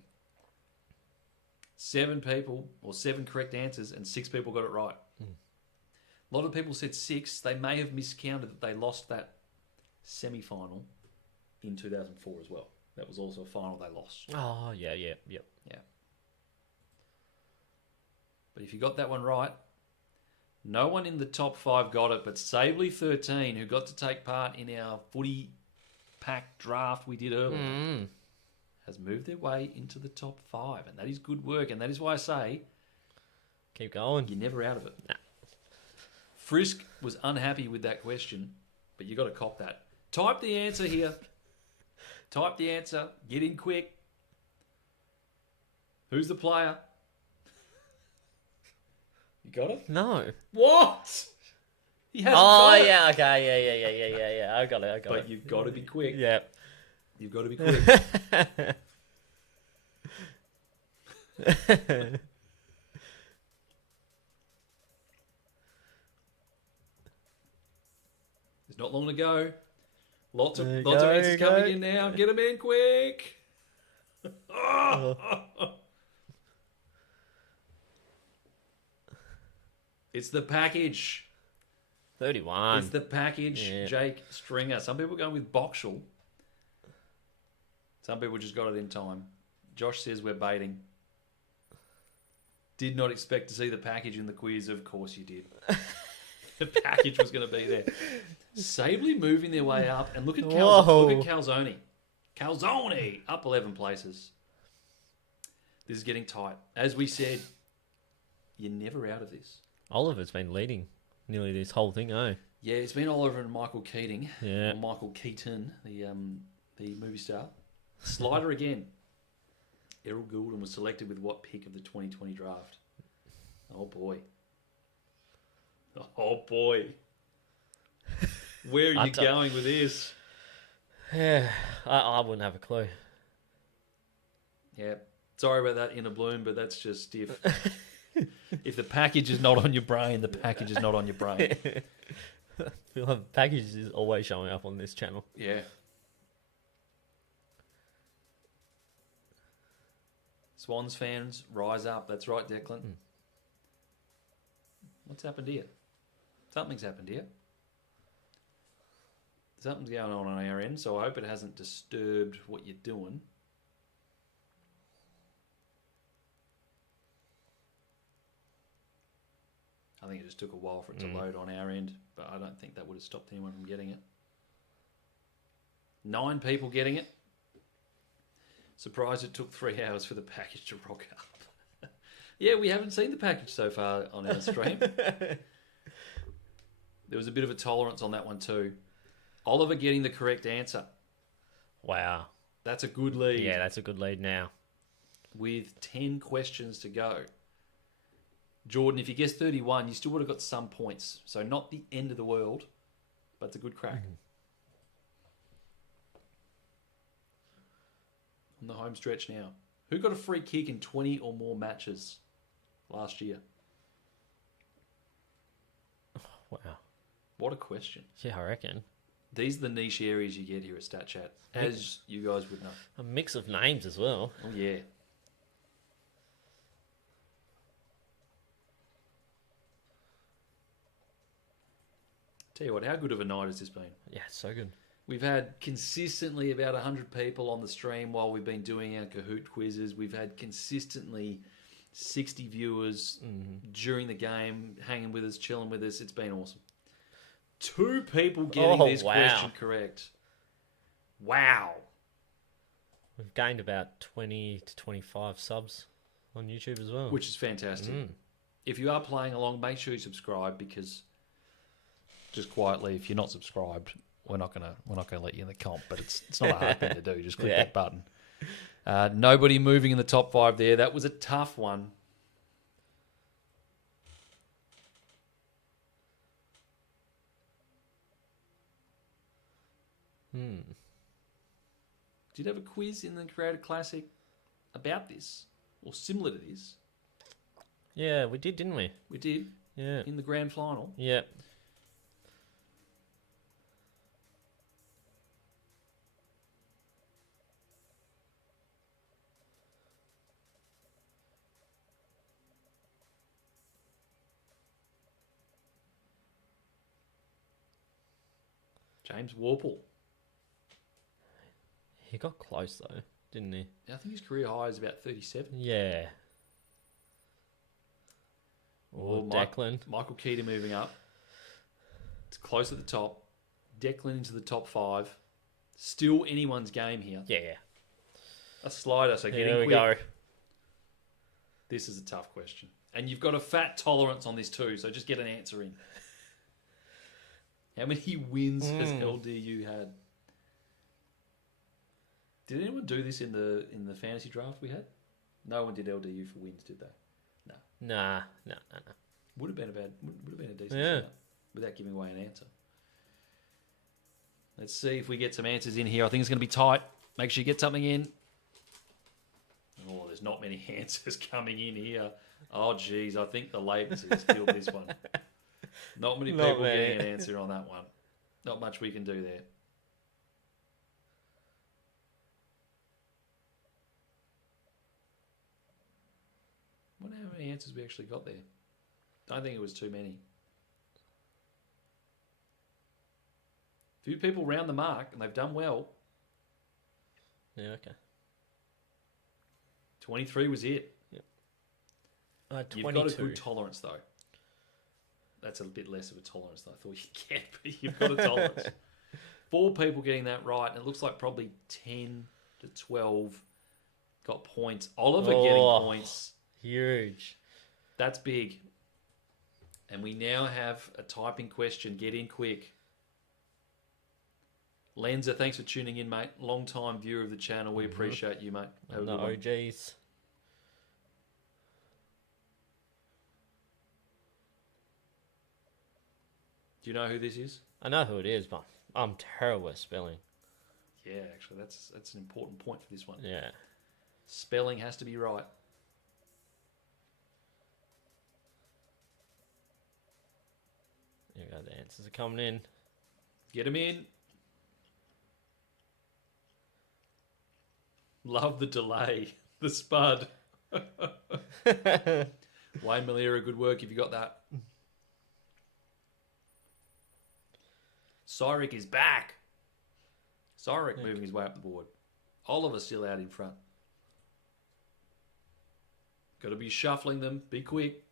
7 people, or 7 correct answers, and 6 people got it right. A lot of people said 6. They may have miscounted that they lost that semi-final in 2004 as well. That was also a final they lost. Oh, yeah. But if you got that one right, no one in the top 5 got it, but Sabley13, who got to take part in our footy pack draft we did earlier, has moved their way into the top 5. And that is good work. And that is why I say, keep going. You're never out of it. Nah. Frisk was unhappy with that question, but you got to cop that. Type the answer here. Type the answer. Get in quick. Who's the player? You got it? No. What? He hasn't got it. Yeah, okay, yeah. I got it. But you've got to be quick. Yeah. You've got to be quick. There's not long to go. Lots of answers coming in now. Get them in quick. It's the package. 31. It's the package, Yeah. Jake Stringer. Some people going with Boxall. Some people just got it in time. Josh says we're baiting. Did not expect to see the package in the quiz. Of course you did. The package was going to be there. Sabley moving their way up. And look at Calzone. Calzone up 11 places. This is getting tight. As we said, you're never out of this. Oliver's been leading nearly this whole thing, Yeah, it's been Oliver and Michael Keating. Yeah. Or Michael Keaton, the movie star. Slider again. Errol Goulden was selected with what pick of the 2020 draft? Oh boy. Oh, boy. Where are you going with this? Yeah, I wouldn't have a clue. Yeah. Sorry about that, Inner Bloom, but that's just if the package is not on your brain, the package is not on your brain. I feel like the package is always showing up on this channel. Yeah. Swans fans, rise up. That's right, Declan. What's happened here? Something's happened here. Something's going on our end, so I hope it hasn't disturbed what you're doing. I think it just took a while for it to load on our end, but I don't think that would have stopped anyone from getting it. 9 people getting it. Surprised it took 3 hours for the package to rock up. Yeah, we haven't seen the package so far on our stream. There was a bit of a tolerance on that one too. Oliver getting the correct answer. Wow. That's a good lead. Yeah, that's a good lead now. With 10 questions to go. Jordan, if you guess 31, you still would have got some points. So not the end of the world, but it's a good crack. On the home stretch now. Who got a free kick in 20 or more matches last year? Wow. What a question. Yeah, I reckon. These are the niche areas you get here at Statchat, as you guys would know. A mix of names as well. Oh, yeah. Tell you what, how good of a night has this been? Yeah, it's so good. We've had consistently about 100 people on the stream while we've been doing our Kahoot quizzes. We've had consistently 60 viewers during the game, hanging with us, chilling with us. It's been awesome. 2 people getting this question correct. Wow. We've gained about 20 to 25 subs on YouTube as well. Which is fantastic. If you are playing along, make sure you subscribe, because just quietly, if you're not subscribed, we're not gonna let you in the comp. But it's not a hard thing to do. Just click that button. Nobody moving in the top 5 there. That was a tough one. Did you have a quiz in the Creator Classic about this, or similar to this? Yeah, we did, didn't we? We did. Yeah. In the grand final. Yeah. James Warple. He got close though, didn't he? I think his career high is about 37. Yeah. Or Declan. Michael Keating moving up. It's close at the top. Declan into the top 5. Still anyone's game here. Yeah. A slider, so getting Here we quick. go. This is a tough question. And you've got a fat tolerance on this too, so just get an answer in. How many wins has LDU had? Did anyone do this in the fantasy draft we had? No one did LDU for wins, did they? No. Nah. Would have been a decent Yeah. start without giving away an answer. Let's see if we get some answers in here. I think it's going to be tight. Make sure you get something in. Oh, there's not many answers coming in here. Oh, geez. I think the Labours has killed this one. Not many people getting an answer on that one. Not much we can do there. I wonder how many answers we actually got there. Don't think it was too many. Few people round the mark, and they've done well. Yeah, okay. 23 was it. Yep. 22. You've got a good tolerance, though. That's a bit less of a tolerance than I thought you'd get, but you've got a tolerance. 4 people getting that right, and it looks like probably 10 to 12 got points. Oliver getting points. Huge. That's big. And we now have a typing question. Get in quick. Lenza, thanks for tuning in, mate. Long-time viewer of the channel. We appreciate you, mate. Have a The good one. OGs. Do you know who this is? I know who it is, but I'm terrible at spelling. Yeah, actually, that's an important point for this one. Yeah. Spelling has to be right. There you go. The answers are coming in. Get them in. Love the delay. The spud. Wayne Malera, good work if you got that. Cyric is back. Cyric moving his way up the board. Oliver still out in front. Got to be shuffling them. Be quick.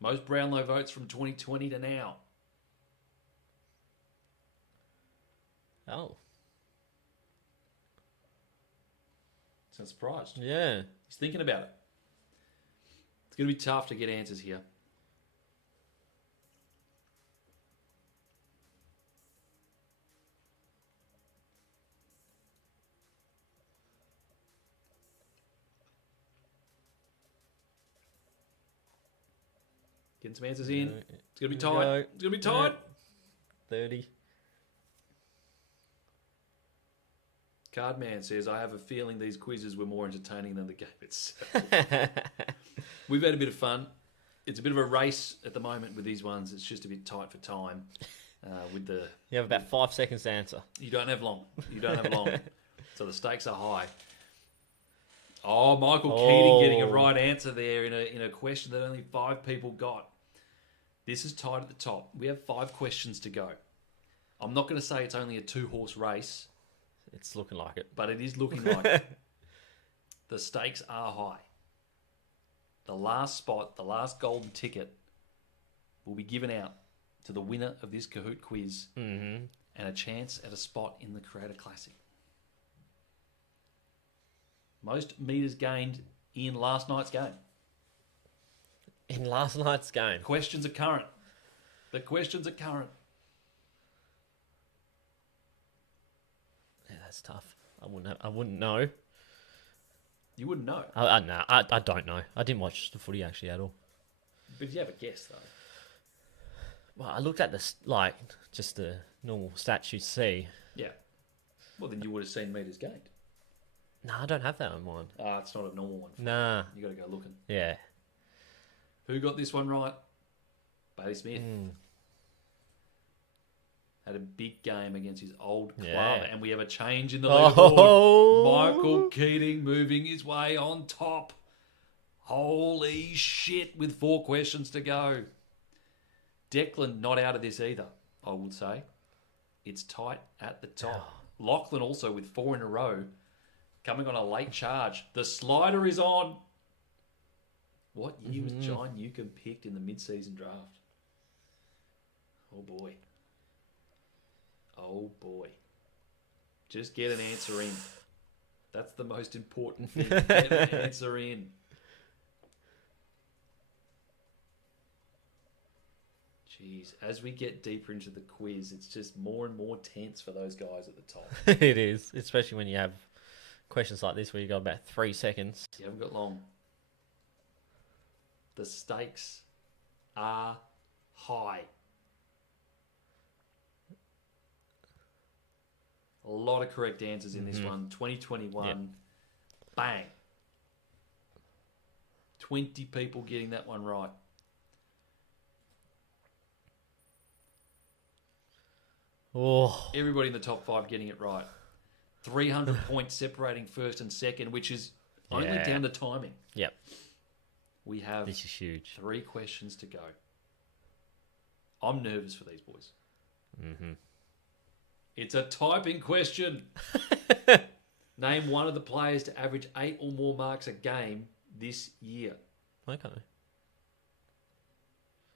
Most Brownlow votes from 2020 to now. Oh. Sounds surprised. Yeah. He's thinking about it. It's going to be tough to get answers here. Getting some answers in. It's going to be tight. It's going to be tight. 30. Cardman says, I have a feeling these quizzes were more entertaining than the game itself. We've had a bit of fun. It's a bit of a race at the moment with these ones. It's just a bit tight for time. You have about 5 seconds to answer. You don't have long. So the stakes are high. Oh, Michael Keating getting a right answer there in a question that only 5 people got. This is tight at the top. We have 5 questions to go. I'm not going to say it's only a 2-horse race. It's looking like it. But it is looking like it. The stakes are high. The last spot, the last golden ticket, will be given out to the winner of this Kahoot quiz and a chance at a spot in the Creator Classic. Most meters gained in last night's game. In last night's game. Questions are current. The questions are current. Yeah, that's tough. I wouldn't know. You wouldn't know. No, I don't know. I didn't watch the footy actually at all. But you have a guess, though. Well, I looked at just the normal stats you see. Yeah. Well, then you would have seen meters gained. No, I don't have that on mine. It's not a normal one. Nah. You got to go looking. Yeah. Who got this one right? Bailey Smith. Had a big game against his old club, and we have a change in the leaderboard. Michael Keating moving his way on top. Holy shit, with 4 questions to go. Declan not out of this either, I would say. It's tight at the top. Lachlan also with 4 in a row, coming on a late charge. The slider is on. What year was John Newcomb picked in the mid-season draft? Oh, boy. Oh, boy. Just get an answer in. That's the most important thing. Get an answer in. Jeez, as we get deeper into the quiz, it's just more and more tense for those guys at the top. It is, especially when you have questions like this where you got about 3 seconds. You haven't got long. The stakes are high. A lot of correct answers in this one. 2021. Yep. Bang. 20 people getting that one right. Oh. Everybody in the top 5 getting it right. 300 points separating first and second, which is only down to timing. Yep. We have this is huge. 3 questions to go. I'm nervous for these boys. It's a typing question. Name one of the players to average 8 or more marks a game this year. Okay.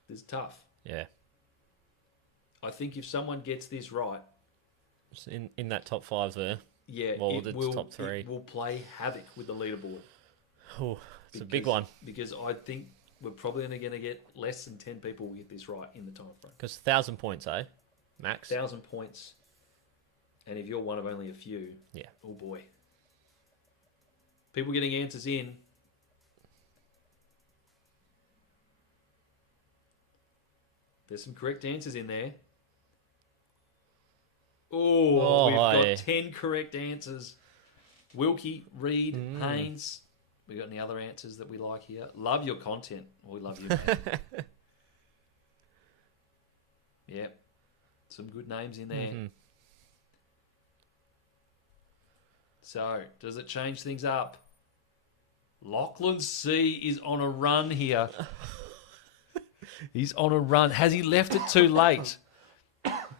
This is tough. Yeah. I think if someone gets this right... It's in that top 5 there. Yeah, well, it's top 3. It will play havoc with the leaderboard. Oh, it's a big one. Because I think we're probably only going to get less than 10 people will get this right in the time frame. Because 1,000 points, eh? Max? 1,000 points. And if you're one of only a few... Yeah. Oh, boy. People getting answers in. There's some correct answers in there. Oh, we've yeah. got 10 correct answers. Wilkie, Reed, Haynes. We got any other answers that we like here? Love your content. We love you. Yep. Some good names in there. Mm-hmm. So, does it change things up? Lachlan C is on a run here. He's on a run. Has he left it too late?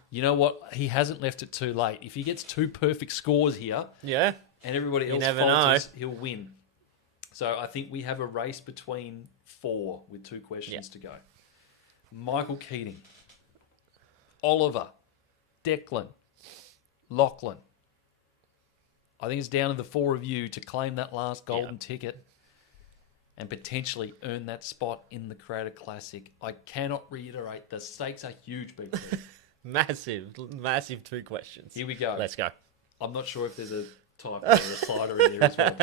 You know what? He hasn't left it too late. If he gets 2 perfect scores here, Yeah. and everybody else never falters, he'll win. So I think we have a race between 4 with 2 questions to go. Michael Keating, Oliver, Declan, Lachlan. I think it's down to the 4 of you to claim that last golden ticket and potentially earn that spot in the Creator Classic. I cannot reiterate, the stakes are huge, people. Massive 2 questions. Here we go. Let's go. I'm not sure if there's a type or a slider in there as well.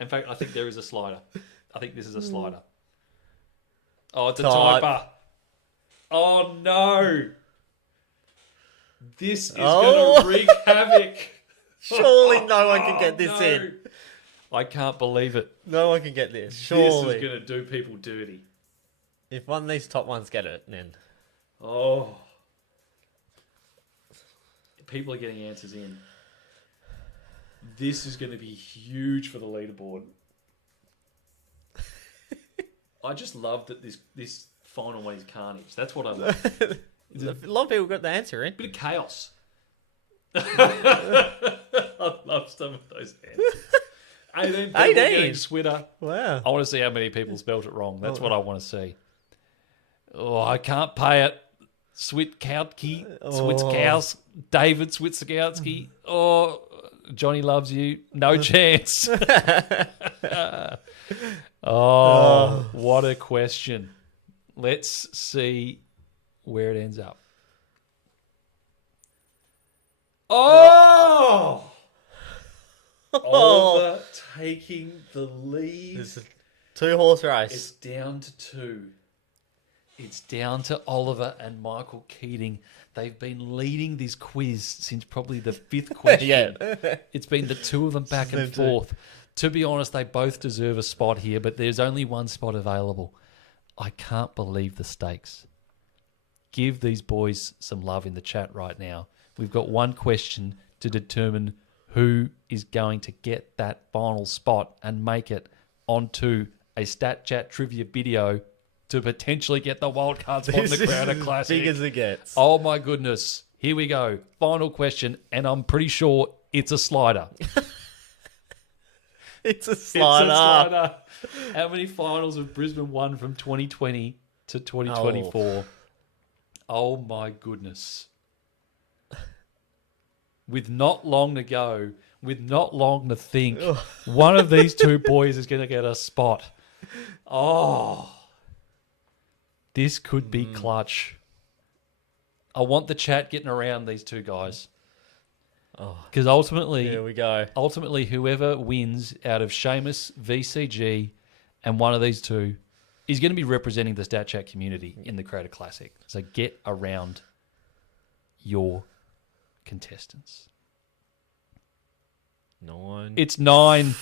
In fact, I think there is a slider. I think this is a slider. Oh, it's a typer. Oh, no. This is going to wreak havoc. Surely no one can get this in. I can't believe it. No one can get this. Surely. This is going to do people dirty. If one of these top ones get it, then... Oh. People are getting answers in. This is going to be huge for the leaderboard. I just love that this final one is carnage. That's what I love. A lot of people got the answer in. Bit of chaos. I love some of those answers. 18 people 18? getting Switter. Wow. I want to see how many people spelled it wrong. That's what I want to see. Oh, I can't pay it. Switkowski, Switskaus, David Switskowski. Oh, Johnny loves you. No chance. Oh, what a question. Let's see where it ends up. Oh! Oliver taking the lead. It's a 2-horse race. It's down to 2. It's down to Oliver and Michael Keating. They've been leading this quiz since probably the 5th question. It's been the 2 of them back and forth. To be honest, they both deserve a spot here, but there's only 1 spot available. I can't believe the stakes. Give these boys some love in the chat right now. We've got 1 question to determine who is going to get that final spot and make it onto a Statchat trivia video to potentially get the wildcard spot in the Crowder Classic. Big as it gets. Oh my goodness. Here we go. Final question, and I'm pretty sure it's a slider. It's a slider. How many finals have Brisbane won from 2020 to 2024? Oh my goodness. With not long to go, with not long to think, one of these 2 boys is going to get a spot. Oh. This could be clutch. I want the chat getting around these 2 guys. Because ultimately, here we go. Ultimately, whoever wins out of Seamus, VCG, and one of these 2 is going to be representing the Statchat community in the Creator Classic. So get around your contestants. 9. It's 9.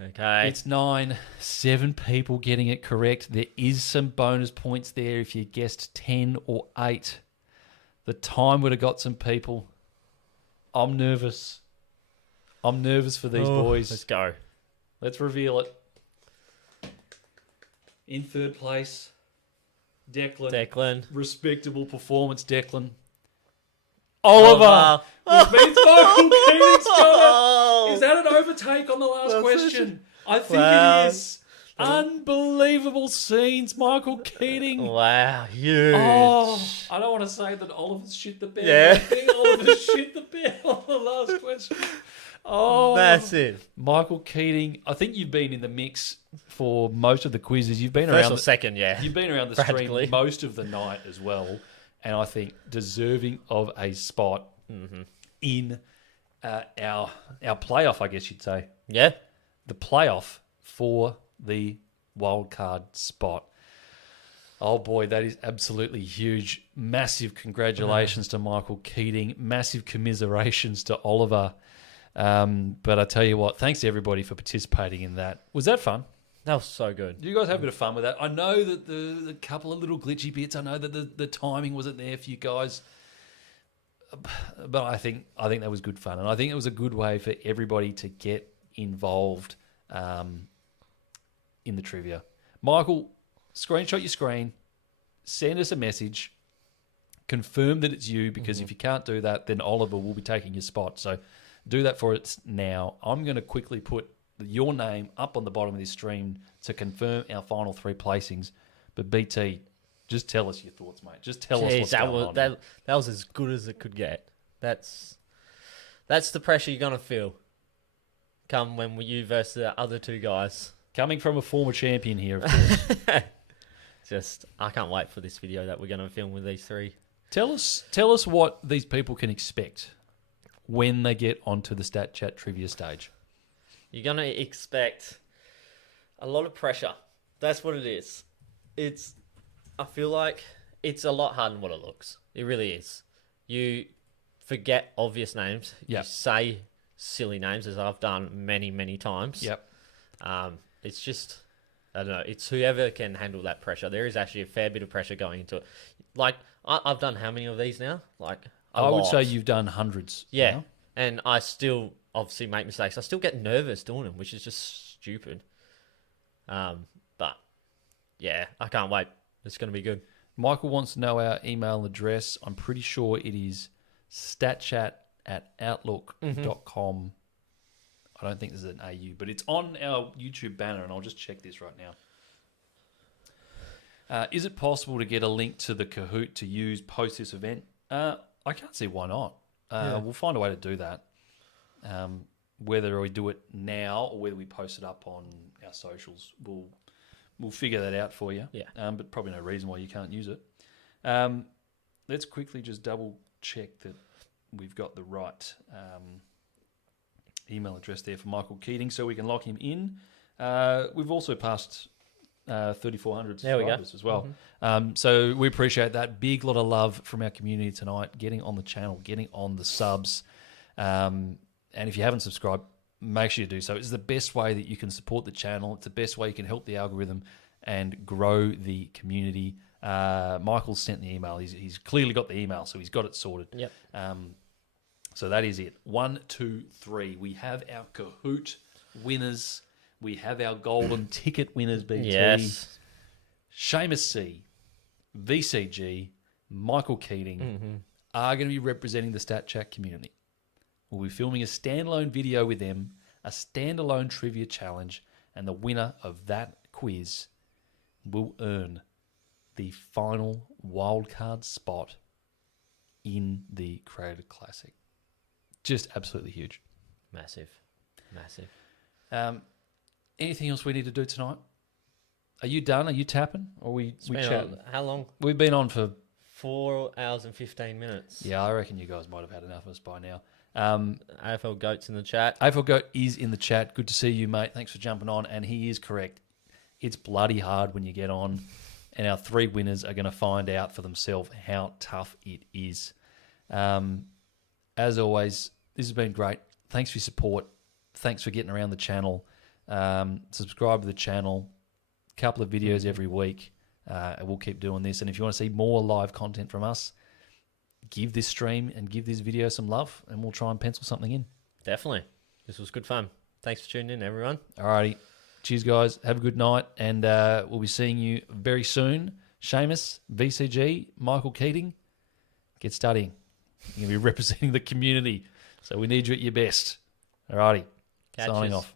Okay. It's 9. 7 people getting it correct. There is some bonus points there if you guessed 10 or 8. The time would have got some people. I'm nervous. I'm nervous for these boys. Let's go. Let's reveal it. In 3rd place, Declan. Respectable performance, Declan. Oliver! Which means Michael Keating's got it. Is that an overtake on the last question? I think it is. Unbelievable scenes, Michael Keating. Wow, huge. Oh, I don't want to say that Oliver's shit the bed. Yeah. I think Oliver's shit the bed on the last question. Oh, massive. Michael Keating, I think you've been in the mix for most of the quizzes. You've been First around or second, yeah. You've been around the stream most of the night as well, and I think deserving of a spot in our playoff, I guess you'd say. Yeah. The playoff for the wildcard spot. Oh boy, that is absolutely huge. Massive congratulations to Michael Keating. Massive commiserations to Oliver. But I tell you what, thanks to everybody for participating in that. Was that fun? That was so good. You guys have a bit of fun with that. I know that the couple of little glitchy bits, I know that the timing wasn't there for you guys. But I think that was good fun. And I think it was a good way for everybody to get involved in the trivia. Michael, screenshot your screen, send us a message, confirm that it's you, because if you can't do that, then Oliver will be taking your spot. So do that for us now. I'm going to quickly put your name up on the bottom of this stream to confirm our final 3 placings. But BT, just tell us your thoughts, mate. Just tell us what's going on. That was as good as it could get. That's the pressure you're going to feel come when you versus the other 2 guys. Coming from a former champion here, of course. I can't wait for this video that we're going to film with these 3. Tell us what these people can expect when they get onto the Statchat trivia stage. You're going to expect a lot of pressure. That's what it is. I feel like it's a lot harder than what it looks. It really is. You forget obvious names. Yep. You say silly names, as I've done many, many times. Yep. It's just, I don't know, it's whoever can handle that pressure. There is actually a fair bit of pressure going into it. Like, I've done how many of these now? Like, I would say you've done hundreds. Yeah. Now. And I still obviously make mistakes. I still get nervous doing them, which is just stupid. But yeah, I can't wait. It's going to be good. Michael wants to know our email address. I'm pretty sure it is statchat@outlook.com. I don't think there's an AU, but it's on our YouTube banner, and I'll just check this right now. Is it possible to get a link to the Kahoot to use post this event? I can't see why not. We'll find a way to do that. Whether we do it now or whether we post it up on our socials, we'll figure that out for you. Yeah. But probably no reason why you can't use it. Let's quickly just double check that we've got the right email address there for Michael Keating so we can lock him in. We've also passed 3,400 subscribers as well. So we appreciate that. Big lot of love from our community tonight, getting on the channel, getting on the subs. And if you haven't subscribed, make sure you do so. It's the best way that you can support the channel. It's the best way you can help the algorithm and grow the community. Michael sent the email. He's clearly got the email, so he's got it sorted. Yep. So that is it. 1, 2, 3. We have our Kahoot winners. We have our golden ticket winners, BT. Yes. Seamus C, VCG, Michael Keating are going to be representing the Statchat community. We'll be filming a standalone video with them, a standalone trivia challenge, and the winner of that quiz will earn the final wildcard spot in the Creator Classic. Just absolutely huge. Massive. Anything else we need to do tonight? Are you done? Are you tapping? Or we chatting? How long? We've been on for 4 hours and 15 minutes. Yeah, I reckon you guys might have had enough of us by now. AFL Goat's in the chat. AFL Goat is in the chat. Good to see you, mate. Thanks for jumping on. And he is correct. It's bloody hard when you get on. And our 3 winners are going to find out for themselves how tough it is. As always, this has been great. Thanks for your support. Thanks for getting around the channel. Subscribe to the channel. A couple of videos every week. And we'll keep doing this. And if you want to see more live content from us, give this stream and give this video some love, and we'll try and pencil something in. Definitely. This was good fun. Thanks for tuning in, everyone. Alrighty. Cheers, guys. Have a good night, and we'll be seeing you very soon. Seamus, VCG, Michael Keating, get studying. You're going to be representing the community, so we need you at your best. Alrighty. Signing off.